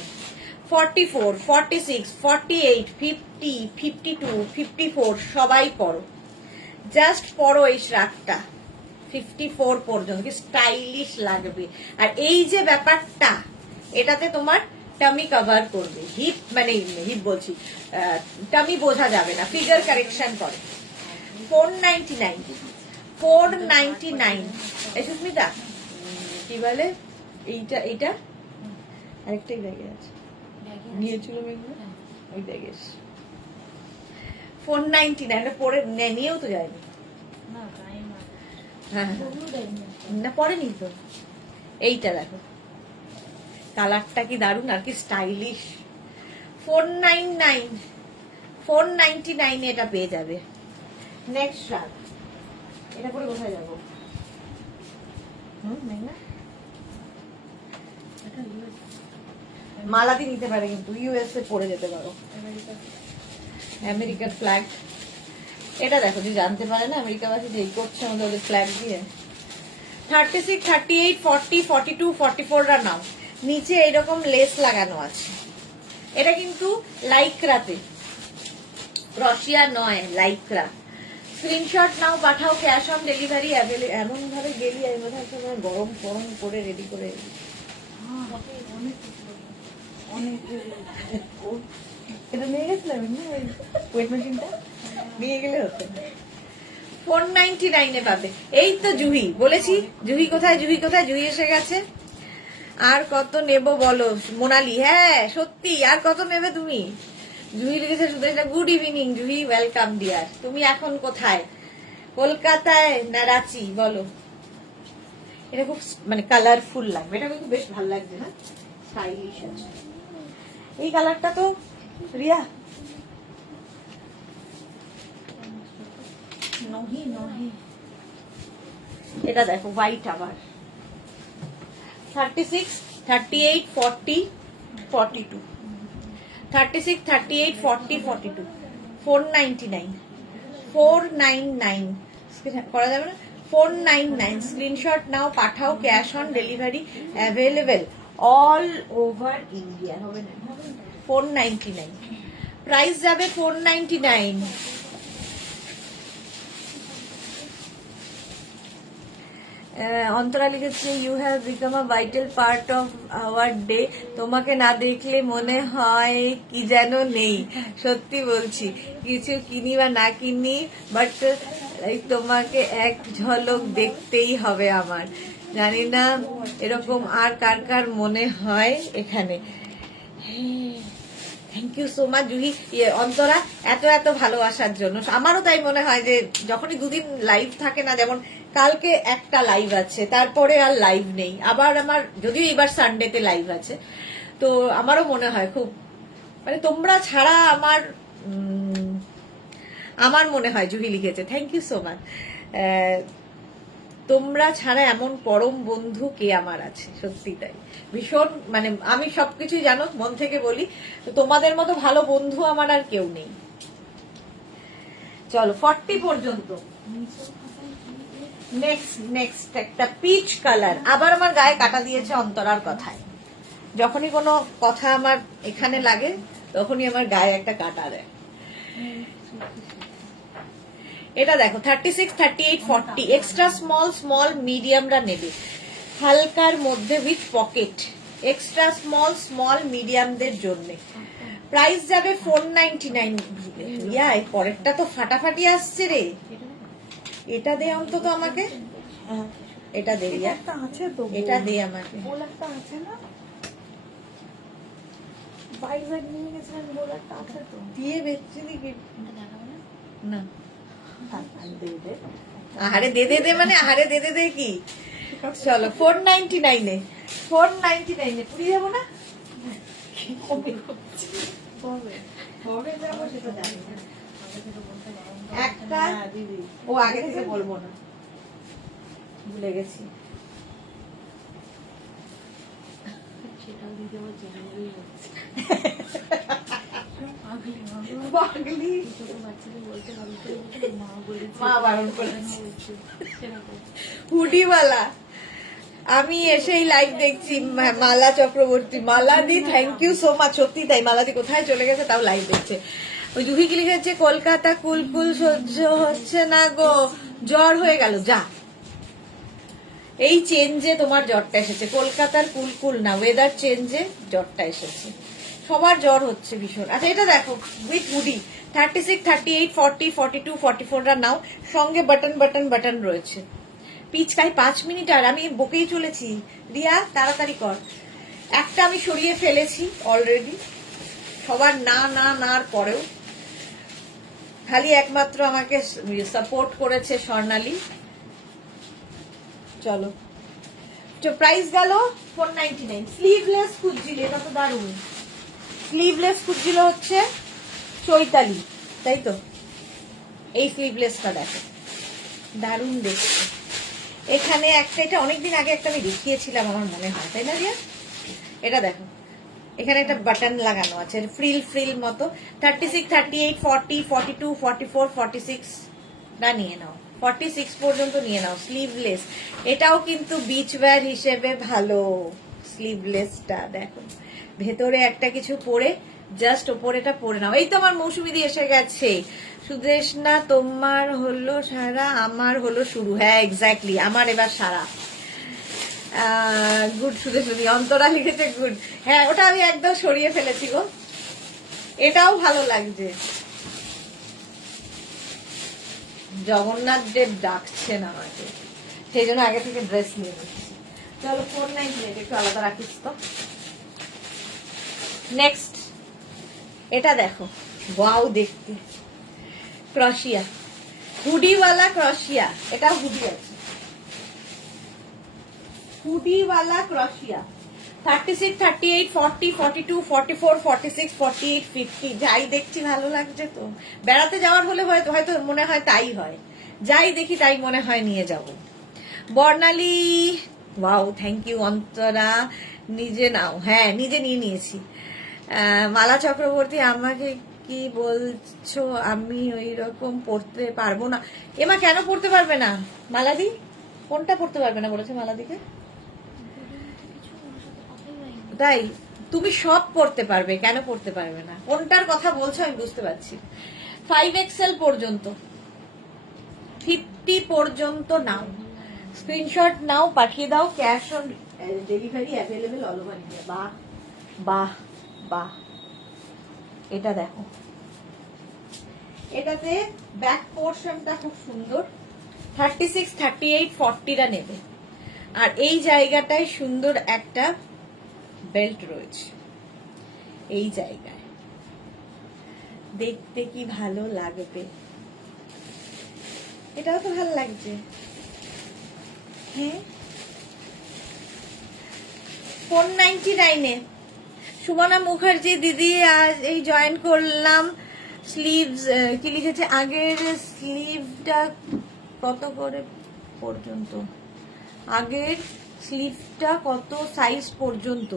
44, 46, 48, 50, 52, 54 সবাই পরো, জাস্ট পরো এই শ্রাগটা। 54 পর্যন্ত কি স্টাইলিশ লাগবে। আর এই যে ব্যাপারটা, এটাতে তোমার টামি কভার করবে, হিপ মানে হিপ বলছি, টামি বোঝা যাবে না, ফিগার কারেকশন করে। 499, 499। এই সুস্মিতা কি বলে, এইটা এইটা আরেকটাই ব্যাগে আছে, নিয়েছিল মেঘনা, ওই ব্যাগে 499 পরে নিয়েও তো যায়নি। হ্যাঁ না, পরে নি তো। এইটা দেখো, কালারটা কি দারুণ আর কি স্টাইলিশ। 499, 499 এটা পেয়ে যাবে। নেক্সট শ্রাগ, এটা পরে কোথায় যাবো? মালাদি নিতে পারে, কিন্তু ইউএসএ পরে যেতে পারো, আমেরিকার ফ্ল্যাগ। এটা দেখো, যে জানতে পারে না আমেরিকাবাসী যেই করছে আমাদের ওদের ফ্ল্যাগ দিয়ে। 36, 38, 40, 42, 44 রা নাও। নিচে এইরকম লেস লাগানো আছে। এটা কিন্তু লাইক্রাতে, ক্রশিয়া নয়, লাইক্রা। স্ক্রিনশট নাও, পাঠাও, ক্যাশ অন ডেলিভারি অ্যাভেলেবল। এমন ভাবে গেলি আমি বোধ হয় গরম গরম করে রেডি করে এটা নিয়ে গেছিলাম না, ওই ওয়েট মেশিনটা। নিয়ে গেলে হতো 499 পাবে। এই তো জুহি, বলেছি জুহি কোথায়, জুহি কোথায়, জুহি এসে গেছে। আর কত নেব বলো মোনালি? হ্যাঁ সত্যি, আর কত নেবে তুমি? জুহি লিখেছে শুধু এটা। Good evening Juhi, welcome deer. তুমি এখন কোথায়, কলকাতায় না রাঁচি বলো? এটা খুব মানে কালারফুল লাগবে, এটা কিন্তু বেশ ভালো লাগছে না, স্টাইলিশ আছে এই কালারটা তো রিয়া। নহি নহি, এটা দেখো হোয়াইট আবার 36, 38, 40, 42, 36, 38, 40, 42, 499, 499 করা যাবে না? 499 স্ক্রিনশট নাও, পাঠাও, cash on delivery available all over India. হবে না? 499 প্রাইস যাবে 499। অন্তরা লিখেছে you have become a vital part of our day. তোমাকে না দেখলে মনে হয় কি যেন নেই। সত্যি বলছি, কিছু কিনি বা না কিনি, বাট তোমাকে এক ঝলক দেখতেই হবে আমার। জানি না এরকম আর কার কার মনে হয় এখানে। Thank you so much Juhi, Antara, এত এত ভালোবাসার জন্য। আমারও তাই মনে হয় যে যখনই দুদিন লাইভ থাকে না, যেমন কালকে একটা লাইভ আছে, তারপরে আর লাইভ নেই, আবার আমার যদিও এবার সানডেতে লাইভ আছে, তো আমারও মনে হয় খুব, মানে তোমরা ছাড়া আমার মনে হয়, জুহি লিখেছে থ্যাংক ইউ সো মাচ, তোমরা ছাড়া এমন পরম বন্ধু কে আমার আছে, সত্যি তাই। ভীষণ মানে আমি সবকিছুই জানো, মন থেকে বলি, তো তোমাদের মতো ভালো বন্ধু আমার আর কেউ নেই। চলো 40 পর্যন্ত। নেক্সট একটা পিচ কালার, আবার আমার গায়ে কাটা দিয়েছে অন্তরার কথায়। যখনই কোনো কথা আমার এখানে লাগে তখনই আমার গায়ে একটা কাটা দেয়। এটা দেখো 36, 38, 40 এক্সট্রা স্মল স্মল মিডিয়ামরা নেবে, হালকার মধ্যে with pocket, extra small small মিডিয়ামদের জন্য। প্রাইস যাবে 499। ইয়া এই পরেরটা তো ফাটাফাটি আসছে রে, এটা দে অন্তত আমাকে, এটা দে রিয়া, এটা দে আমাকে। আছে না, বাইরে নিয়ে গেছিলেন, বোলারটা আছে তো, দিয়ে বেচছিলি কি না? না আহারে দে দে দে মানে আহারে দে দে দে কি? চলো 499 এ, 499 এ পুরি যাবো না? কবে যাবো সেটা জানি না। একটা ও আগে থেকে বলবো না, ভুলে গেছি। সেটাও দিতে বলছে পাগলি, ছোট বাচ্চাদের বলতে পারবে, মা বলেছে, মা বারণ করেছে। সেরকম হুডিওয়ালা, আমি এসেই লাইভ দেখছি। মালা চক্রবর্তী, মালাদি থ্যাংক ইউ সো মাচ। সত্যি তাই, মালাদি কোথায় চলে গেছে তাও লাইভ দেখছে। ওই জুহি কি লিখেছে, কলকাতা কুলকুল সহ্য হচ্ছে না গো, জ্বর হয়ে গেল। যা, এই চেঞ্জে তোমার জ্বরটা এসেছে, কলকাতার কুলকুল না, ওয়েদার চেঞ্জে জ্বরটা এসেছে, সবার জ্বর হচ্ছে ভীষণ। আচ্ছা এটা দেখো উইথ হুডি 36, 38, 40, 42, 44 রা নাও, সঙ্গে বাটন বাটন বাটন রয়েছে। পিচকাই 5 মিনিট আর আমি বকেই চলেছি। রিয়া তাড়াতাড়ি কর, একটা আমি সরিয়ে ফেলেছি অলরেডি, সবার না না নার পরেও খালি একমাত্র আমাকে সাপোর্ট করেছে স্বর্ণালী। চলো, প্রাইস গেল 499। স্লিভলেস খুঁজছিল, এটা তো দারুণ। স্লিভলেস খুঁজছিল হচ্ছে চৈতালি, তাই তো? এই স্লিভলেসটা দেখো, দারুণ দেখতে। এখানে একটা, এটা অনেকদিন আগে একটা আমি দেখিয়েছিলাম আমার মনে হয়, তাই না রিয়া? এটা দেখো, এখানে একটা বাটন লাগানো আছে, ফ্রিল ফ্রিল মতো। 36, 38, 40, 42, 44, 46 না নিয়ে নাও, 46 পর্যন্ত নিয়ে নাও। স্লিভলেস, এটাও কিন্তু বিচ ওয়্যার হিসেবে ভালো। স্লিভলেসটা দেখো, ভেতরে একটা কিছু পরে জাস্ট ওপরেটা পরে নাও। এই তো আমার মৌসুমি দিয়ে এসে গেছে। সুদেশনা, তোমার হলো সারা, আমার হলো শুরু। হ্যাঁ এক্স্যাক্টলি, আমার এবার সারা। গুড সুদেশনী, অন্তরা লিখেছে গুড। হ্যাঁ ওটা আমি একদম সরিয়ে ফেলেছি গো, এটাও ভালো লাগছে। জগন্নাথ দেব ডাকছেন আমাকে, সেই জন্য আগে থেকে ড্রেস নিয়ে নিচ্ছি। চলো 498 একটু আলাদা রাখিস তো। নেক্সট এটা দেখো, ওয়াও দেখতে, ক্রশিয়া, হুডিওয়ালা ক্রশিয়া। এটা হুডি আছে, হুডিওয়ালা ক্রশিয়া। 36, 38, 40, 42, 44, 46, 48, 50 যাই দেখছি ভালো লাগছে তো। বেড়াতে যাওয়ার হলে হয়তো হয়তো মনে হয় তাই হয়, যাই দেখি তাই মনে হয় নিয়ে যাব। বর্ণালী, ওয়াও থ্যাংক ইউ। অন্তরা, নিজে নাও, হ্যাঁ নিজে নিয়ে নিয়েছি। মালা চক্রবর্তী, আমাকে কি বলছো আমি ওই রকম পড়তে পারবো না? এমা কেন পড়তে পারবে না? মালাদি কোনটা পড়তে পারবে না বলেছে মালাদিকে? তাই তুমি সব পড়তে পারবে, কেন পড়তে পারবে না? কোনটার কথা বলছো আমি বুঝতে পারছি। 5XL পর্যন্ত, 50 পর্যন্ত নাও, স্ক্রিনশট নাও, পাঠিয়ে দাও। Cash on delivery available all over India. বাহ বাহ বাহ, এটা দেখো, এটাতে ব্যাক পোর্শনটা খুব সুন্দর। 36, 38, 40টা নেবে। আর এই জায়গাটায় সুন্দর একটা বেল্ট রয়েছে, এই জায়গায় দেখতে কি ভালো লাগবে। এটাও তো ভালো লাগছে, হ্যাঁ। 499-এ সুমনা মুখার্জি দিদি, আজ এই জয়েন করলাম। স্লিভস কি লিখেছে, আগের স্লিভটা কত করে পর্যন্ত? আগের স্লিভটা কত সাইজ পর্যন্ত?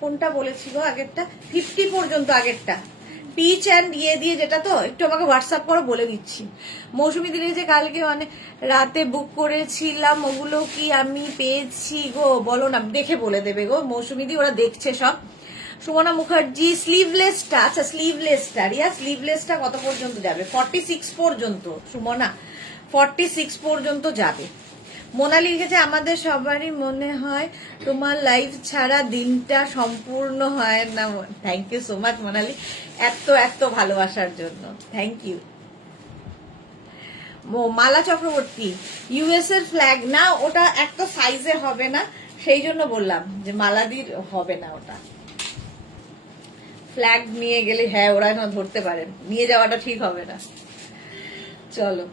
কোনটা বলেছি গো আগেরটা? 50 পর্যন্ত আগেরটা। পিচ অ্যান্ড ইয়ে দিয়ে যেটা, তো একটু আমাকে হোয়াটসঅ্যাপ করো, বলে দিচ্ছি। মৌসুমি দিলে যে কালকে মানে রাতে বুক করেছিলাম, ওগুলো কি আমি পেয়েছি গো? বলো না, দেখে বলে দেবে গো মৌসুমি দি, ওরা দেখছে সব। সুমনা মুখার্জি, স্লিভলেসটা, আচ্ছা স্লিভলেসটা, রিয়া স্লিভলেসটা কত পর্যন্ত যাবে? 46 পর্যন্ত সুমনা, 46 পর্যন্ত যাবে। মোনালি লিখেছে, আমাদের সবারই মনে হয় তোমার লাইভ ছাড়া দিনটা সম্পূর্ণ হয় না। Thank you so much Monali, এত এত ভালোবাসার জন্য, thank you. Mala Chakraborty, US এর ফ্ল্যাগ না, ওটা একটা সাইজে হবে না, সেই জন্য বললাম যে মালাদির হবে না ওটা। ফ্ল্যাগ নিয়ে গেলে হ্যাঁ ওরা না ধরতে পারেন, নিয়ে যাওয়াটা ঠিক হবে না। চলো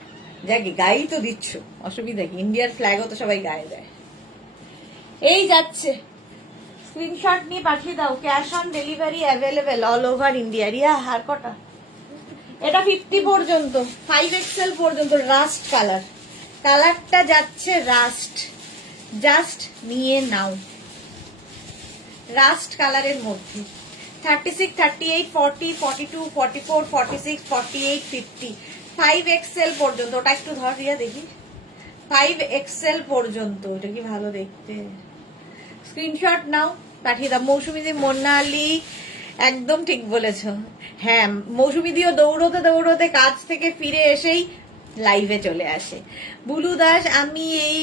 যাকে গায়ে তো দিচ্ছ, অসুবিধা কি? ইন্ডিয়ার ফ্ল্যাগও তো সবাই গায়ে দেয়। এই যাচ্ছে, স্ক্রিনশট নিয়ে পাঠিয়ে দাও। Cash on delivery available all over India. Riya আর কটা? এটা 50 পর্যন্ত, 5XL পর্যন্ত। রাস্ট কালার, কালারটা যাচ্ছে রাস্ট, জাস্ট নিয়ে নাও। রাস্ট কালারের মধ্যে 36, 38, 40, 42, 44, 46, 48, 50, 5XL পর্যন্ত। ওটা একটু ধর রিয়া দেখি, 5XL পর্যন্ত। ওটা কি ভালো দেখতে? স্ক্রিনশট নাও, পাঠিয়ে দাও। মৌসুমি দি, মোনালি একদম ঠিক বলেছ। হ্যাঁ মৌসুমি দিও দৌড়তে দৌড়তে কাজ থেকে ফিরে এসেই লাইভে চলে আসে। বুলু দাস, আমি এই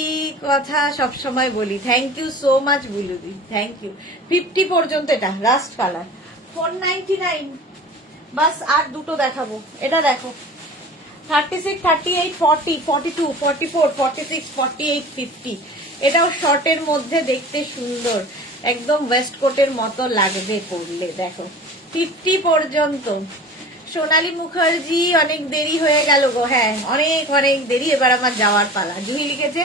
কথা সব সময় বলি। Thank you so much Bulu দি, থ্যাংক ইউ। 50 পর্যন্ত এটা রাস্ট কালার, 499। বাস আর দুটো দেখাবো, এটা দেখো 36, 38, 40, 42, 44, 46, 48, 50। এটাও শর্টের মধ্যে দেখতে সুন্দর, একদম ওয়েস্ট কোটের মতো লাগবে পরলে। দেখো 50 পর্যন্ত। সোনালী মুখার্জি, অনেক দেরি হয়ে গেল গো। হ্যাঁ অনেক অনেক দেরি, এবার আমার যাওয়ার পালা। জুহি লিখেছে,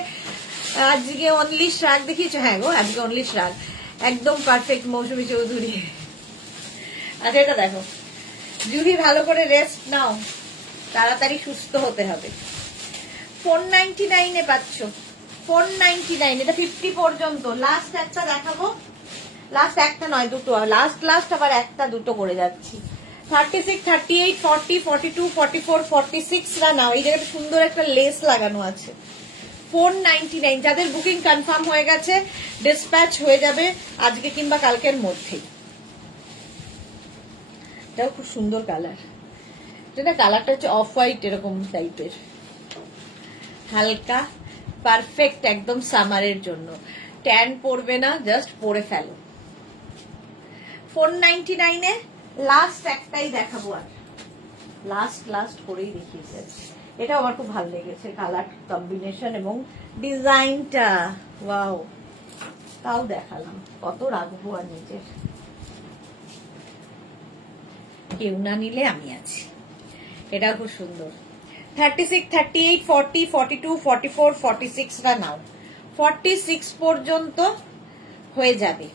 আজকে অনলি শ্রাগ দেখিয়েছো? হ্যাঁ গো আজকে অনলি শ্রাগ, একদম পারফেক্ট মৌসুমী চৌধুরী। আচ্ছা এটা দেখো, জুহি ভালো করে রেস্ট নাও, তাড়াতাড়ি সুস্থ হতে হবে। 499-এ পাচ্ছ, 499। এটা 50 পর্যন্ত। লাস্ট একটা দেখাবো, লাস্ট একটা নয় দুটো, লাস্ট আবার একটা দুটো করে যাচ্ছি। 36, 38, 40, 42, 44, 46 রা নাও। এই জায়গাটা সুন্দর একটা লেস লাগানো আছে। 499। যাদের বুকিং কনফার্ম হয়ে গেছে, ডিসপ্যাচ হয়ে যাবে আজকে কিংবা কালকের মধ্যেই। এটাও খুব সুন্দর কালার, যেটা কালারটা হচ্ছে অফ হোয়াইট এরকম টাইপের, হালকা পারফেক্ট একদম সামারের জন্য। ট্যান পড়বে না, জাস্ট পরে ফেলো। 499-এ লাস্ট একটাই দেখাবো, আর লাস্ট করেই দেখিয়েছে। এটা আমার খুব ভালো লেগেছে, কালার কম্বিনেশন এবং ডিজাইনটা। ওয়াও, তাও দেখালাম, কত রাখবো আর নিজের, কেউ না নিলে আমি আছি। এটা খুব সুন্দর। 36, 38, 40, 42, 44, 46টা নাও, 46 পর্যন্ত হয়ে যাবে।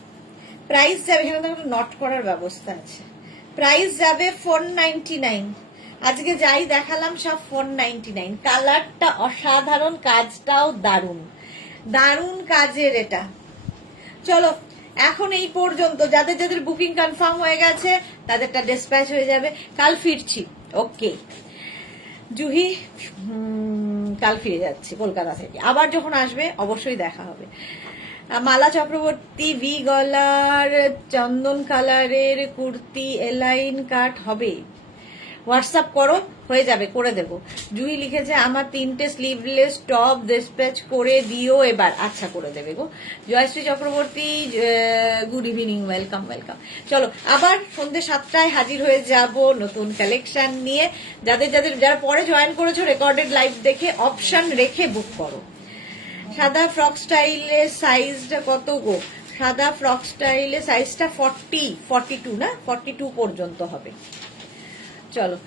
প্রাইস যাবে, এখানে তো নট করার ব্যবস্থা আছে। প্রাইস যাবে 499। আজকে যাই দেখালাম সব 499। কালারটা অসাধারণ, কাজটাও দারুণ, দারুণ কাজের এটা। চলো এখন এই পর্যন্ত, যাদের যাদের বুকিং কনফার্ম হয়ে গেছে তাদেরটা ডিসপ্যাচ হয়ে যাবে। কাল ফিরছি, ওকে জুহি, কাল ফিরে যাচ্ছি কলকাতা থেকে। আবার যখন আসবে অবশ্যই দেখা হবে। মালা চক্রবর্তী ভি গলার চন্দন কালারের কুর্তি এলাইন কাট হবে, হোয়াটসঅ্যাপ করো, হয়ে যাবে, করে দেবো। জুহি লিখেছে আমার 3টে স্লিভলেস টপ ডিসপ্যাচ করে দিও এবার। আচ্ছা, করে দেবে গো। Jayashree Chakraborty, good evening, welcome welcome. চলো আবার সন্ধ্যে 7টায় হাজির হয়ে যাব নতুন কালেকশন নিয়ে। যারা পরে জয়েন করেছো, রেকর্ডেড লাইভ দেখে অপশন রেখে বুক করো। সাদা ফ্রক স্টাইলে সাইজটা কত গো? সাদা ফ্রক স্টাইলে সাইজটা 42 না, 42 পর্যন্ত হবে। চলো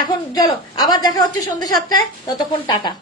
এখন, চলো আবার দেখা হচ্ছে সন্ধ্যে 7টায়, ততক্ষণ টাটা।